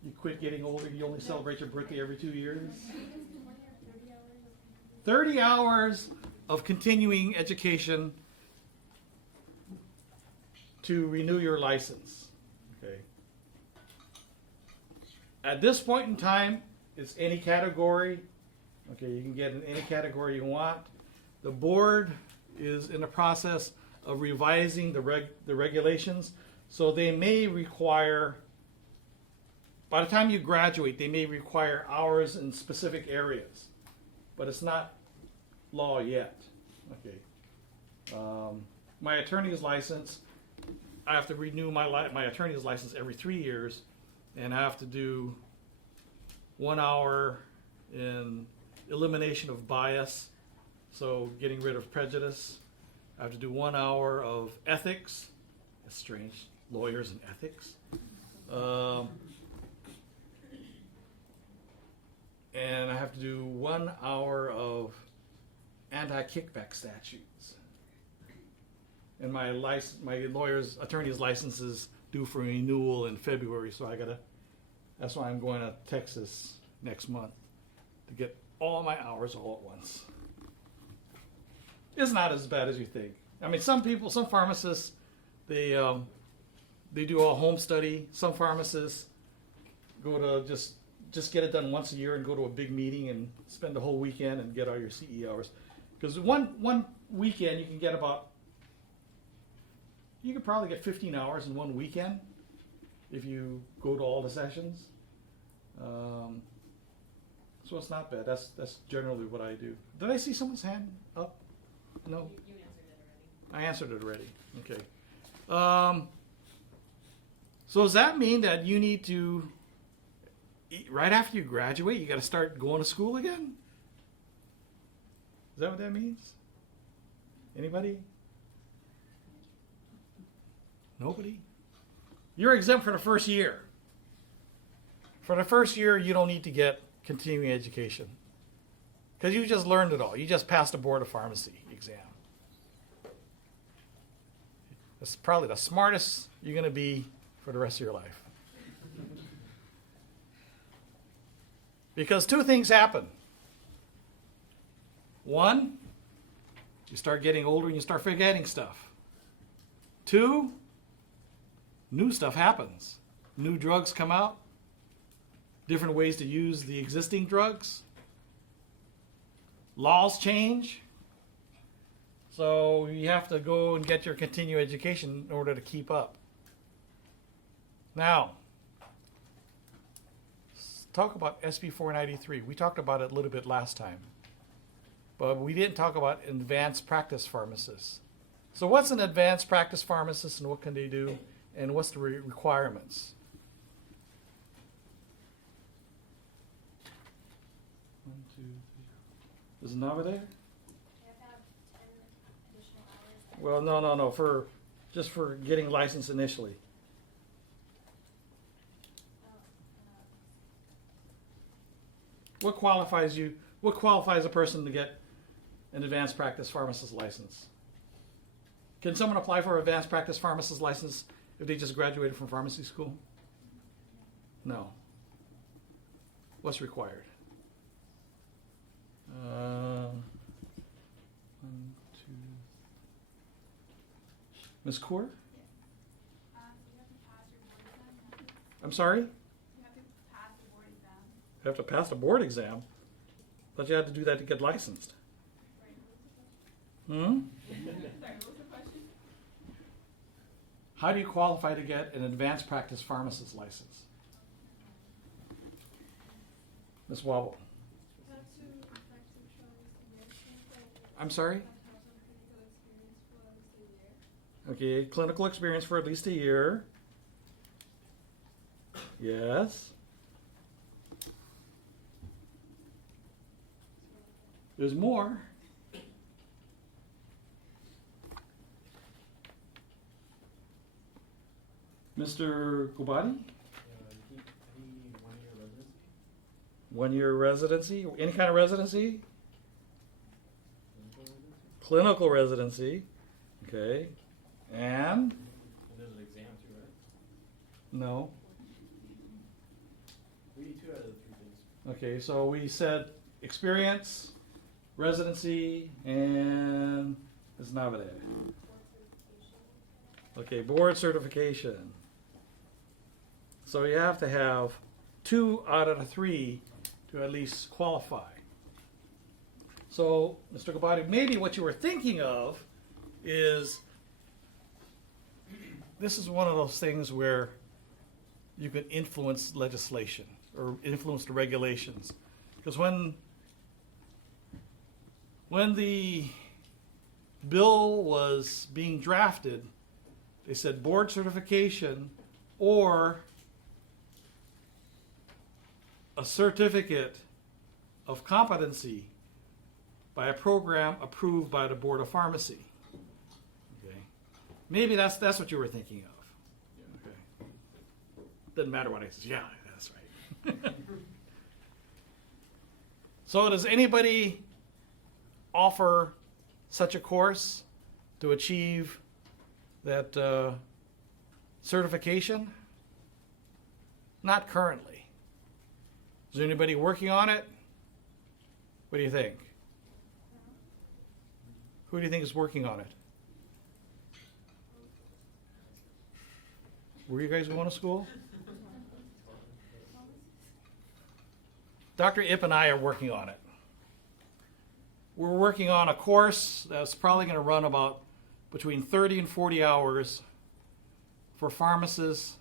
You quit getting older, you only celebrate your birthday every 2 years? 30 hours of continuing education to renew your license. Okay. At this point in time, it's any category. Okay, you can get in any category you want. The board is in the process of revising the regulations, so they may require, by the time you graduate, they may require hours in specific areas, but it's not law yet. Okay. My attorney's license, I have to renew my attorney's license every 3 years, and I have to do 1 hour in elimination of bias, so getting rid of prejudice. I have to do 1 hour of ethics. That's strange, lawyers and ethics. And I have to do 1 hour of anti-kickback statutes. And my attorney's license is due for renewal in February, so that's why I'm going to Texas next month to get all my hours all at once. It's not as bad as you think. I mean, some pharmacists, they do a home study. Some pharmacists go to just get it done once a year and go to a big meeting and spend the whole weekend and get all your CE hours. Because one weekend you could probably get 15 hours in 1 weekend if you go to all the sessions. So it's not bad. That's generally what I do. Did I see someone's hand up? No? You answered it already. I answered it already. Okay. So does that mean that you need to, right after you graduate, you got to start going to school again? Is that what that means? Anybody? Nobody? You're exempt for the first year. For the first year, you don't need to get continuing education because you just learned it all. You just passed a Board of Pharmacy exam. That's probably the smartest you're going to be for the rest of your life. Because two things happen. One, you start getting older and you start forgetting stuff. Two, new stuff happens. New drugs come out, different ways to use the existing drugs. Laws change. So you have to go and get your continuing education in order to keep up. Now, let's talk about SB 493. We talked about it a little bit last time, but we didn't talk about advanced practice pharmacists. So what's an advanced practice pharmacist and what can they do and what's the requirements? One, two, three. Is Nava there? Well, no. Just for getting licensed initially. What qualifies you? What qualifies a person to get an advanced practice pharmacist license? Can someone apply for an advanced practice pharmacist license if they just graduated from pharmacy school? No. What's required? One, two. Ms. Kaur? I'm sorry? You have to pass the board exam. But you had to do that to get licensed. How do you qualify to get an advanced practice pharmacist license? Ms. Wobble. I'm sorry? Okay, clinical experience for at least a year. Yes. There's more. Mr. Kubati? 1 year residency? Any kind of residency? Clinical residency. Okay. And? There's an exam too, right? No. We need 2 out of the 3 things. Okay, so we said experience, residency, and it's not there. Okay, board certification. So you have to have 2 out of the 3 to at least qualify. So, Mr. Gabati, maybe what you were thinking of is this is one of those things where you can influence legislation or influence the regulations. Because when the bill was being drafted, they said board certification or a certificate of competency by a program approved by the Board of Pharmacy. Okay. Maybe that's what you were thinking of. Okay. Doesn't matter what I said. Yeah, that's right. So does anybody offer such a course to achieve that certification? Not currently. Is there anybody working on it? What do you think? Who do you think is working on it? Were you guys going to school? Dr. Ip and I are working on it. We're working on a course that's probably going to run about between 30 and 40 hours for pharmacists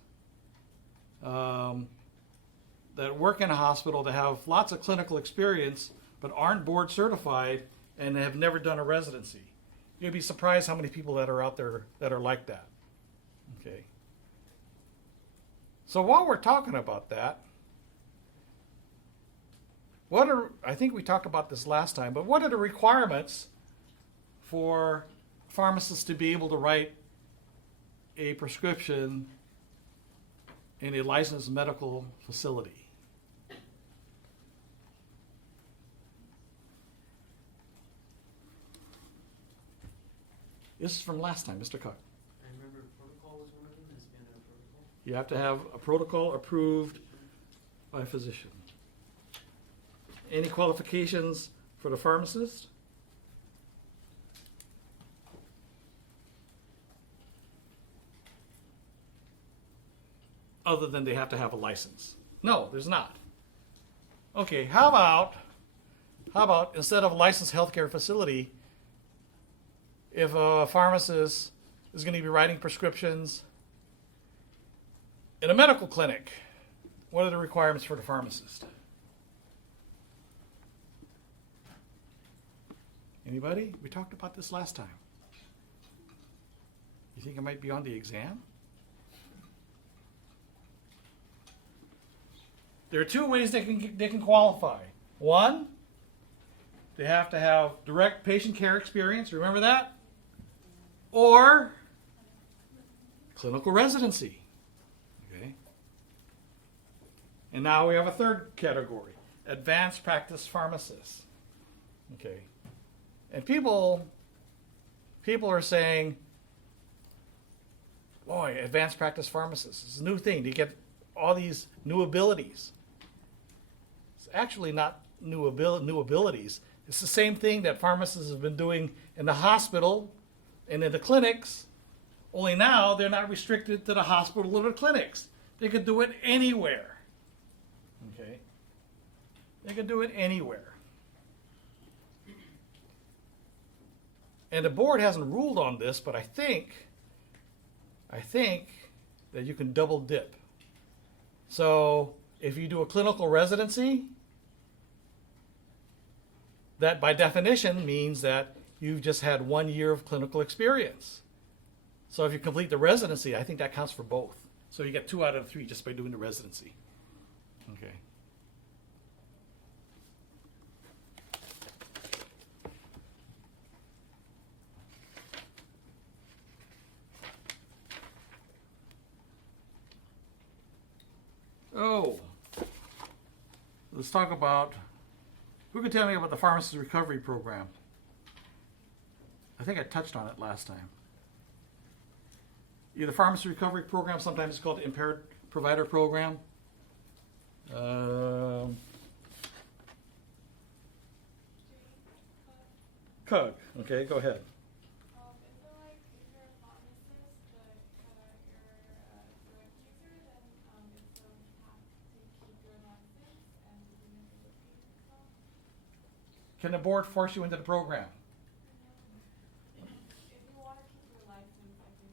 that work in a hospital that have lots of clinical experience but aren't board certified and have never done a residency. You'd be surprised how many people that are out there that are like that. Okay. So while we're talking about that, I think we talked about this last time, but what are the requirements for pharmacists to be able to write a prescription in a licensed medical facility? This is from last time, Mr. Cook. I remember protocol was one of them, and standard protocol. You have to have a protocol approved by a physician. Any qualifications for the pharmacist? Other than they have to have a license. No, there's not. Okay, how about instead of a licensed healthcare facility, if a pharmacist is going to be writing prescriptions in a medical clinic, what are the requirements for the pharmacist? Anybody? We talked about this last time. You think it might be on the exam? There are two ways they can qualify. One, they have to have direct patient care experience. Remember that? Or clinical residency. Okay. And now we have a third category, advanced practice pharmacists. Okay. And people are saying, boy, advanced practice pharmacists, it's a new thing. You get all these new abilities. It's actually not new abilities. It's the same thing that pharmacists have been doing in the hospital and in the clinics, only now they're not restricted to the hospital or the clinics. They could do it anywhere. Okay? They could do it anywhere. And the board hasn't ruled on this, but I think that you can double dip. So if you do a clinical residency, that by definition means that you've just had 1 year of clinical experience. So if you complete the residency, I think that counts for both. So you get 2 out of 3 just by doing the residency. Okay. Oh, let's talk about, who can tell me about the Pharmacist Recovery Program? I think I touched on it last time. The Pharmacy Recovery Program, sometimes it's called the Impaired Provider Program. Cug, okay, go ahead. Can the board force you into the program?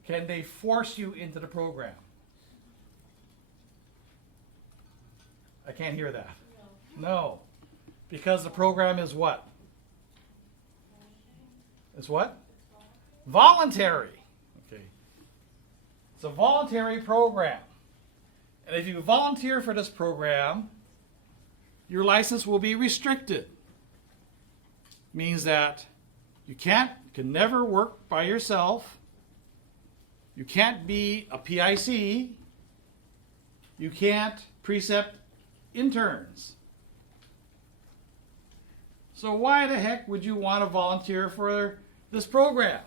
Can they force you into the program? I can't hear that. No. Because the program is what? It's what? Voluntary. Okay. It's a voluntary program. And if you volunteer for this program, your license will be restricted. Means that you can never work by yourself. You can't be a PIC. You can't precept interns. So why the heck would you want to volunteer for this program?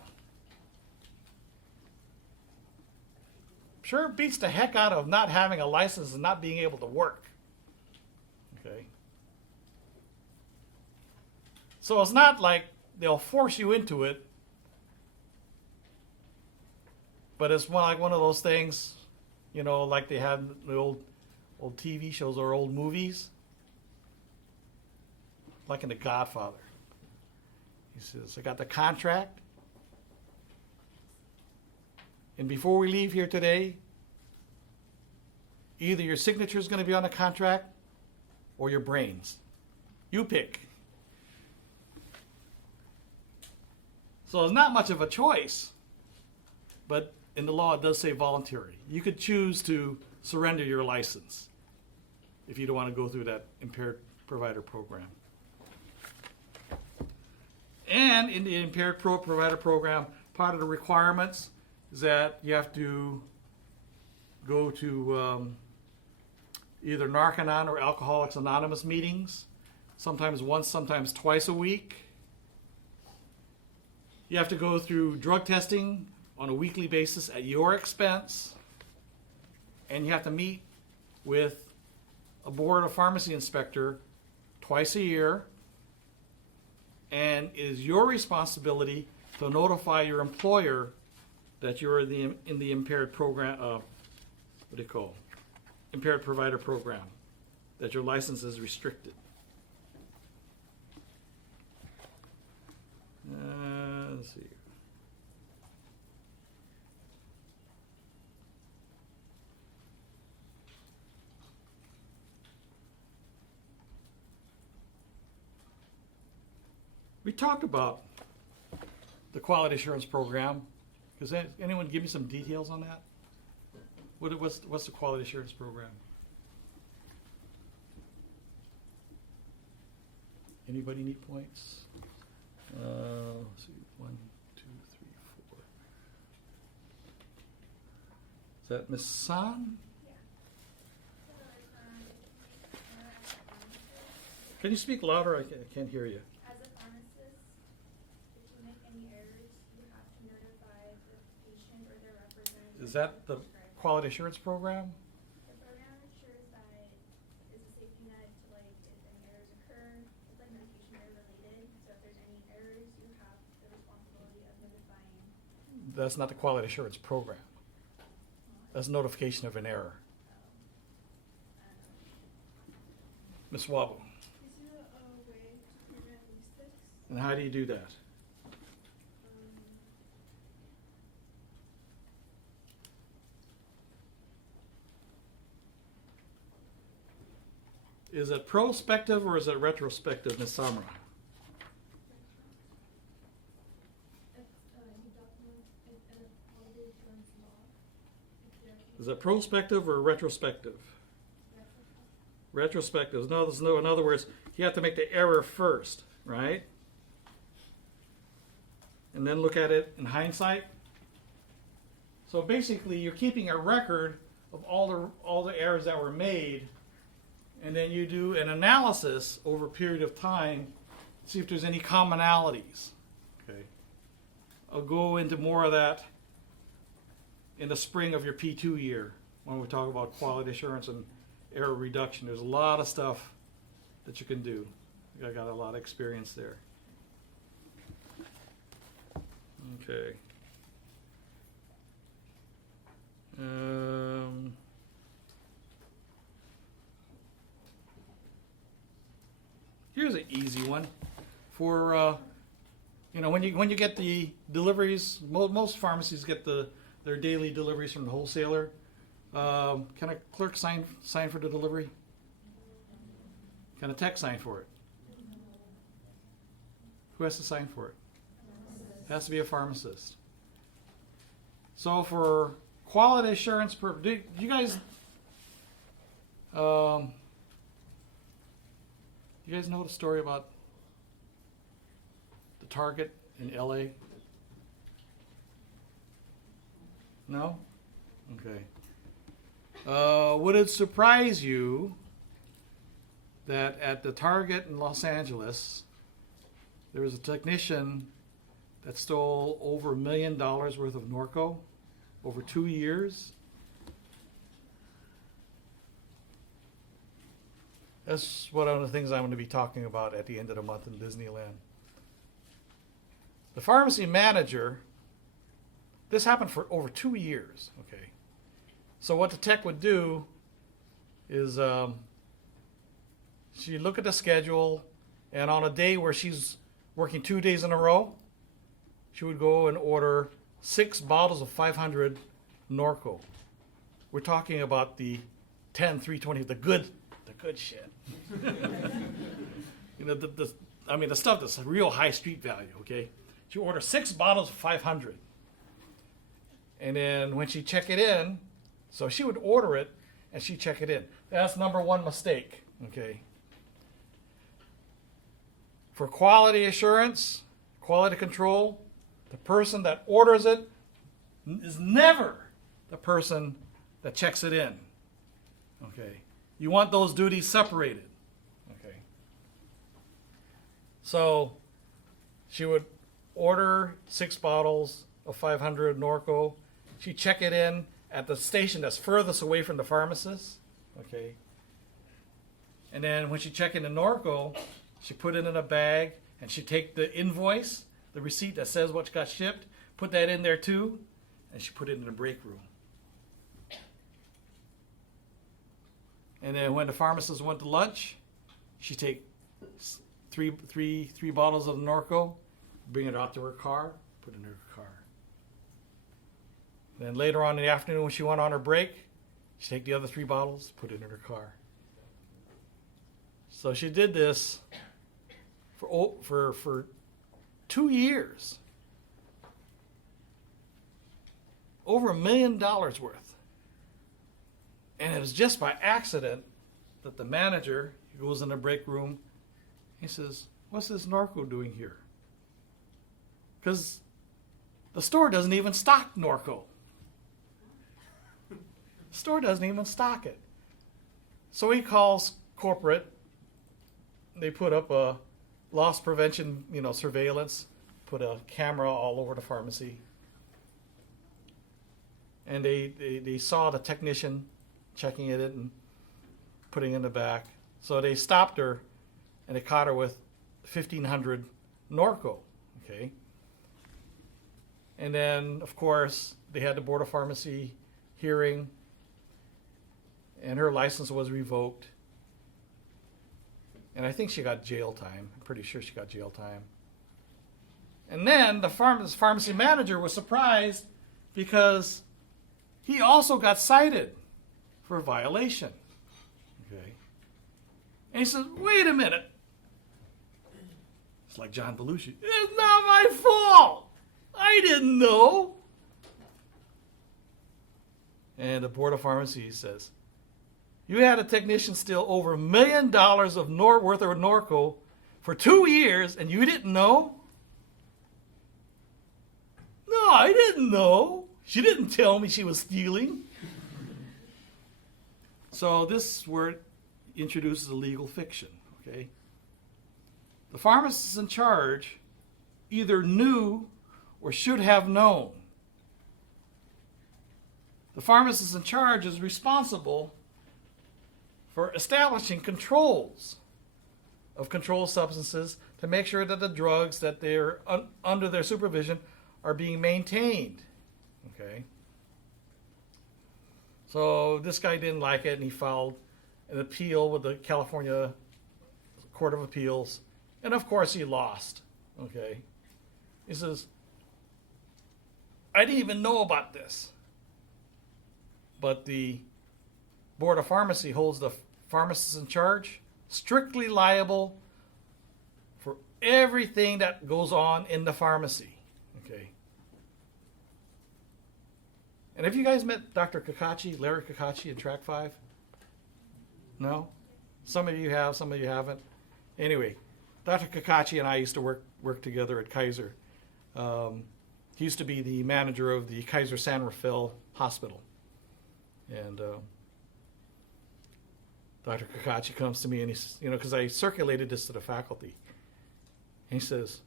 Sure beats the heck out of not having a license and not being able to work. Okay. So it's not like they'll force you into it, but it's more like one of those things, you know, like they have the old TV shows or old movies, like in The Godfather. He says, I got the contract, and before we leave here today, either your signature is going to be on the contract or your brains. You pick. So it's not much of a choice, but in the law it does say voluntary. You could choose to surrender your license if you don't want to go through that impaired provider program. And in the impaired provider program, part of the requirements is that you have to go to either Narconon or Alcoholics Anonymous meetings, sometimes once, sometimes twice a week. You have to go through drug testing on a weekly basis at your expense, and you have to meet with a board of pharmacy inspector twice a year, and it is your responsibility to notify your employer that you're in the impaired program, impaired provider program, that your license is restricted. Let's see. We talked about the quality assurance program. Does anyone give me some details on that? What's the quality assurance program? Anybody need points? Let's see, 1, 2, 3, 4. Is that Miss San? Can you speak louder? I can't hear you. As a pharmacist, if you make any errors, you have to notify the patient or their representative. Is that the quality assurance program? The program ensures that it's a safety net to, like, if any errors occur, it's like medication error related. So if there's any errors, you have the responsibility of notifying. That's not the quality assurance program. That's notification of an error. Ms. Wabo. Is there a way to prevent mistakes? And how do you do that? Is it prospective or is it retrospective, Ms. Samra? Is it prospective or retrospective? Retrospective. No, in other words, you have to make the error first, right? And then look at it in hindsight. So basically, you're keeping a record of all the errors that were made, and then you do an analysis over a period of time, see if there's any commonalities. Okay. I'll go into more of that in the spring of your P2 year when we talk about quality assurance and error reduction. There's a lot of stuff that you can do. I got a lot of experience there. Okay. Here's an easy one. For when you get the deliveries, most pharmacies get their daily deliveries from the wholesaler. Can a clerk sign for the delivery? Can a tech sign for it? Who has to sign for it? It has to be a pharmacist. So for quality assurance, do you guys know the story about the Target in LA? No? Okay. Would it surprise you that at the Target in Los Angeles, there was a technician that stole over $1 million worth of Norco over 2 years? That's one of the things I'm going to be talking about at the end of the month in Disneyland. The pharmacy manager, this happened for over 2 years, okay? So what the tech would do is she'd look at the schedule, and on a day where she's working 2 days in a row, she would go and order 6 bottles of 500 Norco. We're talking about the 10, 320, the good shit. The stuff that's real high street value, okay? She ordered 6 bottles of 500. And then when she check it in, so she would order it and she'd check it in. That's number one mistake, okay? For quality assurance, quality control, the person that orders it is never the person that checks it in, okay? You want those duties separated, okay? So she would order 6 bottles of 500 Norco. She'd check it in at the station that's furthest away from the pharmacist. Okay. And then when she check in the Norco, she put it in a bag, and she'd take the invoice, the receipt that says what got shipped, put that in there too, and she put it in the break room. And then when the pharmacist went to lunch, she'd take three bottles of Norco, bring it out to her car, put it in her car. Then later on in the afternoon when she went on her break, she'd take the other 3 bottles, put it in her car. So she did this for 2 years. Over $1 million worth. And it was just by accident that the manager goes in the break room. He says, "What's this Norco doing here?" Because the store doesn't even stock Norco. The store doesn't even stock it. So he calls corporate. They put up a loss prevention, surveillance, put a camera all over the pharmacy. And they saw the technician checking it and putting it in the back. So they stopped her, and they caught her with 1,500 Norco. Okay. And then, of course, they had the Board of Pharmacy hearing, and her license was revoked. And I think she got jail time. I'm pretty sure she got jail time. And then the pharmacy manager was surprised because he also got cited for a violation. Okay. And he says, "Wait a minute." It's like John Belushi. "It's not my fault. I didn't know." And the Board of Pharmacy says, "You had a technician steal over $1 million of worth of Norco for 2 years, and you didn't know?" "No, I didn't know. She didn't tell me she was stealing." So this is where it introduces a legal fiction. Okay, the pharmacist in charge either knew or should have known. The pharmacist in charge is responsible for establishing controls of controlled substances to make sure that the drugs that they're under their supervision are being maintained. Okay. So this guy didn't like it, and he filed an appeal with the California Court of Appeals, and of course he lost. Okay. He says, "I didn't even know about this." But the Board of Pharmacy holds the pharmacist in charge strictly liable for everything that goes on in the pharmacy. Okay. And have you guys met Dr. Kakachi, Larry Kakachi in Track 5? No? Some of you have, some of you haven't. Anyway, Dr. Kakachi and I used to work together at Kaiser. He used to be the manager of the Kaiser San Rafael Hospital. And Dr. Kakachi comes to me, and he's, because I circulated this to the faculty. And he says,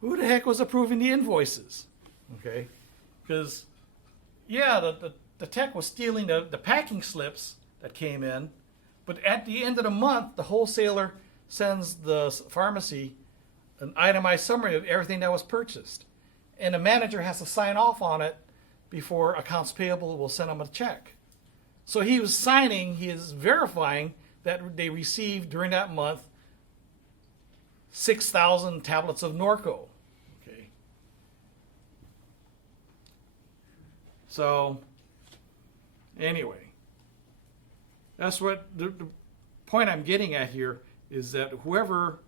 "Who the heck was approving the invoices?" Okay? Because, yeah, the tech was stealing the packing slips that came in, but at the end of the month, the wholesaler sends the pharmacy an itemized summary of everything that was purchased. And the manager has to sign off on it before accounts payable will send him a check. So he was verifying that they received during that month 6,000 tablets of Norco. Okay. So, anyway, that's what the point I'm getting at here is that whoever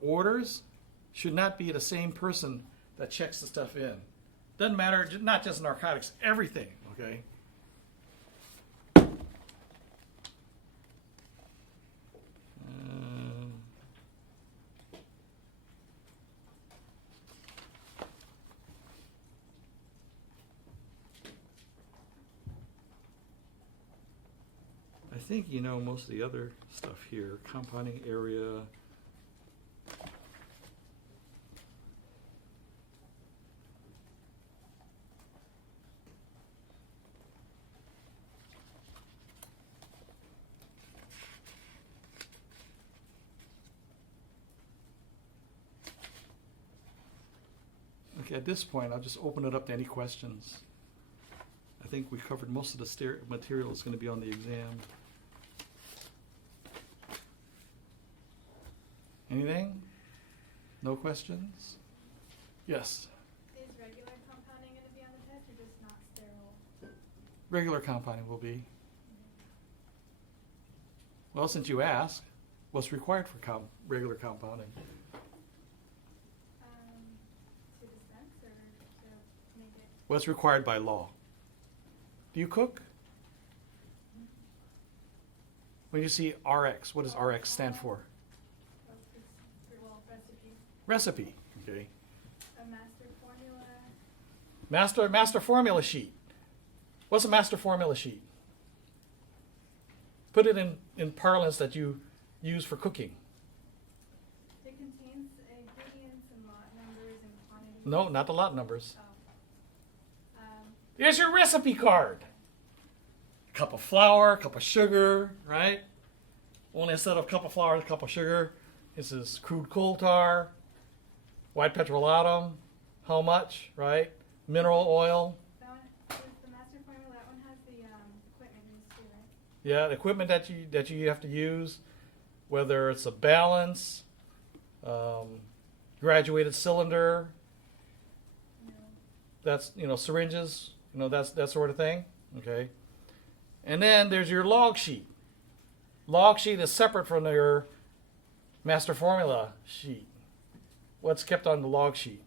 orders should not be the same person that checks the stuff in. Doesn't matter, not just narcotics, everything, okay? I think you know most of the other stuff here. Compounding area. Okay, at this point, I'll just open it up to any questions. I think we covered most of the material that's going to be on the exam. Anything? No questions? Yes. Is regular compounding going to be on the test or just not sterile? Regular compounding will be. Well, since you asked, what's required for regular compounding? To dispense or to make it? What's required by law? Do you cook? When you see RX, what does RX stand for? Well, recipe. Recipe. Okay. A master formula. Master formula sheet. What's a master formula sheet? Put it in parlance that you use for cooking. It contains ingredients and lot numbers and quantities. No, not the lot numbers. Oh. Here's your recipe card. Cup of flour, cup of sugar, right? Only instead of cup of flour, a cup of sugar. This is crude coal tar, white petrolatum, how much, right? Mineral oil. That one, with the master formula, that one has the equipment used too, right? Yeah, the equipment that you have to use, whether it's a balance, graduated cylinder, that's, syringes, that's that sort of thing. Okay. And then there's your log sheet. Log sheet is separate from your master formula sheet. What's kept on the log sheet?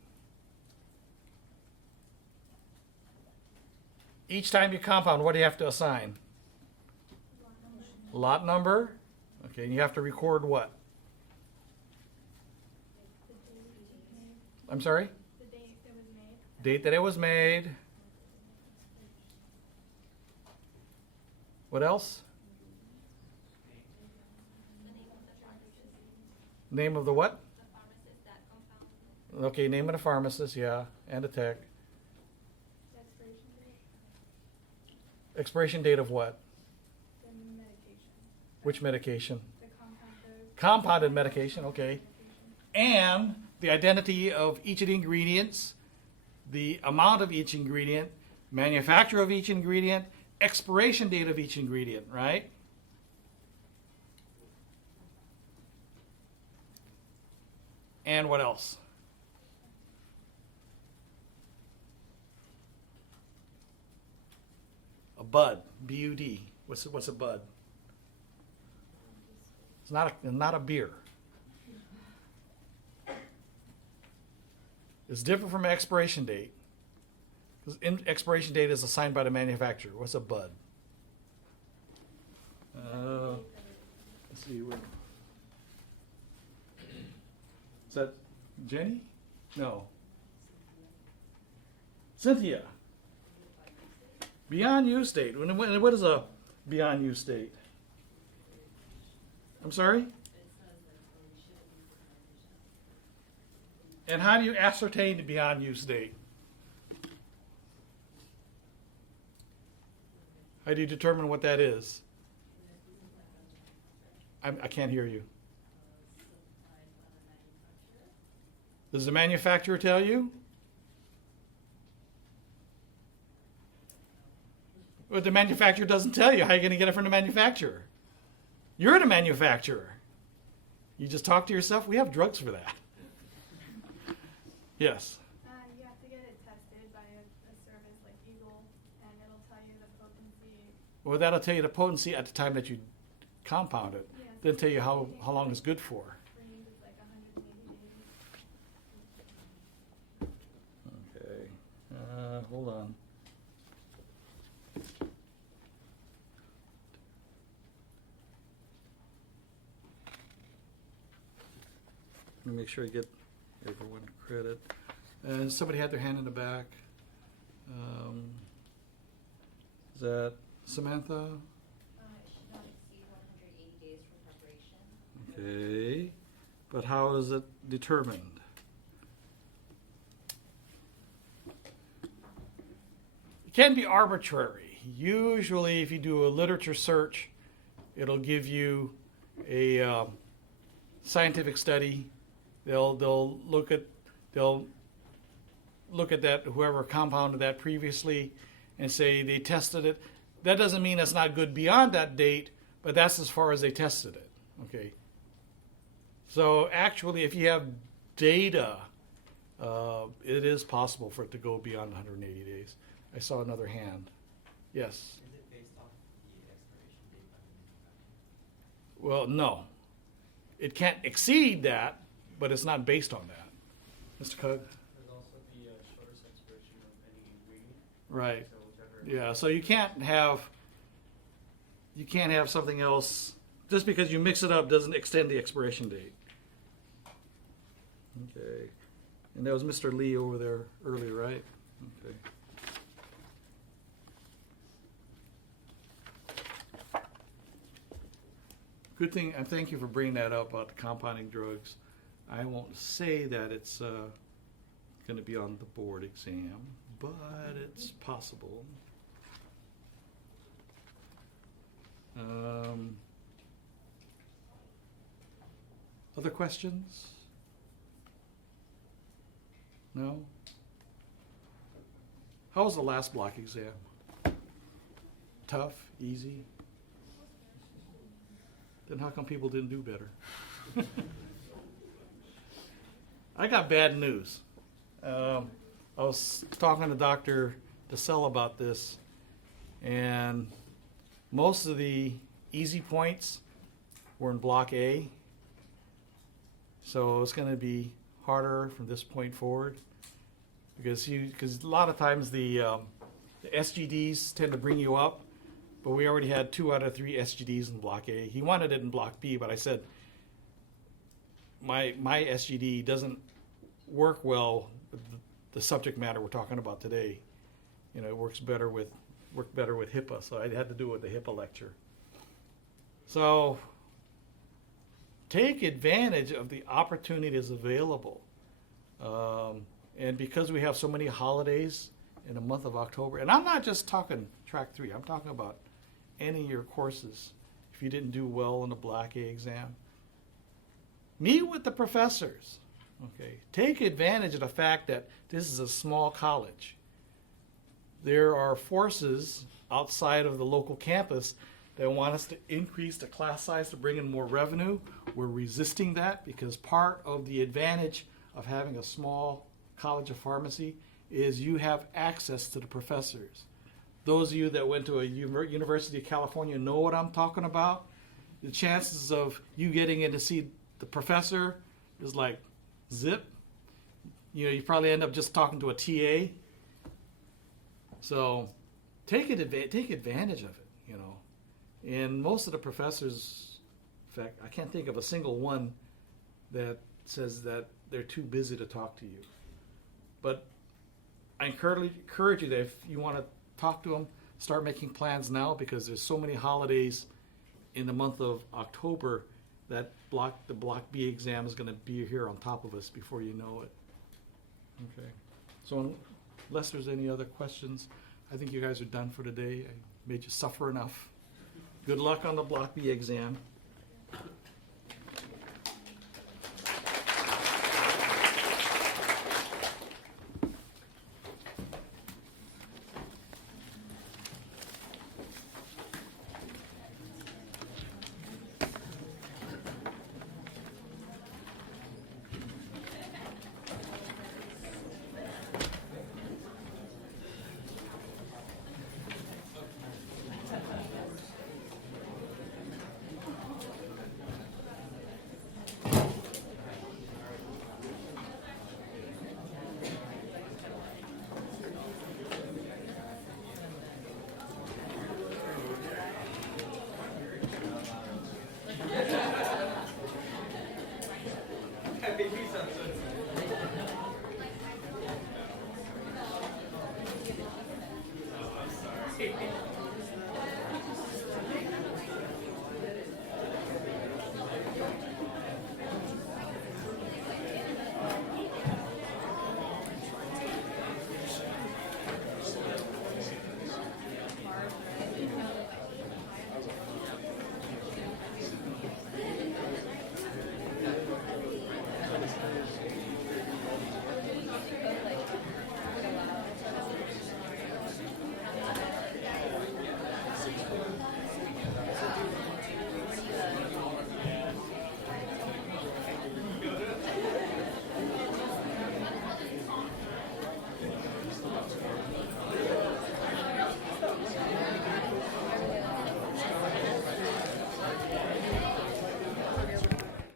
Each time you compound, what do you have to assign? Lot number. Okay, and you have to record what? I'm sorry? The date it was made. Date that it was made. What else? Name of the what? Okay, name of the pharmacist, yeah, and the tech. Expiration date. Expiration date of what? The medication. Which medication? The Compounded medication, okay. And the identity of each of the ingredients, the amount of each ingredient, manufacturer of each ingredient, expiration date of each ingredient, right? And what else? A bud, B-U-D. What's a bud? It's not a beer. It's different from expiration date. Because expiration date is assigned by the manufacturer. What's a bud? Let's see. Is that Jenny? No. Cynthia. Beyond use date. What is a beyond use date? I'm sorry? And how do you ascertain the beyond use date? How do you determine what that is? I can't hear you. Does the manufacturer tell you? But the manufacturer doesn't tell you. How are you going to get it from the manufacturer? You're the manufacturer. You just talk to yourself. We have drugs for that. Yes. You have to get it tested by a service like Eagle, and it'll tell you the potency. Well, that'll tell you the potency at the time that you compound it. Yes. Then tell you how long it's good for. Range is like 180 days. Okay. Hold on. Let me make sure I get everyone credit. And somebody had their hand in the back. Is that Samantha? It should not exceed 180 days for preparation. Okay. But how is it determined? It can be arbitrary. Usually, if you do a literature search, it'll give you a scientific study. They'll look at that, whoever compounded that previously, and say they tested it. That doesn't mean it's not good beyond that date, but that's as far as they tested it. Okay. So actually, if you have data, it is possible for it to go beyond 180 days. I saw another hand. Yes. Is it based off the expiration date of the manufacturer? Well, no. It can't exceed that, but it's not based on that. Mr. Cug? There's also the shortest expiration of any ingredient. Right. So whichever. Yeah, so you can't have something else, just because you mix it up doesn't extend the expiration date. Okay. And that was Mr. Lee over there earlier, right? Okay. Good thing, and thank you for bringing that up about the compounding drugs. I won't say that it's going to be on the board exam, but it's possible. Other questions? No? How was the last block exam? Tough? Easy? Then how come people didn't do better? I got bad news. I was talking to Dr. DeSell about this, and most of the easy points were in Block A. So it's going to be harder from this point forward, because a lot of times the SGDs tend to bring you up, but we already had 2 out of 3 SGDs in Block A. He wanted it in Block B, but I said my SGD doesn't work well with the subject matter we're talking about today. You know, it worked better with HIPAA, so I had to do it with the HIPAA lecture. So take advantage of the opportunities available. And because we have so many holidays in the month of October, and I'm not just talking track 3, I'm talking about any of your courses. If you didn't do well in the Block A exam, meet with the professors. Okay, take advantage of the fact that this is a small college. There are forces outside of the local campus that want us to increase the class size to bring in more revenue. We're resisting that because part of the advantage of having a small college of pharmacy is you have access to the professors. Those of you that went to a University of California know what I'm talking about. The chances of you getting in to see the professor is like zip. You know, you probably end up just talking to a TA. So take advantage of it, you know. And most of the professors, in fact, I can't think of a single one that says that they're too busy to talk to you. But I encourage you that if you want to talk to them, start making plans now, because there's so many holidays in the month of October that the Block B exam is going to be here on top of us before you know it. Okay. So unless there's any other questions, I think you guys are done for today. I made you suffer enough. Good luck on the Block B exam.